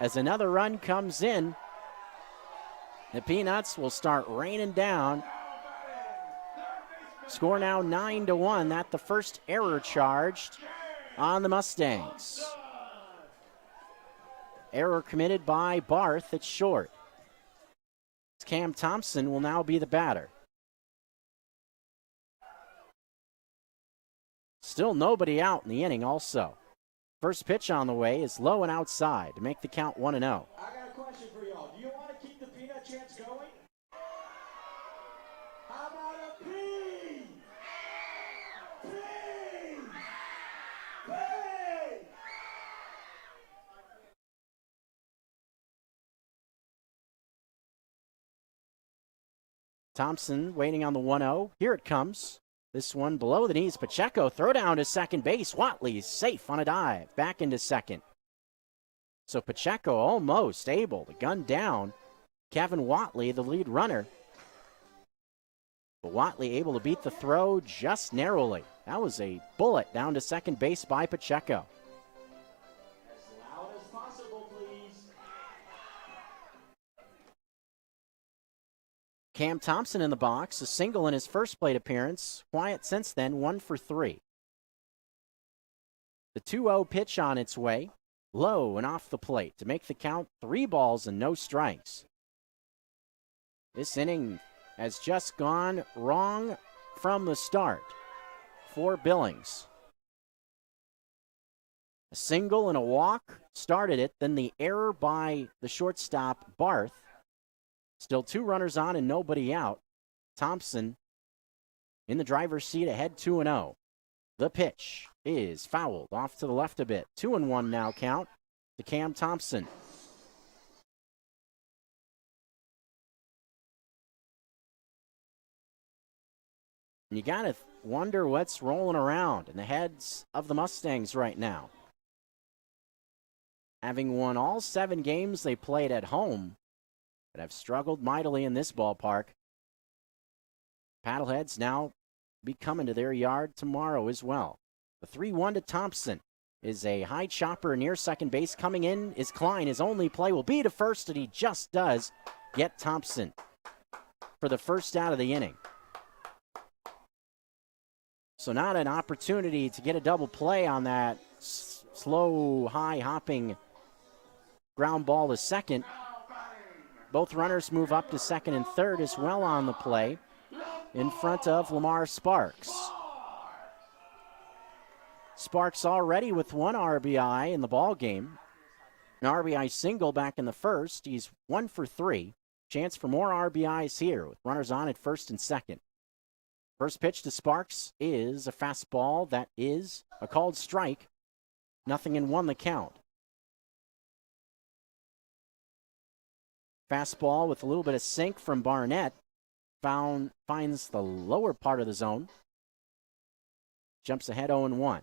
As another run comes in, the Peanuts will start raining down. Score now 9-1. That's the first error charged on the Mustangs. Error committed by Barth at short. Cam Thompson will now be the batter. Still nobody out in the inning also. First pitch on the way is low and outside to make the count 1-0. I got a question for y'all. Do you want to keep the peanut chance going? How about a P? P! P! Thompson waiting on the 1-0. Here it comes. This one below the knees. Pacheco throw down to second base. Watley's safe on a dive. Back into second. So Pacheco almost able to gun down Kevin Watley, the lead runner. But Watley able to beat the throw just narrowly. That was a bullet down to second base by Pacheco. As loud as possible, please. Cam Thompson in the box, a single in his first plate appearance. Quiet since then, 1 for 3. The 2-0 pitch on its way, low and off the plate to make the count 3 balls and no strikes. This inning has just gone wrong from the start for Billings. A single and a walk started it, then the error by the shortstop, Barth. Still 2 runners on and nobody out. Thompson in the driver's seat ahead 2-0. The pitch is fouled off to the left a bit. 2-1 now count to Cam Thompson. You got to wonder what's rolling around in the heads of the Mustangs right now. Having won all 7 games they played at home, but have struggled mightily in this ballpark. Paddleheads now be coming to their yard tomorrow as well. The 3-1 to Thompson is a high chopper near second base. Coming in is Klein. His only play will be to first, and he just does get Thompson for the first out of the inning. So not an opportunity to get a double play on that slow, high-hopping ground ball to second. Both runners move up to second and third as well on the play in front of Lamar Sparks. Sparks already with 1 RBI in the ball game. An RBI single back in the first. He's 1 for 3. Chance for more RBIs here with runners on at first and second. First pitch to Sparks is a fastball that is a called strike. 0-1 the count. Fastball with a little bit of sink from Barnett. Finds the lower part of the zone. Jumps ahead 0-1.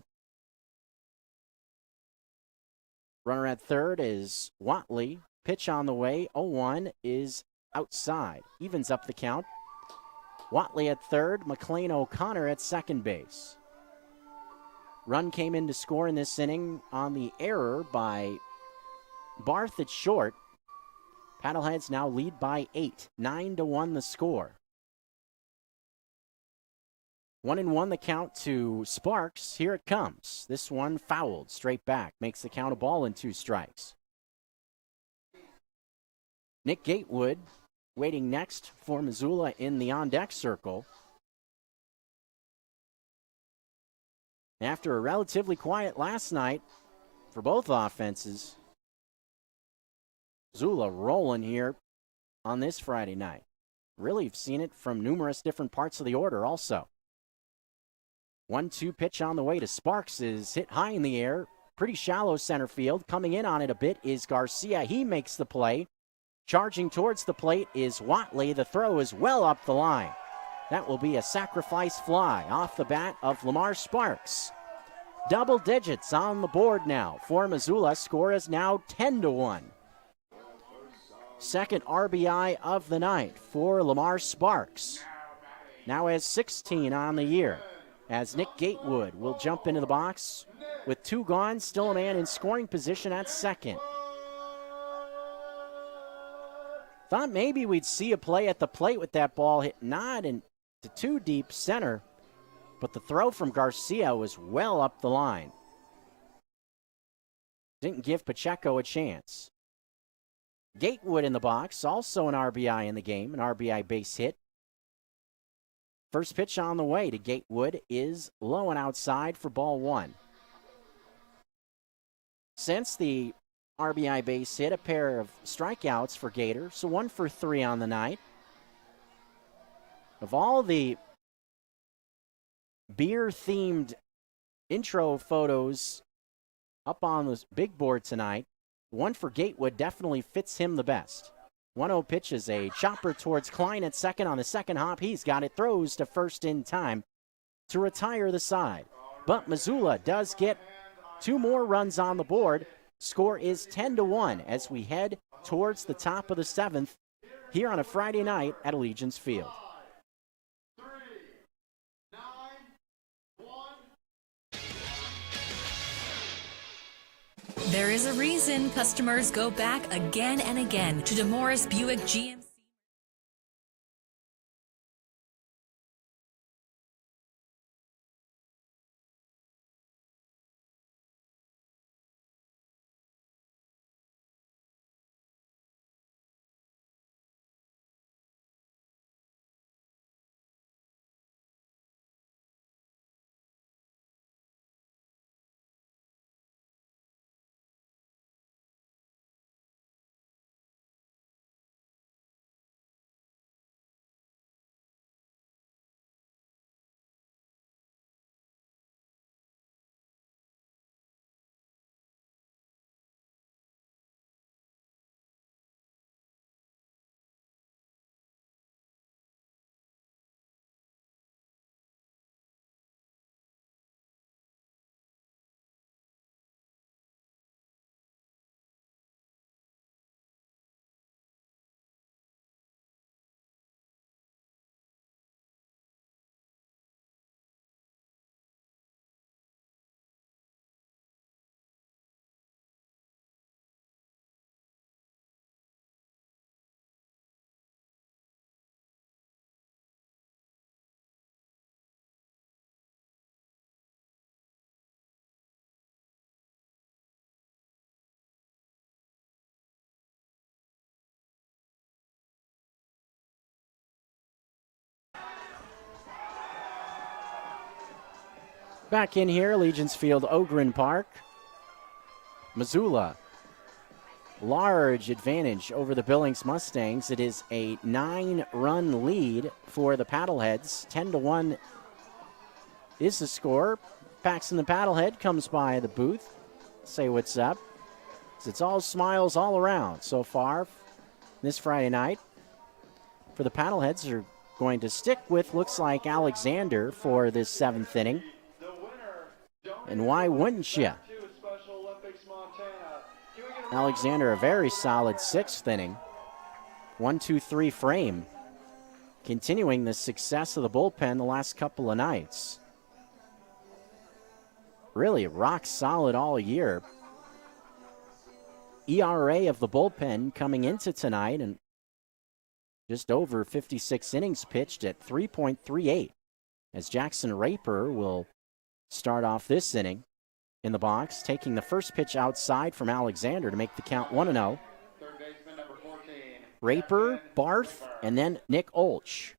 Runner at third is Watley. Pitch on the way. 0-1 is outside. Evens up the count. Watley at third. McLean O'Connor at second base. Run came in to score in this inning on the error by Barth at short. Paddleheads now lead by 8. 9-1 the score. 1-1 the count to Sparks. Here it comes. This one fouled straight back. Makes the count a ball and 2 strikes. Nick Gatewood waiting next for Missoula in the on-deck circle. After a relatively quiet last night for both offenses, Missoula rolling here on this Friday night. Really, you've seen it from numerous different parts of the order also. 1-2 pitch on the way to Sparks is hit high in the air. Pretty shallow center field. Coming in on it a bit is Garcia. He makes the play. Charging towards the plate is Watley. The throw is well up the line. That will be a sacrifice fly off the bat of Lamar Sparks. Double digits on the board now for Missoula. Score is now 10-1. Second RBI of the night for Lamar Sparks. Now has 16 on the year, as Nick Gatewood will jump into the box with 2 gone, still a man in scoring position at second. Thought maybe we'd see a play at the plate with that ball hit not into too deep center, but the throw from Garcia was well up the line. Didn't give Pacheco a chance. Gatewood in the box, also an RBI in the game, an RBI base hit. First pitch on the way to Gatewood is low and outside for ball 1. Since the RBI base hit, a pair of strikeouts for Gator, so 1 for 3 on the night. Of all the beer-themed intro photos up on the big board tonight, one for Gatewood definitely fits him the best. 1-0 pitch is a chopper towards Klein at second on the second hop. He's got it, throws to first in time to retire the side. But Missoula does get 2 more runs on the board. Score is 10-1 as we head towards the top of the 7th here on a Friday night at Allegiance Field. There is a reason customers go back again and again to DeMorris Buick GMC. Back in here, Allegiance Field, Ogren Park. Missoula, large advantage over the Billings Mustangs. It is a 9-run lead for the Paddleheads. 10-1 is the score. Paxton the Paddlehead comes by the booth. Say what's up. It's all smiles all around so far this Friday night. For the Paddleheads, are going to stick with, looks like, Alexander for this 7th inning. And why wouldn't you? Alexander, a very solid 6th inning. 1-2-3 frame. Continuing the success of the bullpen the last couple of nights. Really rock solid all year. ERA of the bullpen coming into tonight and just over 56 innings pitched at 3.38. As Jackson Raper will start off this inning in the box, taking the first pitch outside from Alexander to make the count 1-0. Raper, Barth, and then Nick Olch.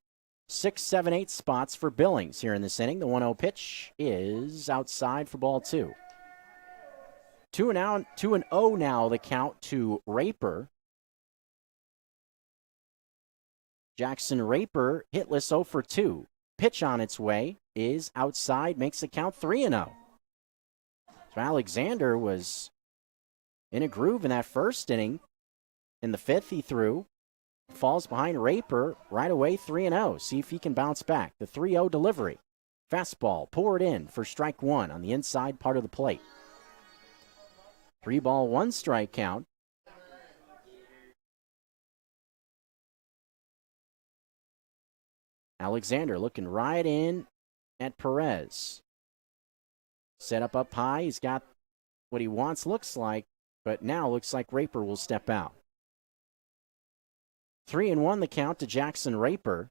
6, 7, 8 spots for Billings here in this inning. The 1-0 pitch is outside for ball 2. 2-0 now the count to Raper. Jackson Raper hitless 0 for 2. Pitch on its way is outside, makes the count 3-0. So Alexander was in a groove in that first inning. In the 5th, he threw. Falls behind Raper right away, 3-0. See if he can bounce back. The 3-0 delivery. Fastball poured in for strike 1 on the inside part of the plate. 3-ball, 1 strike count. Alexander looking right in at Perez. Set up high. He's got what he wants, looks like, but now looks like Raper will step out. 3-1 the count to Jackson Raper.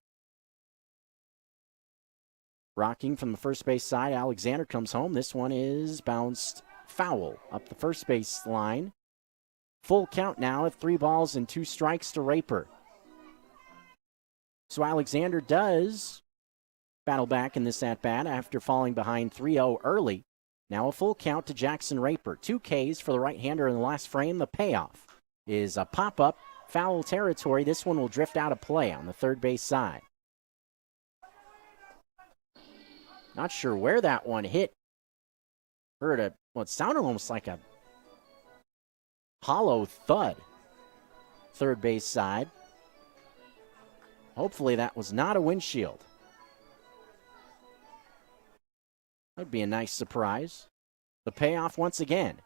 Rocking from the first base side, Alexander comes home. This one is bounced foul up the first base line. Full count now at 3 balls and 2 strikes to Raper. So Alexander does battle back in this at-bat after falling behind 3-0 early. Now a full count to Jackson Raper. 2 Ks for the right-hander in the last frame. The payoff is a pop-up, foul territory. This one will drift out of play on the third base side. Not sure where that one hit. Heard it sounded almost like a hollow thud. Third base side. Hopefully that was not a windshield. That would be a nice surprise. The payoff once again.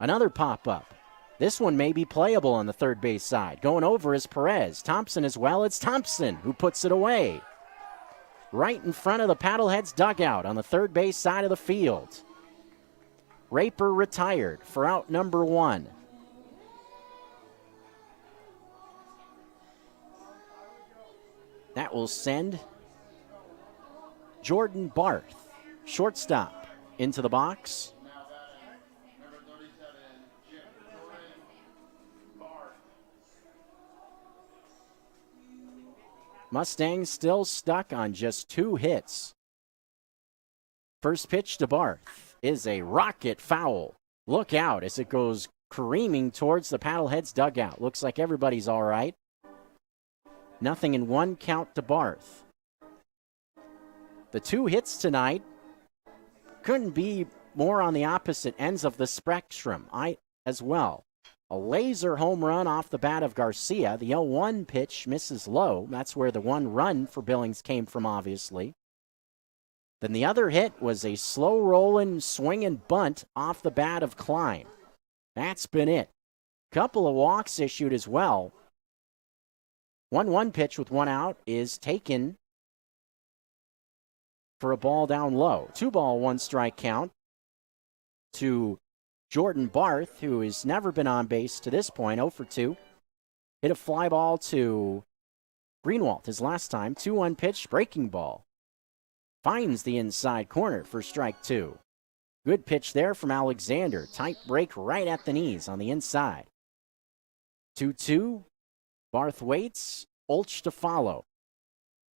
Another pop-up. This one may be playable on the third base side. Going over is Perez. Thompson as well. It's Thompson who puts it away. Right in front of the Paddleheads dugout on the third base side of the field. Raper retired for out number 1. That will send Jordan Barth, shortstop, into the box. Mustangs still stuck on just 2 hits. First pitch to Barth is a rocket foul. Look out as it goes careening towards the Paddleheads dugout. Looks like everybody's all right. Nothing in 1 count to Barth. The 2 hits tonight couldn't be more on the opposite ends of the spectrum as well. A laser home run off the bat of Garcia. The 0-1 pitch misses low. That's where the 1 run for Billings came from, obviously. Then the other hit was a slow rolling swing and bunt off the bat of Klein. That's been it. Couple of walks issued as well. 1-1 pitch with 1 out is taken for a ball down low. 2-ball, 1 strike count to Jordan Barth, who has never been on base to this point, 0 for 2. Hit a fly ball to Greenwald his last time. 2-1 pitch, breaking ball. Finds the inside corner for strike 2. Good pitch there from Alexander. Tight break right at the knees on the inside. 2-2. Barth waits. Olch to follow.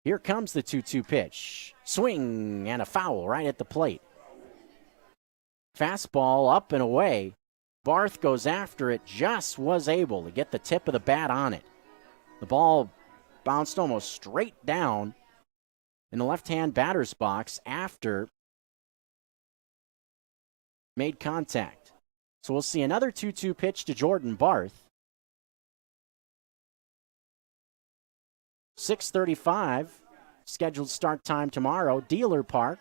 Here comes the 2-2 pitch. Swing and a foul right at the plate. Fastball up and away. Barth goes after it, just was able to get the tip of the bat on it. The ball bounced almost straight down in the left-hand batter's box after made contact. So we'll see another 2-2 pitch to Jordan Barth. 6:35, scheduled start time tomorrow, Dealer Park.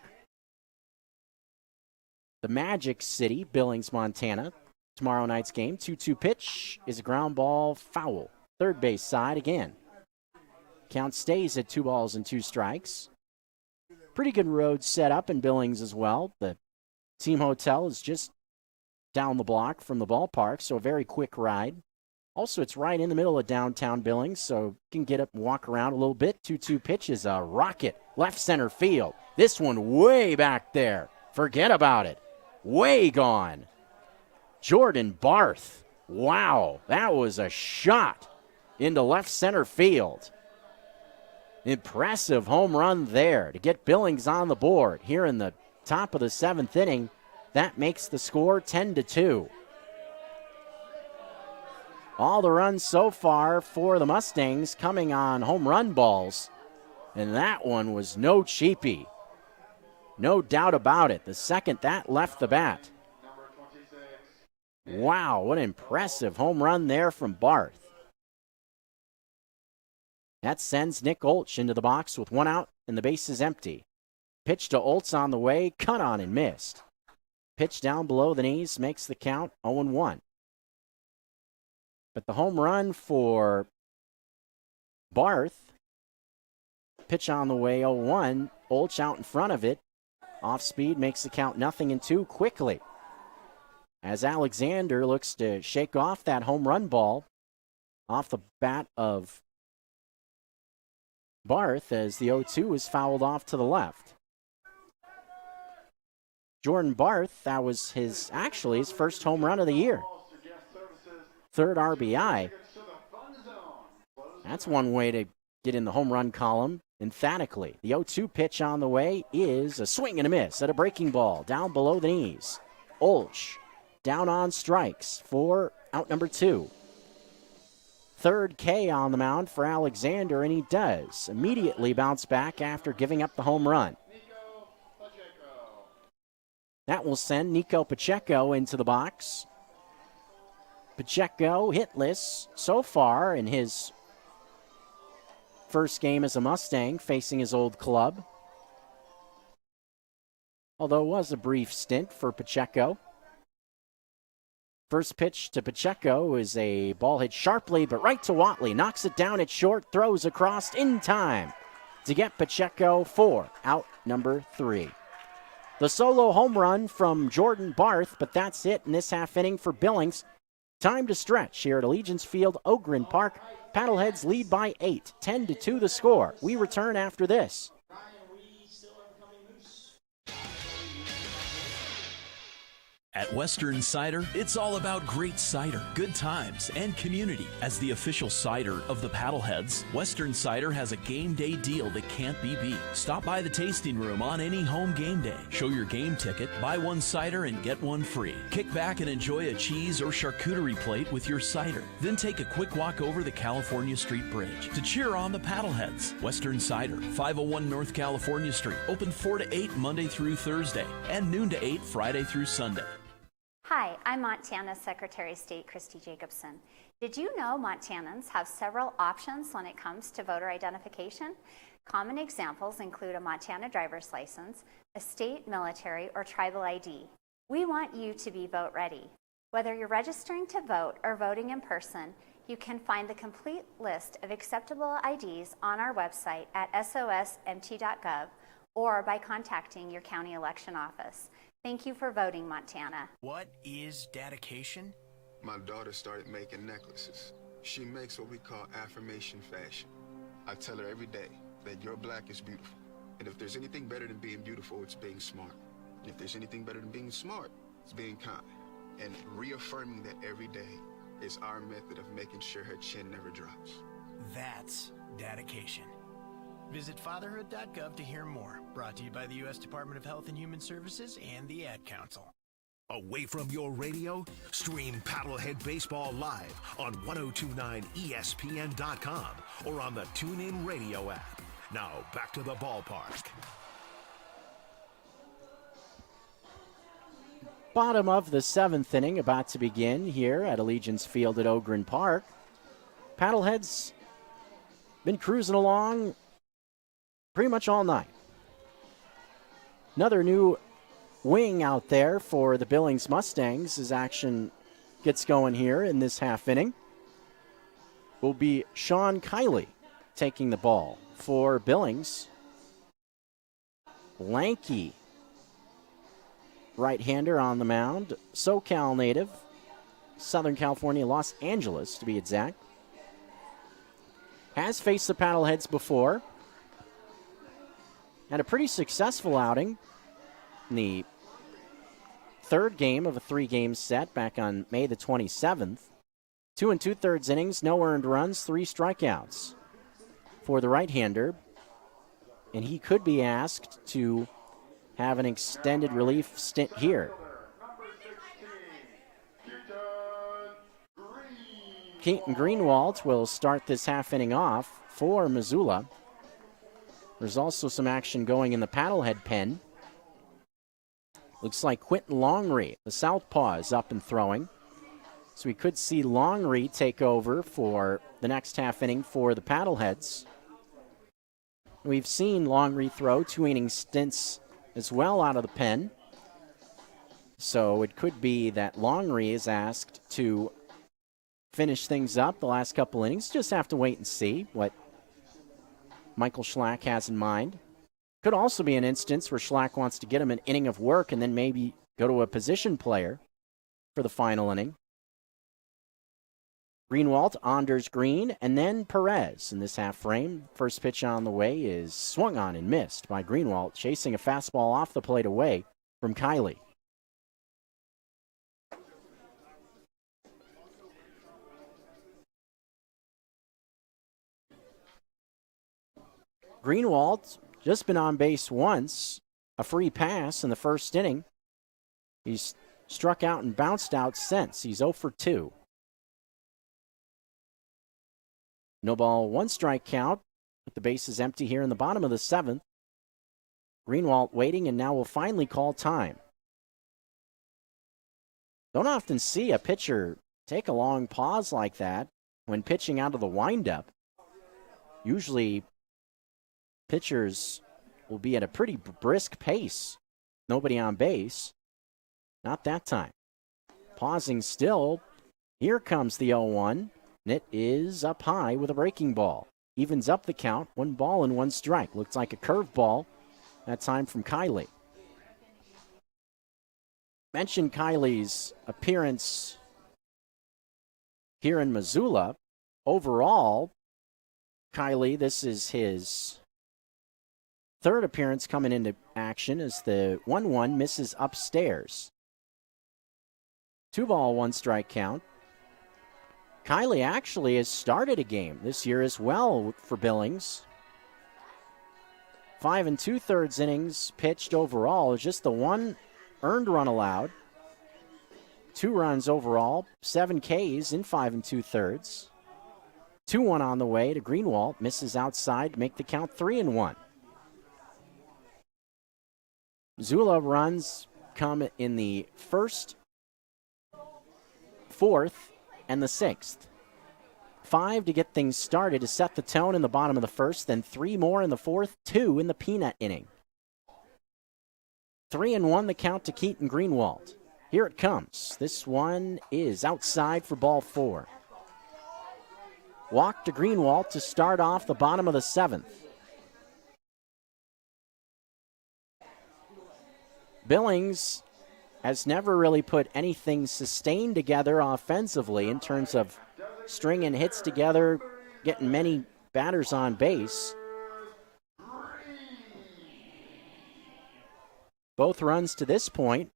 The Magic City, Billings, Montana. Tomorrow night's game. 2-2 pitch is a ground ball foul. Third base side again. Count stays at 2 balls and 2 strikes. Pretty good road set up in Billings as well. The team hotel is just down the block from the ballpark, so a very quick ride. Also, it's right in the middle of downtown Billings, so you can get up and walk around a little bit. 2-2 pitch is a rocket, left center field. This one way back there. Forget about it. Way gone. Jordan Barth. Wow, that was a shot into left center field. Impressive home run there to get Billings on the board here in the top of the 7th inning. That makes the score 10-2. All the runs so far for the Mustangs coming on home run balls, and that one was no cheapie. No doubt about it. The second that left the bat. Wow, what an impressive home run there from Barth. That sends Nick Olch into the box with 1 out and the base is empty. Pitch to Oltz on the way, cut on and missed. Pitch down below the knees makes the count 0-1. But the home run for Barth, pitch on the way 0-1, Olch out in front of it. Off speed makes the count 0-2 quickly. As Alexander looks to shake off that home run ball off the bat of Barth as the 0-2 is fouled off to the left. Jordan Barth, that was his first home run of the year. 3rd RBI. That's one way to get in the home run column emphatically. The 0-2 pitch on the way is a swing and a miss at a breaking ball down below the knees. Olch down on strikes for out number 2. 3rd K on the mound for Alexander, and he does immediately bounce back after giving up the home run. That will send Nico Pacheco into the box. Pacheco hitless so far in his first game as a Mustang facing his old club. Although it was a brief stint for Pacheco. First pitch to Pacheco is a ball hit sharply, but right to Watley. Knocks it down at short, throws across in time to get Pacheco for out number 3. The solo home run from Jordan Barth, but that's it in this half inning for Billings. Time to stretch here at Allegiance Field, Ogren Park. Paddleheads lead by 8, 10-2 the score. We return after this. At Western Cider, it's all about great cider, good times, and community. As the official cider of the Paddleheads, Western Cider has a game day deal that can't be beat. Stop by the tasting room on any home game day. Show your game ticket, buy one cider, and get one free. Kick back and enjoy a cheese or charcuterie plate with your cider. Then take a quick walk over the California Street Bridge to cheer on the Paddleheads. Western Cider, 501 North California Street, open 4 to 8 Monday through Thursday, and noon to 8 Friday through Sunday. Hi, I'm Montana Secretary of State Christy Jacobson. Did you know Montanans have several options when it comes to voter identification? Common examples include a Montana driver's license, a state, military, or tribal ID. We want you to be vote ready. Whether you're registering to vote or voting in person, you can find the complete list of acceptable IDs on our website at sosmt.gov or by contacting your county election office. Thank you for voting, Montana. What is dedication? My daughter started making necklaces. She makes what we call affirmation fashion. I tell her every day that your black is beautiful. And if there's anything better than being beautiful, it's being smart. And if there's anything better than being smart, it's being kind. And reaffirming that every day is our method of making sure her chin never drops. That's dedication. Visit fatherhood.gov to hear more. Brought to you by the U.S. Department of Health and Human Services and the Ad Council. Away from your radio? Stream Paddlehead Baseball live on 1029ESPN.com or on the TuneIn Radio app. Now, back to the ballpark. Bottom of the 7th inning about to begin here at Allegiance Field at Ogren Park. Paddleheads been cruising along pretty much all night. Another new wing out there for the Billings Mustangs as action gets going here in this half inning will be Sean Kiley taking the ball for Billings. Lanky right-hander on the mound, SoCal native, Southern California, Los Angeles to be exact. Has faced the Paddleheads before. Had a pretty successful outing in the third game of a 3-game set back on May the 27th. 2 2/3 innings, no earned runs, 3 strikeouts for the right-hander. And he could be asked to have an extended relief stint here. Keaton Greenwald will start this half inning off for Missoula. There's also some action going in the Paddlehead pen. Looks like Quentin Longree, the southpaw, is up and throwing. So we could see Longree take over for the next half inning for the Paddleheads. We've seen Longree throw 2-inning stints as well out of the pen. So it could be that Longree is asked to finish things up the last couple innings. Just have to wait and see what Michael Schlack has in mind. Could also be an instance where Schlack wants to get him an inning of work and then maybe go to a position player for the final inning. Greenwald, Anders Green, and then Perez in this half frame. First pitch on the way is swung on and missed by Greenwald, chasing a fastball off the plate away from Kiley. Greenwald just been on base once, a free pass in the first inning. He's struck out and bounced out since. He's 0 for 2. No ball, 1 strike count. But the base is empty here in the bottom of the 7th. Greenwald waiting and now will finally call time. Don't often see a pitcher take a long pause like that when pitching out of the windup. Usually pitchers will be at a pretty brisk pace. Nobody on base. Not that time. Pausing still. Here comes the 0-1. And it is up high with a breaking ball. Evens up the count. 1 ball and 1 strike. Looks like a curveball. That time from Kiley. mentioned Kylie's appearance here in Missoula. Overall, Kylie, this is his third appearance coming into action as the 1-1 misses upstairs. 2 ball, 1 strike count. Kylie actually has started a game this year as well for Billings. 5 2/3 innings pitched overall. Just the 1 earned run allowed. 2 runs overall, 7 Ks in 5 2/3. 2-1 on the way to Greenwald. Misses outside to make the count 3-1. Missoula runs come in the first, 4th, and the 6th. 5 to get things started to set the tone in the bottom of the first, then 3 more in the 4th, 2 in the peanut inning. 3-1 the count to Keaton Greenwald. Here it comes. This one is outside for ball 4. Walk to Greenwald to start off the bottom of the 7th. Billings has never really put anything sustained together offensively in terms of stringing hits together, getting many batters on base. Both runs to this point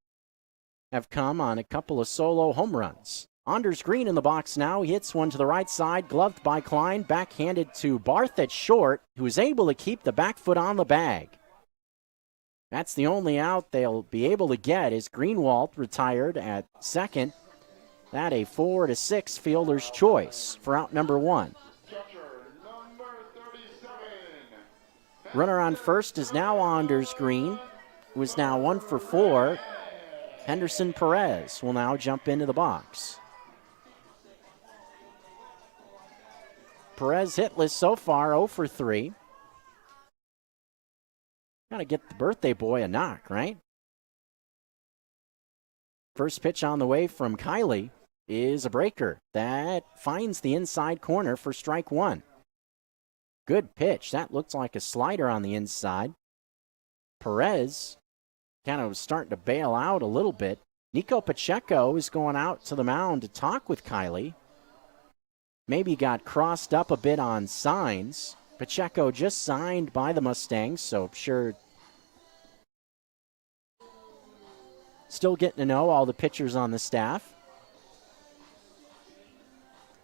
have come on a couple of solo home runs. Anders Green in the box now. He hits one to the right side, gloved by Klein, backhanded to Barth at short, who is able to keep the back foot on the bag. That's the only out they'll be able to get as Greenwald retired at second. That a 4-6 fielder's choice for out number 1. Runner on first is now Anders Green, who is now 1 for 4. Henderson Perez will now jump into the box. Perez hitless so far, 0 for 3. Got to get the birthday boy a knock, right? First pitch on the way from Kylie is a breaker that finds the inside corner for strike 1. Good pitch. That looks like a slider on the inside. Perez kind of starting to bail out a little bit. Nico Pacheco is going out to the mound to talk with Kylie. Maybe got crossed up a bit on signs. Pacheco just signed by the Mustangs, so sure still getting to know all the pitchers on the staff.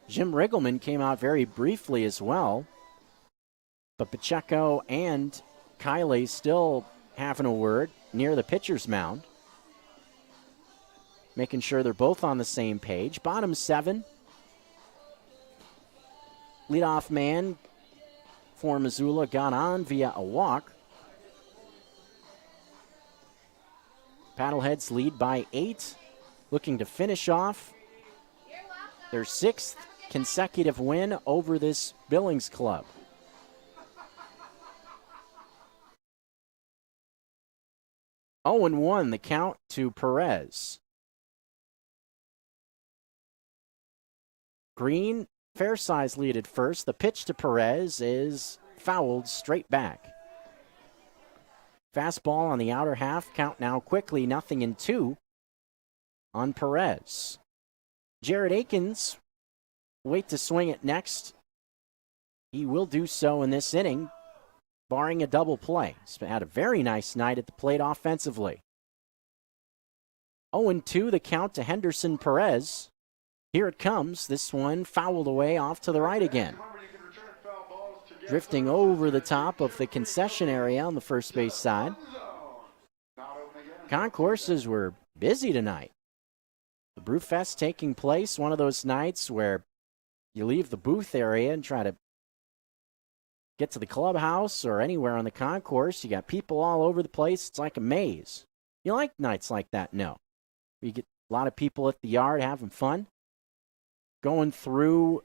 Jim Riggleman came out very briefly as well. But Pacheco and Kylie still having a word near the pitcher's mound. Making sure they're both on the same page. Bottom 7. Leadoff man for Missoula got on via a walk. Paddleheads lead by 8. Looking to finish off their 6th consecutive win over this Billings club. Oh, 1 the count to Perez. Green, fair size lead at first. The pitch to Perez is fouled straight back. Fastball on the outer half. Count now quickly, 0-2 on Perez. Jared Akins, wait to swing it next. He will do so in this inning, barring a double play. He's had a very nice night at the plate offensively. 0-2 the count to Henderson Perez. Here it comes. This one fouled away off to the right again. Drifting over the top of the concession area on the first base side. Concourses were busy tonight. The Brewfest taking place, one of those nights where you leave the booth area and try to get to the clubhouse or anywhere on the concourse. You got people all over the place. It's like a maze. You like nights like that? No. You get a lot of people at the yard having fun. Going through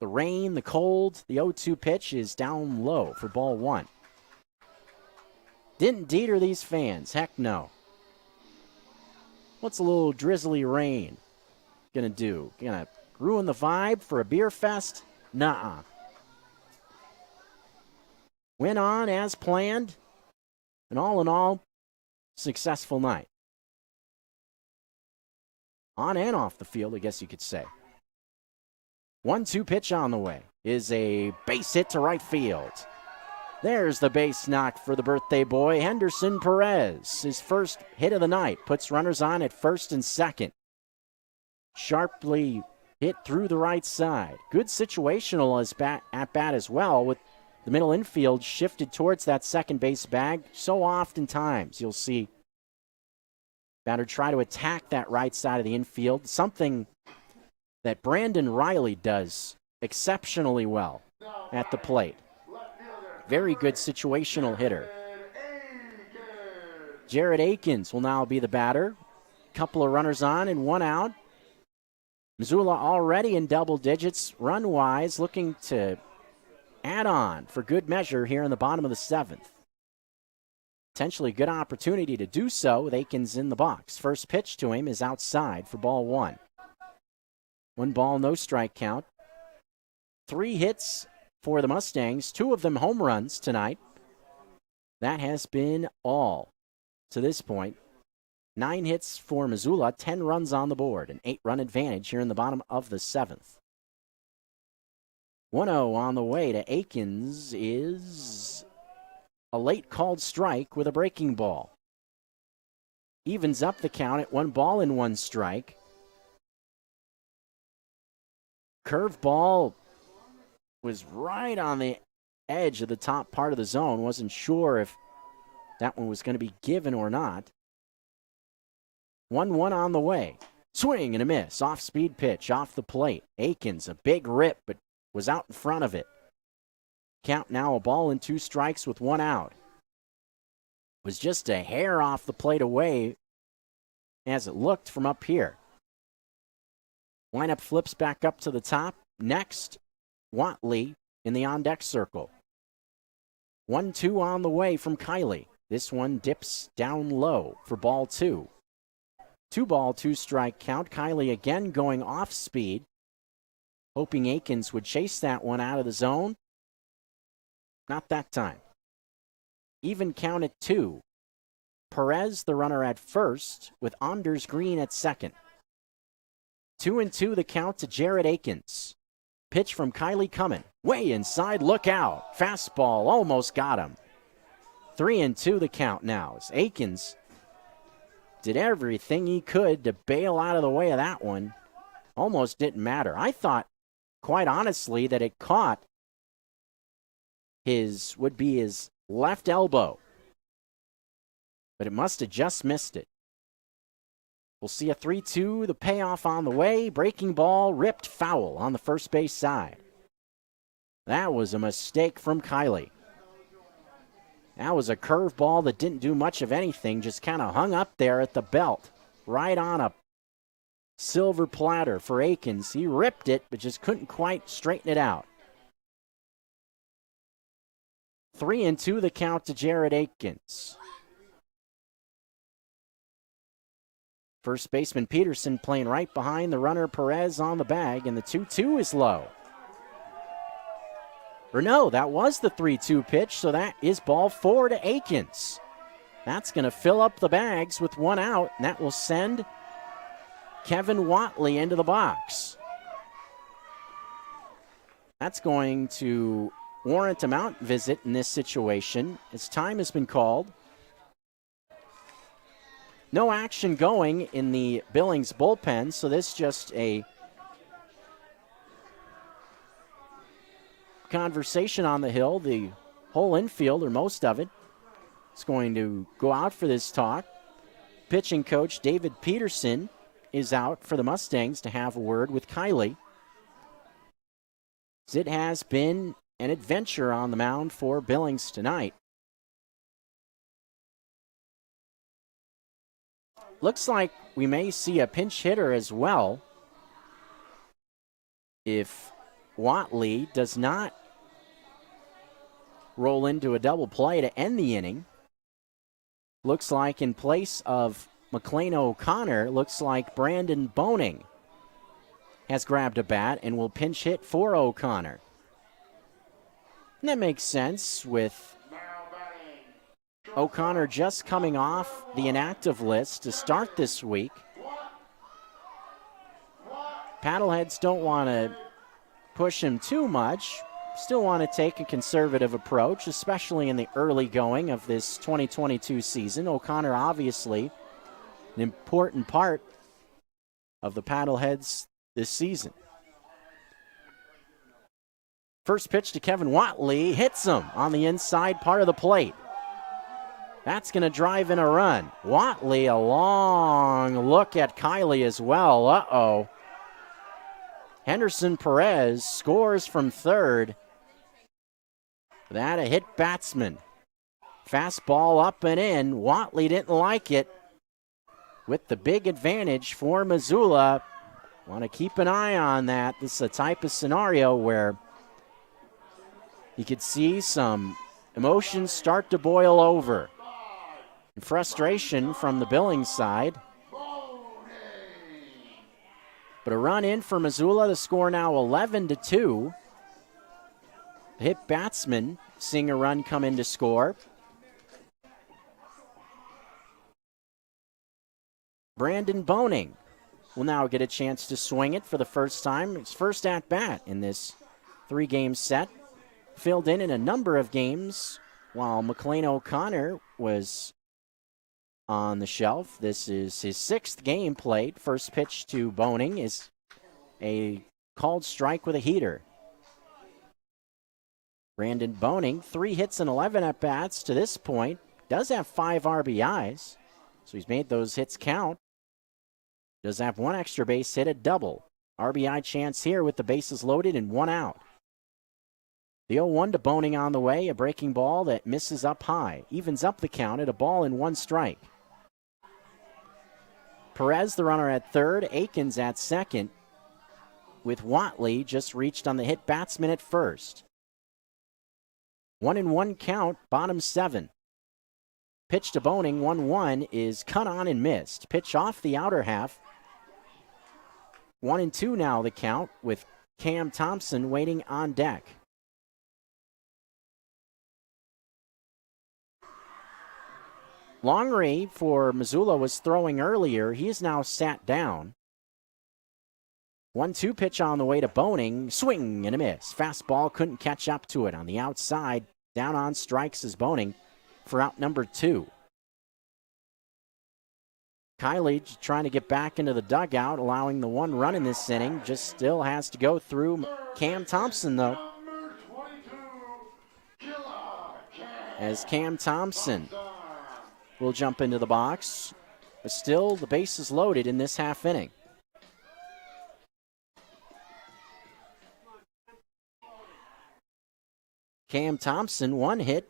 the rain, the cold. The 0-2 pitch is down low for ball 1. Didn't deter these fans. Heck no. What's a little drizzly rain gonna do? Gonna ruin the vibe for a beer fest? Nuh-uh. Went on as planned. And all in all, successful night. On and off the field, I guess you could say. 1-2 pitch on the way is a base hit to right field. There's the base knock for the birthday boy, Henderson Perez. His first hit of the night puts runners on at first and second. Sharply hit through the right side. Good situational at bat as well, with the middle infield shifted towards that second base bag. So oftentimes you'll see batter try to attack that right side of the infield, something that Brandon Riley does exceptionally well at the plate. Very good situational hitter. Jared Akins will now be the batter. Couple of runners on and one out. Missoula already in double digits run-wise, looking to add on for good measure here in the bottom of the seventh. Potentially good opportunity to do so with Akins in the box. First pitch to him is outside for ball one. 1 ball, no strike count. 3 hits for the Mustangs, 2 of them home runs tonight. That has been all to this point. 9 hits for Missoula, 10 runs on the board, an 8-run advantage here in the bottom of the seventh. 1-0 on the way to Akins is a late called strike with a breaking ball. Evens up the count at 1 ball and 1 strike. Curveball was right on the edge of the top part of the zone. Wasn't sure if that one was going to be given or not. 1-1 on the way. Swing and a miss. Off-speed pitch off the plate. Akins, a big rip, but was out in front of it. Count now 1 ball and 2 strikes with 1 out. Was just a hair off the plate away as it looked from up here. Lineup flips back up to the top. Next, Watley in the on-deck circle. 1-2 on the way from Kiley. This one dips down low for ball 2. 2 ball, 2 strike count. Kiley again going off speed, hoping Akins would chase that one out of the zone. Not that time. Even count at 2. Perez, the runner at first, with Anders Green at second. 2-2 the count to Jared Akins. Pitch from Kiley coming. Way inside, look out. Fastball, almost got him. 3-2 the count now as Akins did everything he could to bail out of the way of that one. Almost didn't matter. I thought, quite honestly, that it caught his left elbow. But it must have just missed it. We'll see a 3-2, the payoff on the way. Breaking ball, ripped foul on the first base side. That was a mistake from Kiley. That was a curveball that didn't do much of anything, just kind of hung up there at the belt, right on a silver platter for Akins. He ripped it, but just couldn't quite straighten it out. 3-2 the count to Jared Akins. First baseman Peterson playing right behind the runner Perez on the bag, and the 2-2 is low. Or no, that was the 3-2 pitch, so that is ball 4 to Akins. That's going to fill up the bags with 1 out, and that will send Kevin Watley into the box. That's going to warrant a mound visit in this situation, as time has been called. No action going in the Billings bullpen, so this is just a conversation on the hill. The whole infield, or most of it, is going to go out for this talk. Pitching coach David Peterson is out for the Mustangs to have a word with Kiley. It has been an adventure on the mound for Billings tonight. Looks like we may see a pinch hitter as well if Watley does not roll into a double play to end the inning. Looks like in place of McLean O'Connor, looks like Brandon Boning has grabbed a bat and will pinch hit for O'Connor. And that makes sense with O'Connor just coming off the inactive list to start this week. Paddleheads don't want to push him too much. Still want to take a conservative approach, especially in the early going of this 2022 season. O'Connor, obviously, an important part of the Paddleheads this season. First pitch to Kevin Watley, hits him on the inside part of the plate. That's going to drive in a run. Watley, a long look at Kiley as well. Uh-oh. Henderson Perez scores from third. That a hit batsman. Fastball up and in. Watley didn't like it. With the big advantage for Missoula. Want to keep an eye on that. This is a type of scenario where you could see some emotions start to boil over. And frustration from the Billings side. But a run in for Missoula. The score now 11-2. The hit batsman seeing a run come in to score. Brandon Boning will now get a chance to swing it for the first time. His first at-bat in this 3-game set. Filled in a number of games while McLean O'Connor was on the shelf. This is his 6th game played. First pitch to Boning is a called strike with a heater. Brandon Boning, 3 hits and 11 at-bats to this point. Does have 5 RBIs, so he's made those hits count. Does have 1 extra base hit, a double. RBI chance here with the bases loaded and 1 out. The 0-1 to Boning on the way, a breaking ball that misses up high. Evens up the count at a ball and 1 strike. Perez, the runner at third, Akins at second, with Watley just reached on the hit batsman at first. 1-1 count, bottom 7. Pitch to Boning, 1-1, is cut on and missed. Pitch off the outer half. 1-2 now the count, with Cam Thompson waiting on deck. Longry for Missoula was throwing earlier. He is now sat down. 1-2 pitch on the way to Boning. Swing and a miss. Fastball couldn't catch up to it on the outside. Down on strikes is Boning for out number 2. Kiley trying to get back into the dugout, allowing the 1 run in this inning. Just still has to go through Cam Thompson, though. As Cam Thompson will jump into the box. But still, the base is loaded in this half inning. Cam Thompson, 1 hit.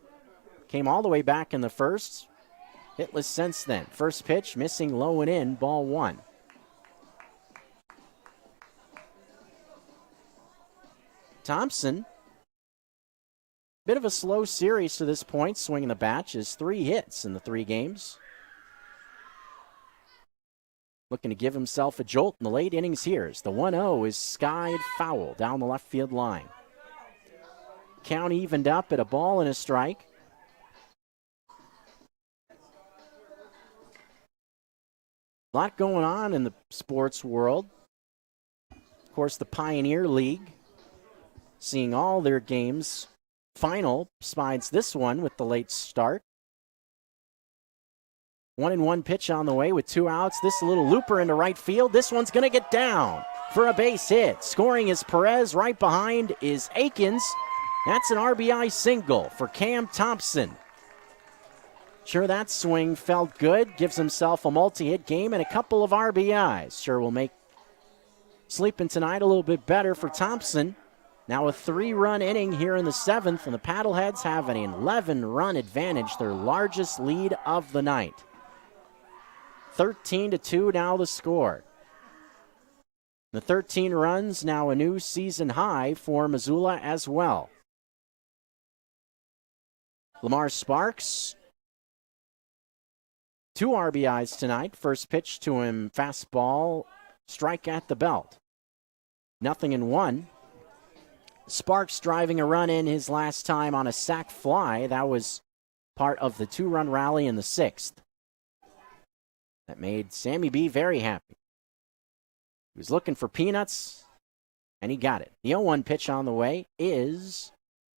Came all the way back in the first. Hitless since then. First pitch, missing low and in, ball 1. Thompson, bit of a slow series to this point, swinging the bat, has 3 hits in the 3 games. Looking to give himself a jolt in the late innings here. The 1-0 is skied foul down the left field line. Count evened up at a ball and a strike. A lot going on in the sports world. Of course, the Pioneer League, seeing all their games final, besides this one with the late start. 1-1 pitch on the way with 2 outs. This little looper into right field. This one's going to get down for a base hit. Scoring is Perez. Right behind is Akins. That's an RBI single for Cam Thompson. Sure, that swing felt good. Gives himself a multi-hit game and a couple of RBIs. Sure will make sleeping tonight a little bit better for Thompson. Now a 3-run inning here in the 7th, and the Paddleheads have an 11-run advantage, their largest lead of the night. 13-2 now the score. The 13 runs, now a new season high for Missoula as well. Lamar Sparks, 2 RBIs tonight. First pitch to him, fastball, strike at the belt. 0-1. Sparks driving a run in his last time on a sac fly. That was part of the 2-run rally in the 6th. That made Sammy B very happy. He was looking for peanuts, and he got it. The 0-1 pitch on the way is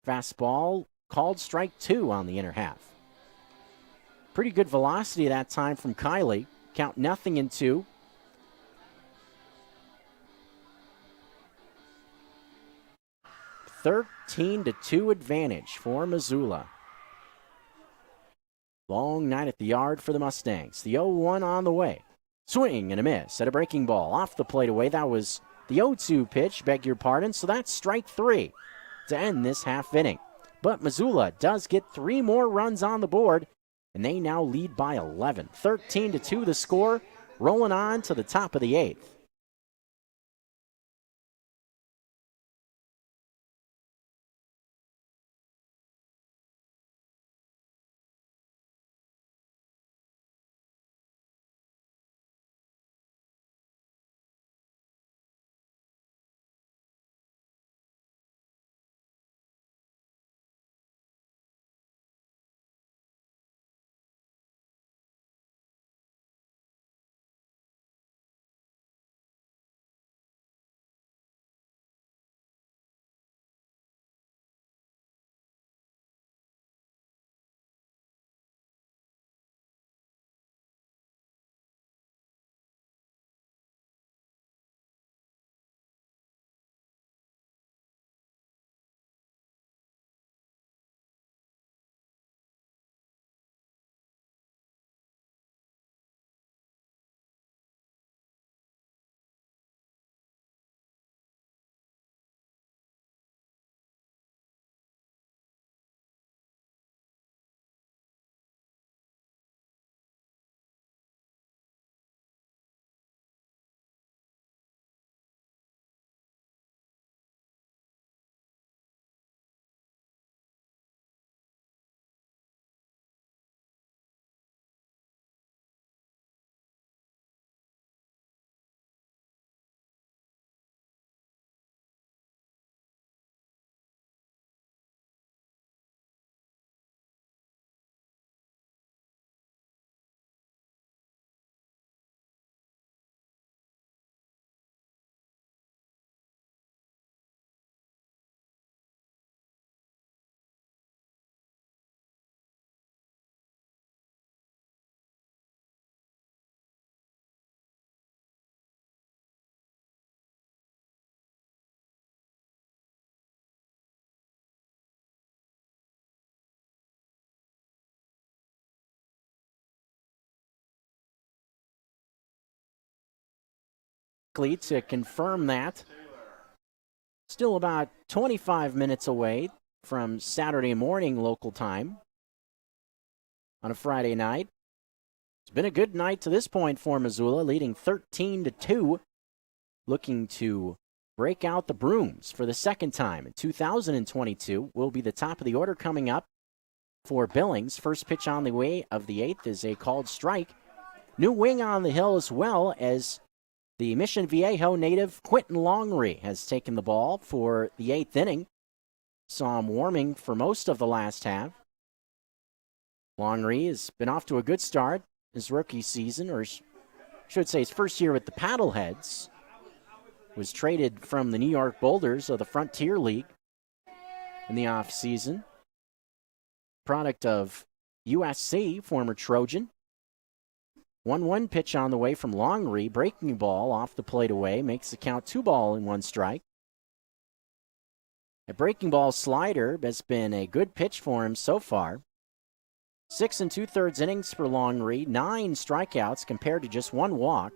fastball, called strike 2 on the inner half. Pretty good velocity that time from Kiley. Count 0-2. (13-2) advantage for Missoula. Long night at the yard for the Mustangs. The 0-1 on the way. Swing and a miss at a breaking ball off the plate away. That was the 0-2 pitch, beg your pardon. So that's strike 3 to end this half inning. But Missoula does get 3 more runs on the board, and they now lead by 11. 13-2 the score, rolling on to the top of the 8th. To confirm that. Still about 25 minutes away from Saturday morning local time on a Friday night. It's been a good night to this point for Missoula, leading 13-2, looking to break out the brooms for the second time in 2022. Will be the top of the order coming up for Billings. First pitch on the way of the 8th is a called strike. New wing on the hill as well as the Mission Viejo native Quentin Longery has taken the ball for the 8th inning. Saw him warming for most of the last half. Longery has been off to a good start his rookie season, or should say his first year with the Paddleheads. Was traded from the New York Boulders of the Frontier League in the offseason. Product of USC, former Trojan. 1-1 pitch on the way from Longery. Breaking ball off the plate away. Makes the count 2-1 strike. A breaking ball slider has been a good pitch for him so far. 6 2/3 innings for Longery. 9 strikeouts compared to just 1 walk.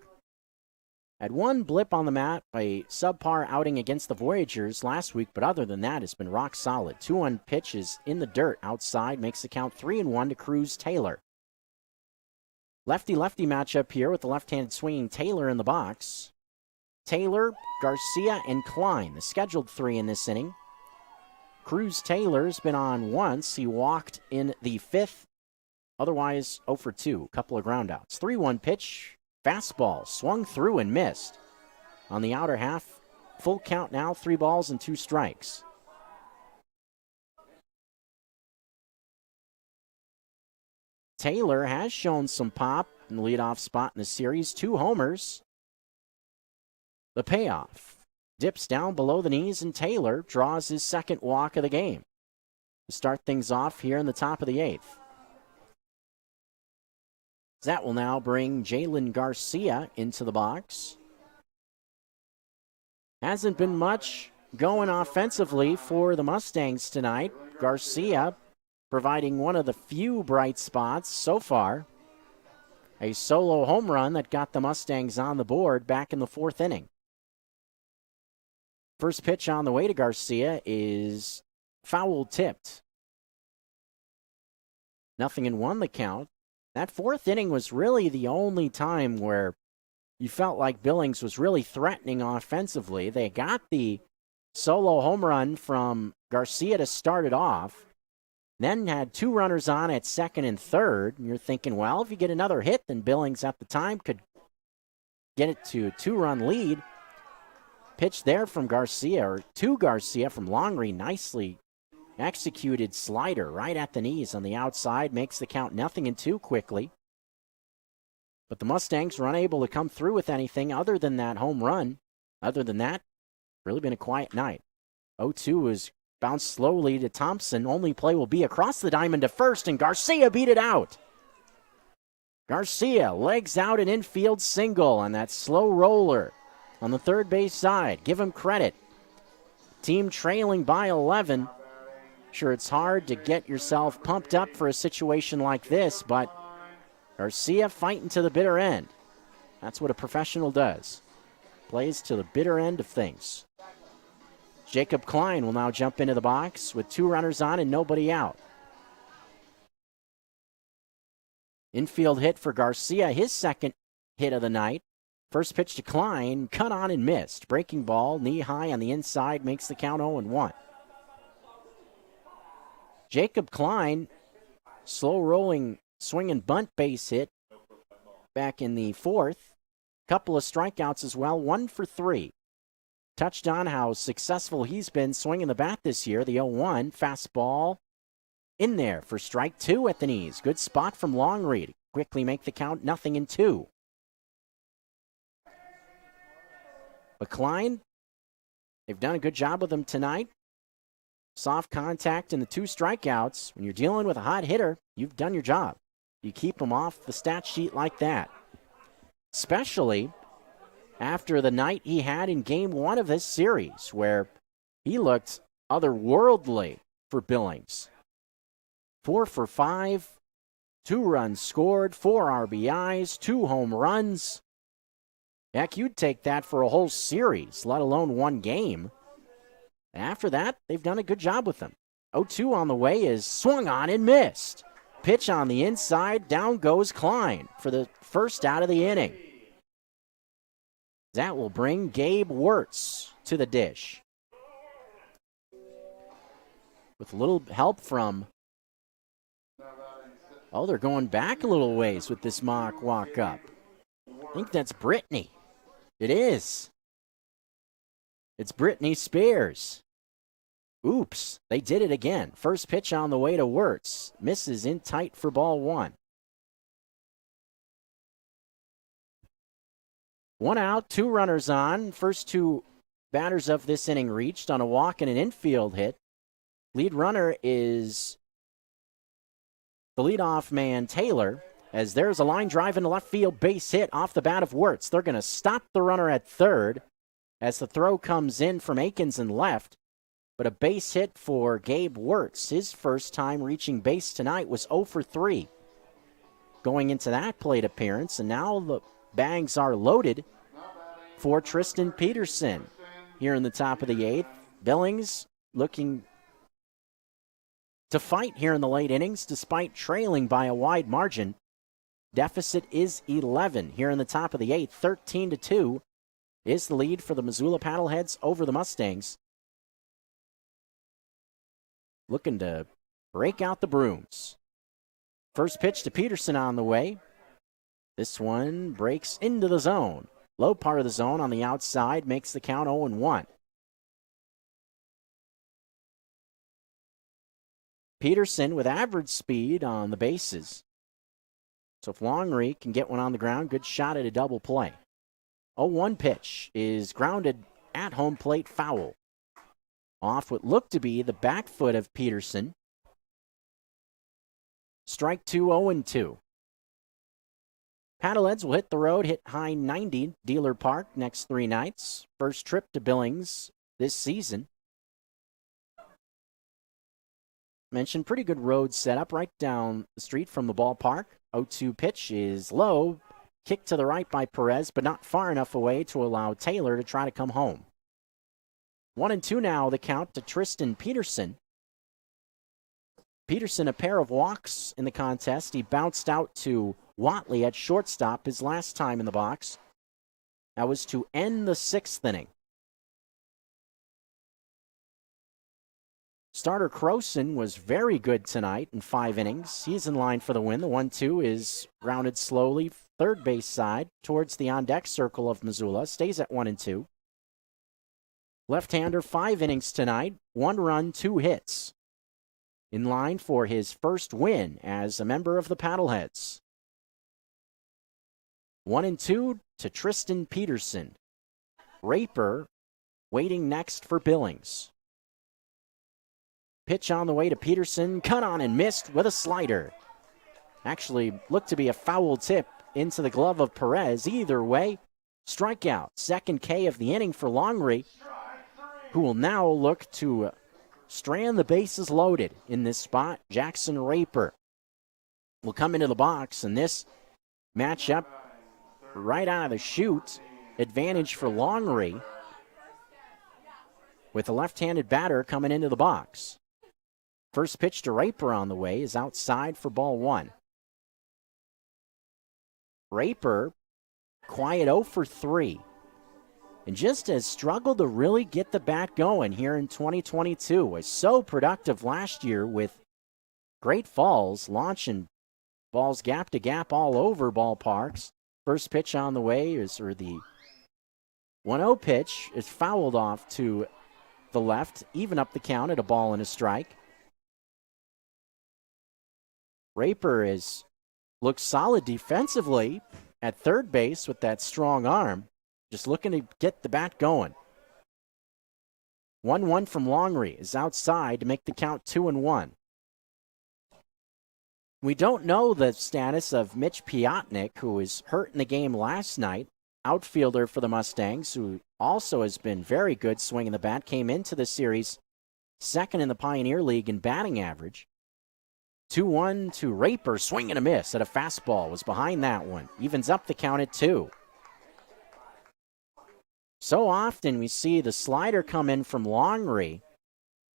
Had 1 blip on the mat, a subpar outing against the Voyagers last week, but other than that, it's been rock solid. 2-1 pitches in the dirt outside. Makes the count 3-1 to Cruz Taylor. Lefty-lefty matchup here with the left-handed swinging Taylor in the box. Taylor, Garcia, and Klein, the scheduled 3 in this inning. Cruz Taylor's been on once. He walked in the 5th. Otherwise, 0 for 2. Couple of groundouts. 3-1 pitch. Fastball. Swung through and missed. On the outer half, full count now. 3 balls and 2 strikes. Taylor has shown some pop in the leadoff spot in the series. 2 homers. The payoff dips down below the knees, and Taylor draws his second walk of the game to start things off here in the top of the 8th. That will now bring Jalen Garcia into the box. Hasn't been much going offensively for the Mustangs tonight. Garcia providing one of the few bright spots so far. A solo home run that got the Mustangs on the board back in the 4th inning. First pitch on the way to Garcia is foul tipped. 0-1 the count. That 4th inning was really the only time where you felt like Billings was really threatening offensively. They got the solo home run from Garcia to start it off, then had 2 runners on at second and third. And you're thinking, well, if you get another hit, then Billings at the time could get it to a 2-run lead. Pitch there from Garcia, or to Garcia from Longry. Nicely executed slider right at the knees on the outside. Makes the count 0-2 quickly. But the Mustangs were unable to come through with anything other than that home run. Other than that, really been a quiet night. 0-2 is bounced slowly to Thompson. Only play will be across the diamond to first, and Garcia beat it out. Garcia legs out an infield single on that slow roller on the third base side. Give him credit. Team trailing by 11. Sure, it's hard to get yourself pumped up for a situation like this, but Garcia fighting to the bitter end. That's what a professional does. Plays to the bitter end of things. Jacob Klein will now jump into the box with 2 runners on and nobody out. Infield hit for Garcia, his second hit of the night. First pitch to Klein, cut on and missed. Breaking ball, knee high on the inside, makes the count 0-1. Jacob Klein, slow rolling, swing and bunt base hit back in the 4th. Couple of strikeouts as well, 1 for 3. Touched on how successful he's been swinging the bat this year. The 0-1 fastball in there for strike 2 at the knees. Good spot from Longry to quickly make the count 0-2. But Klein, they've done a good job with him tonight. Soft contact and the 2 strikeouts. When you're dealing with a hot hitter, you've done your job. You keep him off the stat sheet like that. Especially after the night he had in Game 1 of this series, where he looked otherworldly for Billings. 4 for 5, 2 runs scored, 4 RBIs, 2 home runs. Heck, you'd take that for a whole series, let alone one game. After that, they've done a good job with him. 0-2 on the way is swung on and missed. Pitch on the inside, down goes Klein for the first out of the inning. That will bring Gabe Wirtz to the dish. With a little help from, they're going back a little ways with this mock walk-up. I think that's Brittany. It is. It's Britney Spears. Oops, they did it again. First pitch on the way to Wirtz. Misses in tight for ball 1. 1 out, 2 runners on. First 2 batters of this inning reached on a walk and an infield hit. Lead runner is the leadoff man, Taylor, as there's a line drive into left field, base hit off the bat of Wirtz. They're going to stop the runner at third as the throw comes in from Akins and left. But a base hit for Gabe Wirtz. His first time reaching base tonight was 0 for 3 going into that plate appearance. And now the bags are loaded for Tristan Peterson here in the top of the 8th. Billings looking to fight here in the late innings despite trailing by a wide margin. Deficit is 11 here in the top of the 8th. 13-2 is the lead for the Missoula Paddleheads over the Mustangs. Looking to break out the brooms. First pitch to Peterson on the way. This one breaks into the zone. Low part of the zone on the outside makes the count 0-1. Peterson with average speed on the bases. So if Longry can get one on the ground, good shot at a double play. 0-1 pitch is grounded at home plate, foul. Off what looked to be the back foot of Peterson. Strike 2, 0-2. Paddleheads will hit the road, hit high 90, Dealer Park, next 3 nights. First trip to Billings this season. Mentioned pretty good road setup right down the street from the ballpark. 0-2 pitch is low. Kick to the right by Perez, but not far enough away to allow Taylor to try to come home. 1-2 now, the count to Tristan Peterson. Peterson, a pair of walks in the contest. He bounced out to Watley at shortstop his last time in the box. That was to end the 6th inning. Starter Croson was very good tonight in 5 innings. He's in line for the win. The 1-2 is grounded slowly, third base side, towards the on-deck circle of Missoula. Stays at 1-2. Left-hander, 5 innings tonight. 1 run, 2 hits. In line for his first win as a member of the Paddleheads. 1-2 to Tristan Peterson. Raper waiting next for Billings. Pitch on the way to Peterson, cut on and missed with a slider. Actually looked to be a foul tip into the glove of Perez. Either way, strikeout. Second K of the inning for Longley, who will now look to strand the bases loaded in this spot. Jackson Raper will come into the box, and this matchup right out of the chute, advantage for Longley with a left-handed batter coming into the box. First pitch to Raper on the way is outside for ball 1. Raper, quiet 0 for 3. And just has struggled to really get the bat going here in 2022. Was so productive last year with great falls, launching balls gap to gap all over ballparks. First pitch on the way the 1-0 pitch is fouled off to the left, even up the count at a ball and a strike. Raper looks solid defensively at third base with that strong arm. Just looking to get the bat going. 1-1 from Longley is outside to make the count 2-1. We don't know the status of Mitch Piotnik, who was hurt in the game last night. Outfielder for the Mustangs, who also has been very good swinging the bat. Came into the series second in the Pioneer League in batting average. 2-1 to Raper, swing and a miss at a fastball. Was behind that one. Evens up the count at 2. So often we see the slider come in from Longley.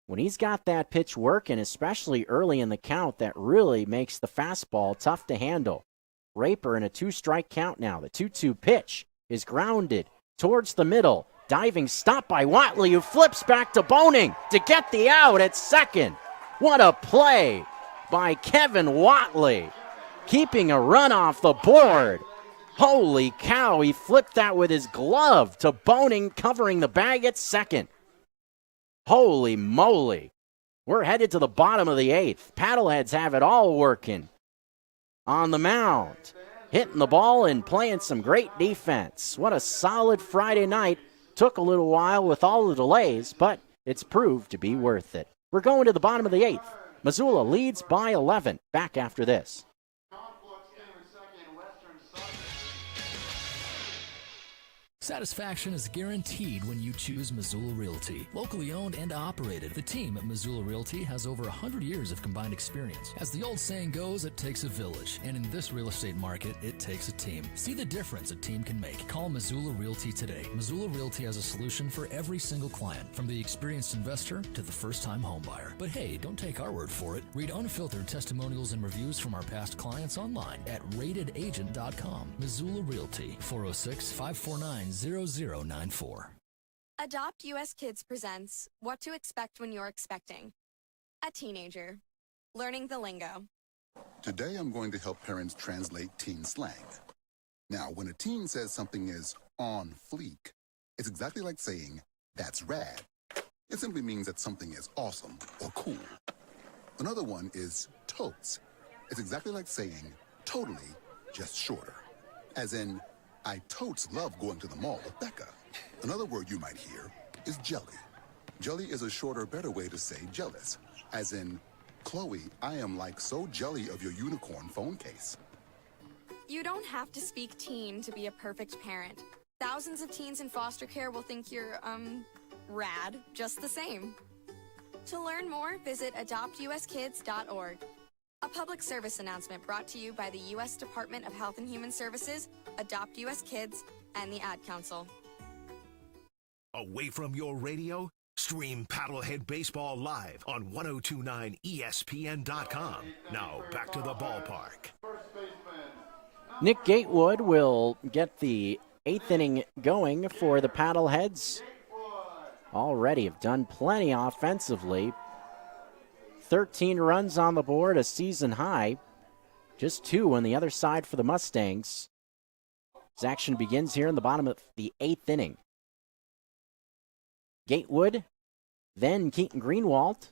When he's got that pitch working, especially early in the count, that really makes the fastball tough to handle. Raper in a 2-strike count now. The 2-2 pitch is grounded towards the middle. Diving stop by Watley, who flips back to Boning to get the out at second. What a play by Kevin Watley, keeping a run off the board. Holy cow, he flipped that with his glove to Boning, covering the bag at second. Holy moly. We're headed to the bottom of the 8th. Paddleheads have it all working on the mound, hitting the ball and playing some great defense. What a solid Friday night. Took a little while with all the delays, but it's proved to be worth it. We're going to the bottom of the 8th. Missoula leads by 11. Back after this. Satisfaction is guaranteed when you choose Missoula Realty. Locally owned and operated, the team at Missoula Realty has over 100 years of combined experience. As the old saying goes, it takes a village. And in this real estate market, it takes a team. See the difference a team can make. Call Missoula Realty today. Missoula Realty has a solution for every single client, from the experienced investor to the first-time homebuyer. But hey, don't take our word for it. Read unfiltered testimonials and reviews from our past clients online at ratedagent.com. Missoula Realty, 406-549-0094. Adopt US Kids presents What to Expect When You're Expecting. A teenager. Learning the lingo. Today I'm going to help parents translate teen slang. Now, when a teen says something is on fleek, it's exactly like saying, that's rad. It simply means that something is awesome or cool. Another one is totes. It's exactly like saying totally, just shorter. As in, I totes love going to the mall with Becca. Another word you might hear is jelly. Jelly is a shorter, better way to say jealous. As in, Chloe, I am like so jelly of your unicorn phone case. You don't have to speak teen to be a perfect parent. Thousands of teens in foster care will think you're, rad just the same. To learn more, visit adoptuskids.org. A public service announcement brought to you by the U.S. Department of Health and Human Services, Adopt U.S. Kids, and the Ad Council. Away from your radio? Stream Paddlehead Baseball live on 1029ESPN.com. Now back to the ballpark. Nick Gatewood will get the 8th inning going for the Paddleheads. Already have done plenty offensively. 13 runs on the board, a season high. Just 2 on the other side for the Mustangs. This action begins here in the bottom of the 8th inning. Gatewood, then Keaton Greenwald.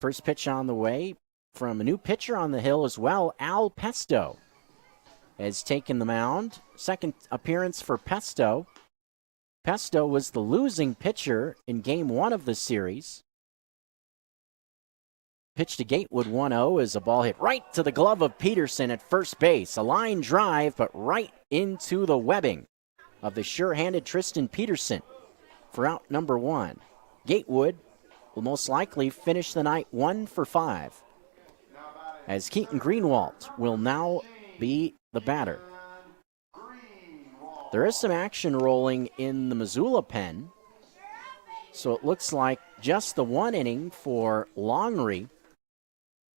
First pitch on the way from a new pitcher on the hill as well. Al Pesto has taken the mound. Second appearance for Pesto. Pesto was the losing pitcher in Game 1 of the series. Pitch to Gatewood 1-0 as a ball hit right to the glove of Peterson at first base. A line drive, but right into the webbing of the sure-handed Tristan Peterson for out number 1. Gatewood will most likely finish the night 1 for 5, as Keaton Greenwald will now be the batter. There is some action rolling in the Missoula pen, so it looks like just the 1 inning for Longry,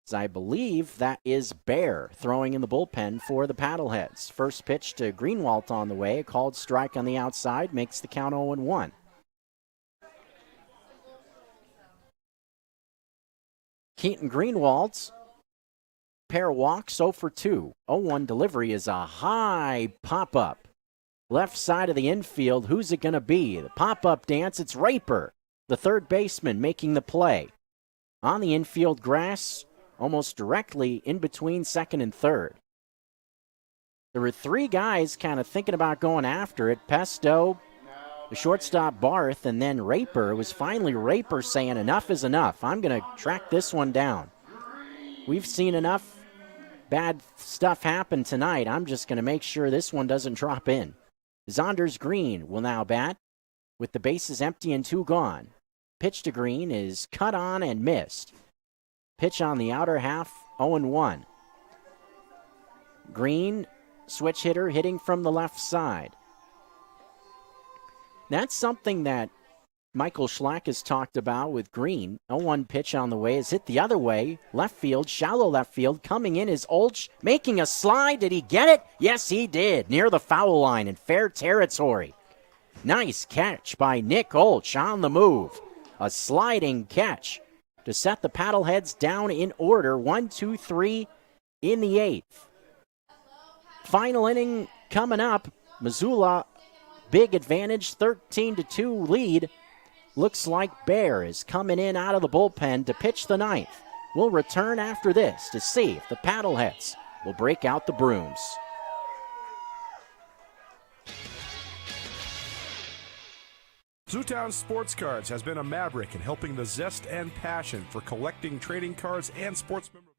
as I believe that is Bear throwing in the bullpen for the Paddleheads. First pitch to Greenwald on the way, a called strike on the outside, makes the count 0-1. Keaton Greenwald's pair walks 0 for 2. 0-1 delivery is a high pop-up. Left side of the infield, who's it going to be? The pop-up dance, it's Raper, the third baseman, making the play. On the infield grass, almost directly in between second and third. There were 3 guys kind of thinking about going after it. Pesto, the shortstop Barth, and then Raper. It was finally Raper saying, enough is enough. I'm going to track this one down. We've seen enough bad stuff happen tonight. I'm just going to make sure this one doesn't drop in. Zonders Green will now bat with the bases empty and 2 gone. Pitch to Green is cut on and missed. Pitch on the outer half, 0-1. Green, switch hitter, hitting from the left side. That's something that Michael Schlack has talked about with Green. 0-1 pitch on the way is hit the other way. Left field, shallow left field. Coming in is Olch making a slide. Did he get it? Yes, he did. Near the foul line in fair territory. Nice catch by Nick Olch on the move. A sliding catch to set the Paddleheads down in order. 1-2-3 in the 8th. Final inning coming up. Missoula, big advantage, 13-2 lead. Looks like Bear is coming in out of the bullpen to pitch the 9th. We'll return after this to see if the Paddleheads will break out the brooms. Zootown Sports Cards has been a maverick in helping the zest and passion for collecting trading cards and sports memorabilia.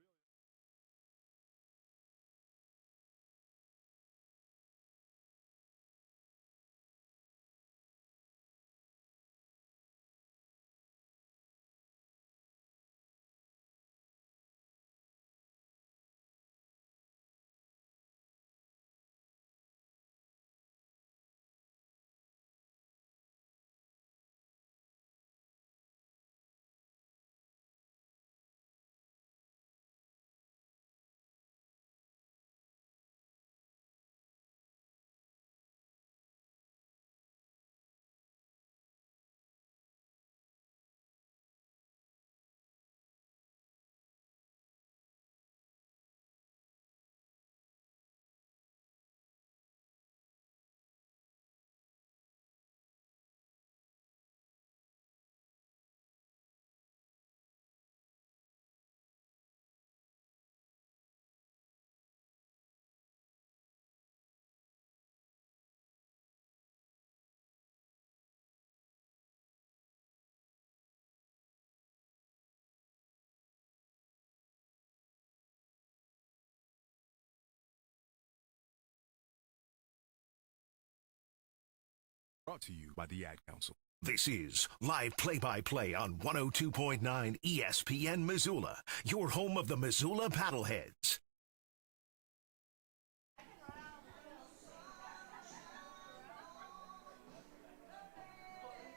Brought to you by the Ad Council. This is live play-by-play on 102.9 ESPN Missoula, your home of the Missoula Paddleheads.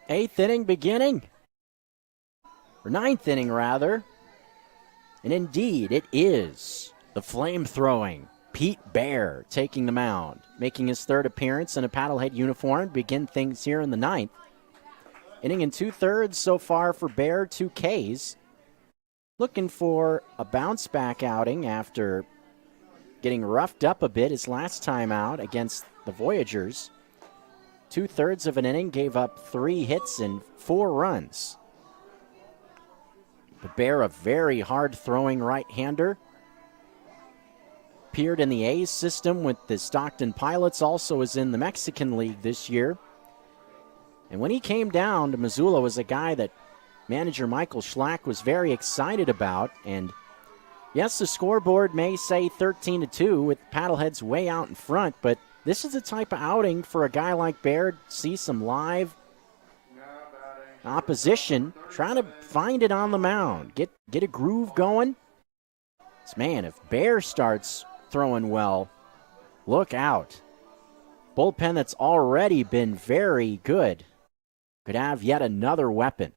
Eighth inning beginning, or ninth inning rather. And indeed, it is the flame-throwing Pete Bear taking the mound, making his third appearance in a Paddlehead uniform. Begin things here in the ninth. Inning in 2/3 so far for Bear, 2 Ks. Looking for a bounce-back outing after getting roughed up a bit his last time out against the Voyagers. 2/3 of an inning, gave up 3 hits and 4 runs. But Bear, a very hard-throwing right-hander. Appeared in the A's system with the Stockton Pilots, also is in the Mexican League this year. And when he came down to Missoula, was a guy that manager Michael Schlack was very excited about. And yes, the scoreboard may say 13-2 with Paddleheads way out in front, but this is the type of outing for a guy like Bear. See some live opposition, trying to find it on the mound, get a groove going. Man, if Bear starts throwing well, look out. Bullpen that's already been very good could have yet another weapon.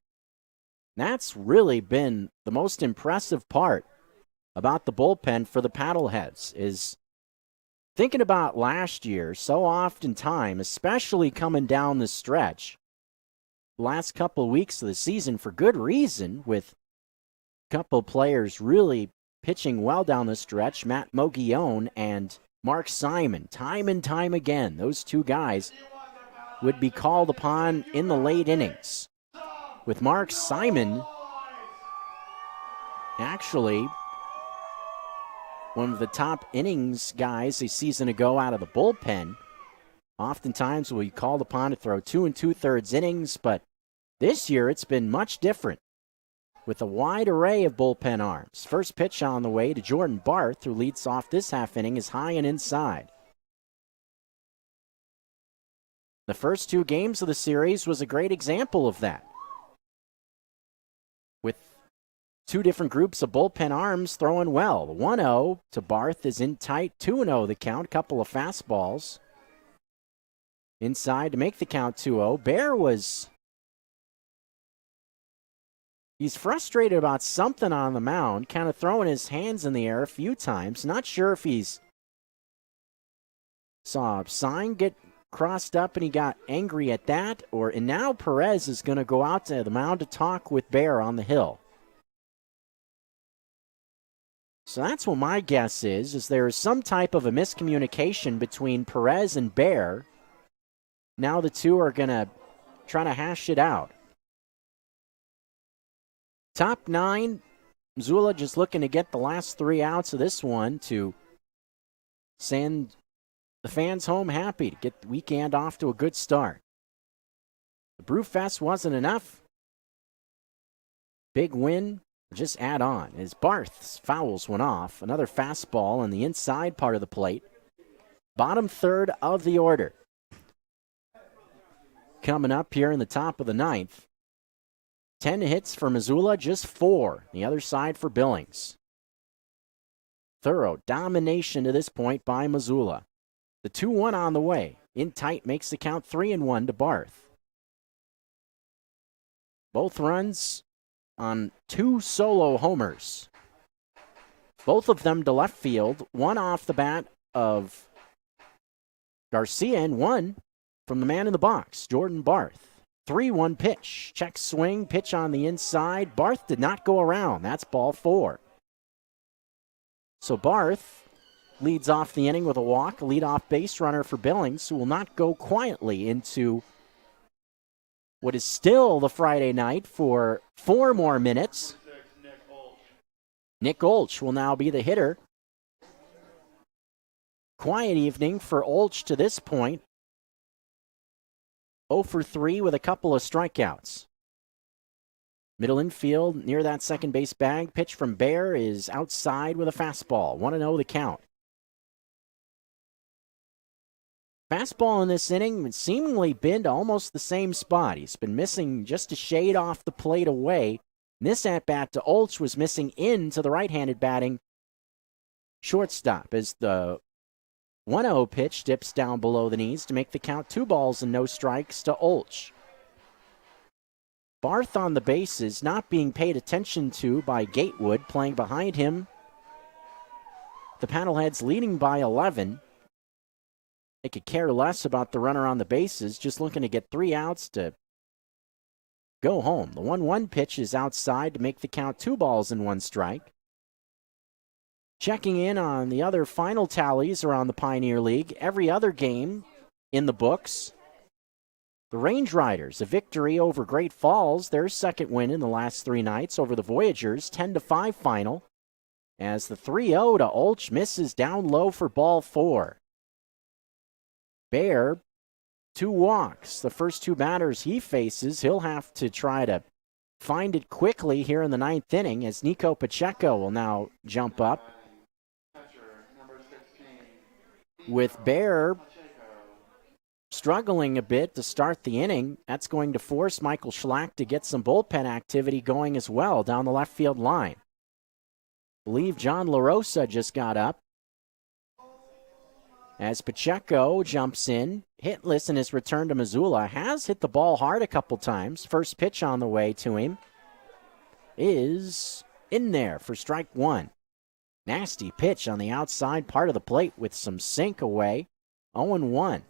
That's really been the most impressive part about the bullpen for the Paddleheads, is thinking about last year. So oftentimes, especially coming down the stretch, last couple of weeks of the season, for good reason, with a couple players really pitching well down the stretch, Matt Mogione and Mark Simon. Time and time again, those two guys would be called upon in the late innings. With Mark Simon actually one of the top innings guys a season ago out of the bullpen, oftentimes will be called upon to throw 2 2/3 innings, but this year it's been much different with a wide array of bullpen arms. First pitch on the way to Jordan Barth, who leads off this half inning, is high and inside. The first 2 games of the series was a great example of that, with 2 different groups of bullpen arms throwing well. The 1-0 to Barth is in tight, 2-0 the count, couple of fastballs inside to make the count 2-0. Bear he's frustrated about something on the mound, kind of throwing his hands in the air a few times. Not sure if he's saw a sign get crossed up and he got angry at that, and now Perez is going to go out to the mound to talk with Bear on the hill. So that's what my guess is there is some type of a miscommunication between Perez and Bear. Now the two are going to try to hash it out. Top 9, Missoula just looking to get the last 3 outs of this one to send the fans home happy, to get the weekend off to a good start. The Brewfest wasn't enough. Big win, just add on as Barth's fouls went off. Another fastball on the inside part of the plate. Bottom third of the order. Coming up here in the top of the 9th. 10 hits for Missoula, just 4. The other side for Billings. Thorough domination to this point by Missoula. The 2-1 on the way. In tight makes the count 3-1 to Barth. Both runs on 2 solo homers. Both of them to left field. One off the bat of Garcia and one from the man in the box, Jordan Barth. 3-1 pitch. Check swing, pitch on the inside. Barth did not go around. That's ball 4. So Barth leads off the inning with a walk, a leadoff base runner for Billings, who will not go quietly into what is still the Friday night for 4 more minutes. Nick Olch will now be the hitter. Quiet evening for Olch to this point. 0 for 3 with a couple of strikeouts. Middle infield near that second base bag. Pitch from Bear is outside with a fastball. 1-0 the count. Fastball in this inning seemingly been to almost the same spot. He's been missing just a shade off the plate away. This at-bat to Olch was missing into the right-handed batting shortstop as the 1-0 pitch dips down below the knees to make the count 2 balls and no strikes to Olch. Barth on the bases, not being paid attention to by Gatewood, playing behind him. The Paddleheads leading by 11. They could care less about the runner on the bases, just looking to get 3 outs to go home. The 1-1 pitch is outside to make the count 2 balls and 1 strike. Checking in on the other final tallies around the Pioneer League, every other game in the books. The Range Riders, a victory over Great Falls, their second win in the last 3 nights over the Voyagers, 10-5 final, as the 3-0 to Olch misses down low for ball 4. Bear, 2 walks. The first 2 batters he faces, he'll have to try to find it quickly here in the 9th inning as Nico Pacheco will now jump up. With Bear struggling a bit to start the inning, that's going to force Michael Schlack to get some bullpen activity going as well down the left field line. I believe John LaRosa just got up as Pacheco jumps in, hitless in his return to Missoula, has hit the ball hard a couple times. First pitch on the way to him is in there for strike 1. Nasty pitch on the outside part of the plate with some sink away. 0-1.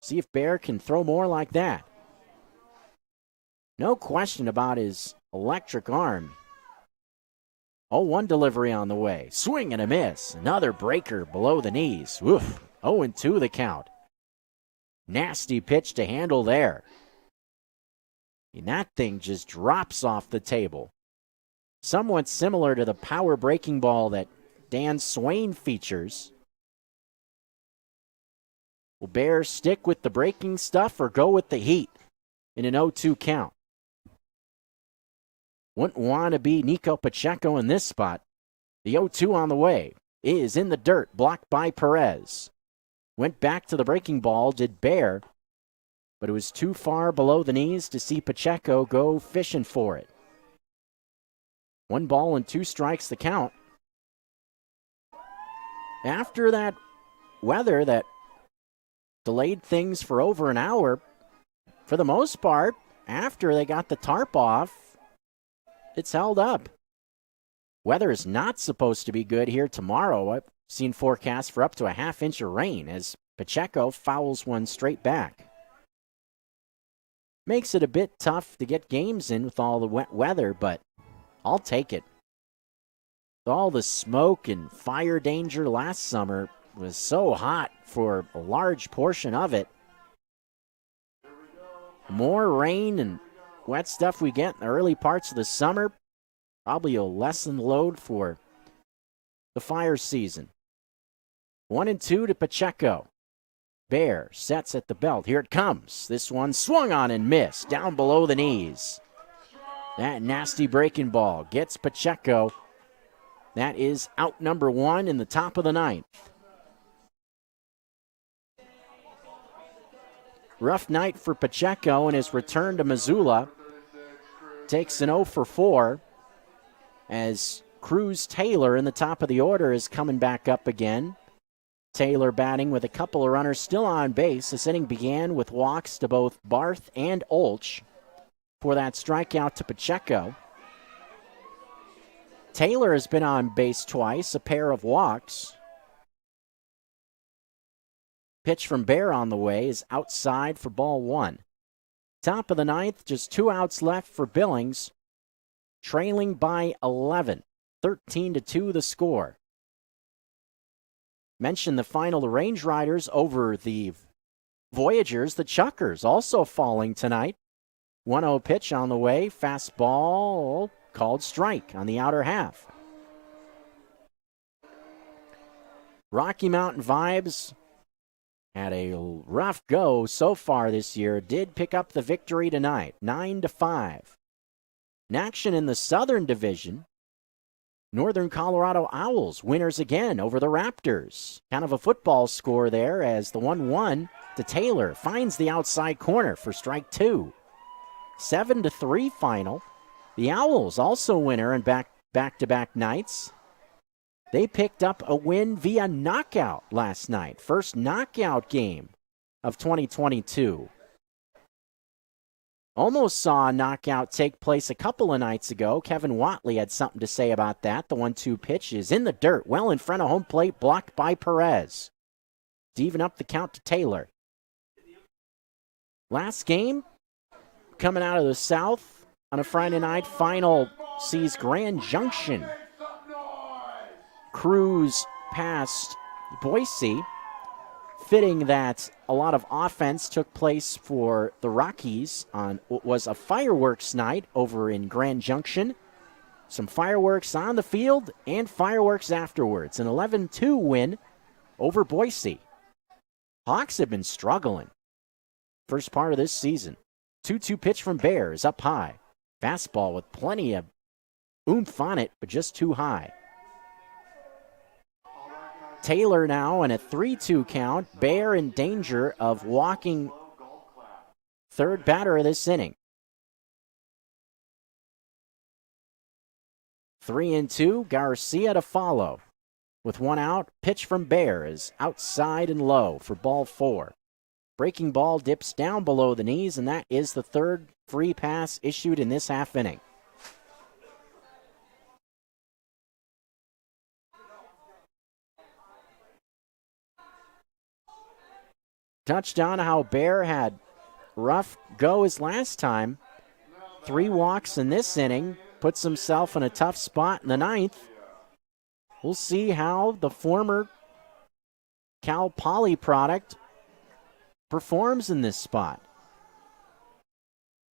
See if Bear can throw more like that. No question about his electric arm. 0-1 delivery on the way. Swing and a miss. Another breaker below the knees. Oof. 0-2 the count. Nasty pitch to handle there. And that thing just drops off the table. Somewhat similar to the power breaking ball that Dan Swain features. Will Bear stick with the breaking stuff or go with the heat in an 0-2 count? Wouldn't want to be Nico Pacheco in this spot. The 0-2 on the way is in the dirt, blocked by Perez. Went back to the breaking ball, did Bear, but it was too far below the knees to see Pacheco go fishing for it. 1 ball and 2 strikes the count. After that weather that delayed things for over an hour, for the most part, after they got the tarp off, it's held up. Weather is not supposed to be good here tomorrow. I've seen forecasts for up to a ½ inch of rain as Pacheco fouls one straight back. Makes it a bit tough to get games in with all the wet weather, but I'll take it. All the smoke and fire danger last summer was so hot for a large portion of it. More rain and wet stuff we get in the early parts of the summer probably will lessen the load for the fire season. 1-2 to Pacheco. Bear sets at the belt. Here it comes. This one swung on and missed down below the knees. That nasty breaking ball gets Pacheco. That is out number 1 in the top of the 9th. Rough night for Pacheco in his return to Missoula. Takes an 0 for 4 as Cruz Taylor in the top of the order is coming back up again. Taylor batting with a couple of runners still on base. This inning began with walks to both Barth and Olch for that strikeout to Pacheco. Taylor has been on base twice, a pair of walks. Pitch from Bear on the way is outside for ball 1. Top of the 9th, just 2 outs left for Billings. Trailing by 11. 13-2 the score. Mentioned the final, the Range Riders over the Voyagers. The Chuckers also falling tonight. 1-0 pitch on the way. Fastball called strike on the outer half. Rocky Mountain Vibes had a rough go so far this year. Did pick up the victory tonight, 9-5. In action in the Southern Division, Northern Colorado Owls, winners again over the Raptors. Kind of a football score there as the 1-1 to Taylor finds the outside corner for strike 2. 7-3 final. The Owls also winner in back-to-back nights. They picked up a win via knockout last night. First knockout game of 2022. Almost saw a knockout take place a couple of nights ago. Kevin Watley had something to say about that. The 1-2 pitch is in the dirt, well in front of home plate, blocked by Perez. To even up the count to Taylor. Last game, coming out of the South on a Friday night, final sees Grand Junction cruise past Boise. Fitting that a lot of offense took place for the Rockies on what was a fireworks night over in Grand Junction. Some fireworks on the field and fireworks afterwards. An 11-2 win over Boise. Hawks have been struggling first part of this season. 2-2 pitch from Bears up high. Fastball with plenty of oomph on it, but just too high. Taylor now in a 3-2 count. Bear in danger of walking third batter of this inning. 3-2, Garcia to follow. With one out, pitch from Bear is outside and low for ball 4. Breaking ball dips down below the knees, and that is the third free pass issued in this half inning. Touched on how Bear had rough go his last time. 3 walks in this inning. Puts himself in a tough spot in the 9th. We'll see how the former Cal Poly product performs in this spot.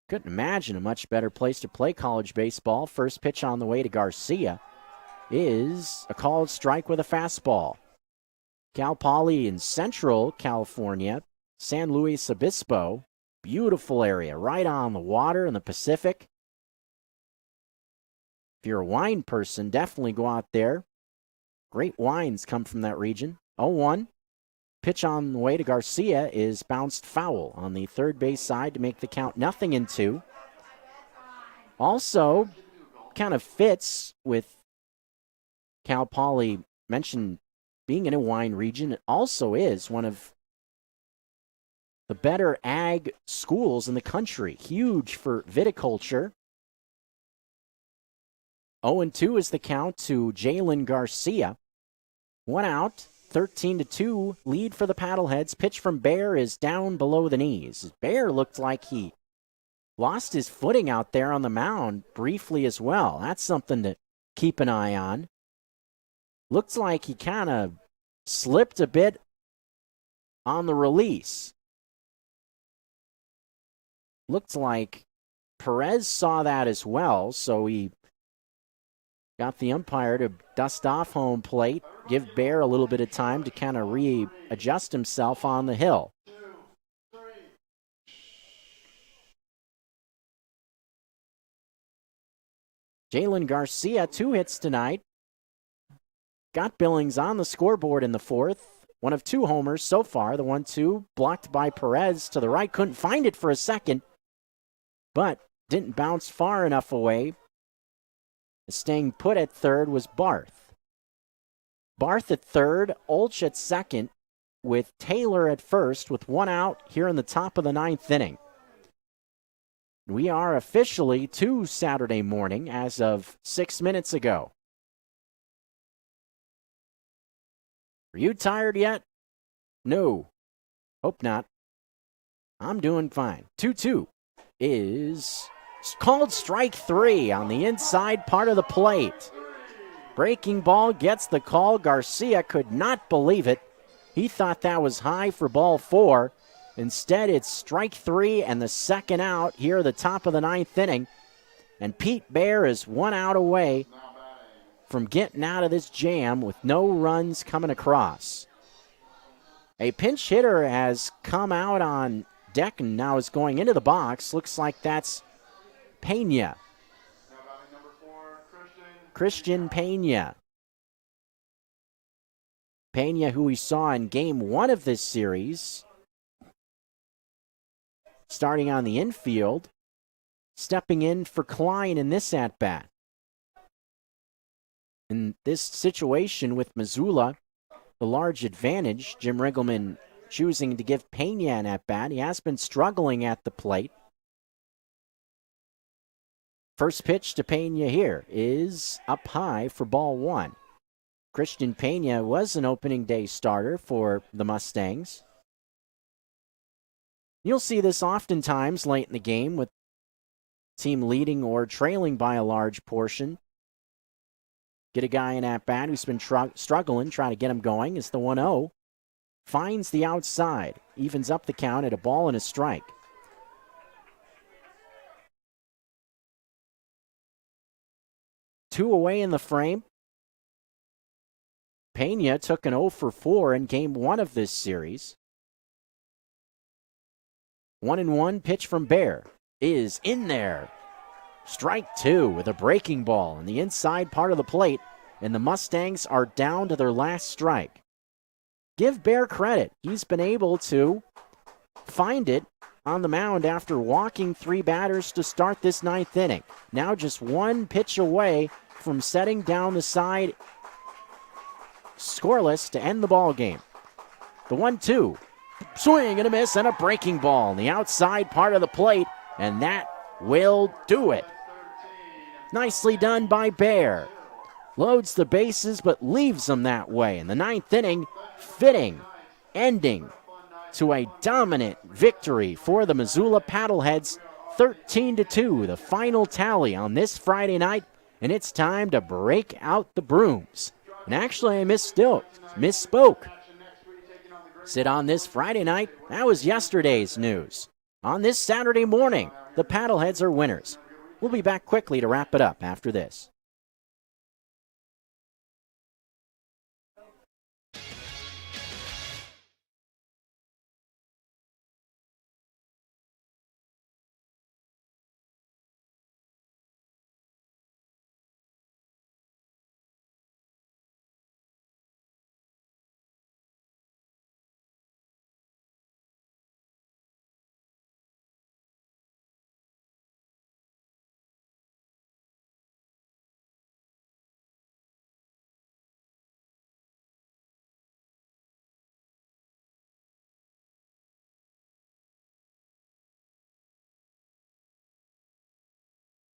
Couldn't imagine a much better place to play college baseball. First pitch on the way to Garcia is a called strike with a fastball. Cal Poly in Central California, San Luis Obispo, beautiful area, right on the water in the Pacific. If you're a wine person, definitely go out there. Great wines come from that region. 0-1. Pitch on the way to Garcia is bounced foul on the third base side to make the count 0-2. Also, kind of fits with Cal Poly mentioned being in a wine region. It also is one of the better ag schools in the country. Huge for viticulture. 0-2 is the count to Jalen Garcia. One out, 13-2 lead for the Paddleheads. Pitch from Bear is down below the knees. Bear looked like he lost his footing out there on the mound briefly as well. That's something to keep an eye on. Looks like he kind of slipped a bit on the release. Looked like Perez saw that as well, so he got the umpire to dust off home plate, give Bear a little bit of time to kind of readjust himself on the hill. Jalen Garcia, 2 hits tonight. Got Billings on the scoreboard in the 4th. One of 2 homers so far. The 1-2 blocked by Perez to the right. Couldn't find it for a second, but didn't bounce far enough away. Staying put at third was Barth. Barth at third, Olch at second, with Taylor at first, with 1 out here in the top of the 9th inning. We are officially to Saturday morning as of 6 minutes ago. Are you tired yet? No. Hope not. I'm doing fine. 2-2 is called strike 3 on the inside part of the plate. Breaking ball gets the call. Garcia could not believe it. He thought that was high for ball 4. Instead, it's strike 3 and the second out here at the top of the 9th inning. And Pete Bear is 1 out away from getting out of this jam with no runs coming across. A pinch hitter has come out on deck and now is going into the box. Looks like that's Pena. Christian Pena. Pena, who we saw in game 1 of this series, starting on the infield, stepping in for Klein in this at-bat. In this situation with Missoula, the large advantage, Jim Riggleman choosing to give Pena an at-bat. He has been struggling at the plate. First pitch to Pena here is up high for ball 1. Christian Pena was an opening day starter for the Mustangs. You'll see this oftentimes late in the game with team leading or trailing by a large portion. Get a guy in at bat who's been struggling, try to get him going. It's the 1-0. Finds the outside, evens up the count at a ball and a strike. Two away in the frame. Pena took an 0 for 4 in game 1 of this series. 1-1 pitch from Bear is in there. Strike 2 with a breaking ball in the inside part of the plate, and the Mustangs are down to their last strike. Give Bear credit. He's been able to find it on the mound after walking 3 batters to start this 9th inning. Now just 1 pitch away from setting down the side scoreless to end the ball game. The 1-2. Swing and a miss and a breaking ball in the outside part of the plate, and that will do it. Nicely done by Bear. Loads the bases but leaves them that way in the 9th inning. Fitting ending to a dominant victory for the Missoula Paddleheads. 13-2, the final tally on this Friday night, and it's time to break out the brooms. And actually, I misspoke. Sit on this Friday night, that was yesterday's news. On this Saturday morning, the Paddleheads are winners. We'll be back quickly to wrap it up after this.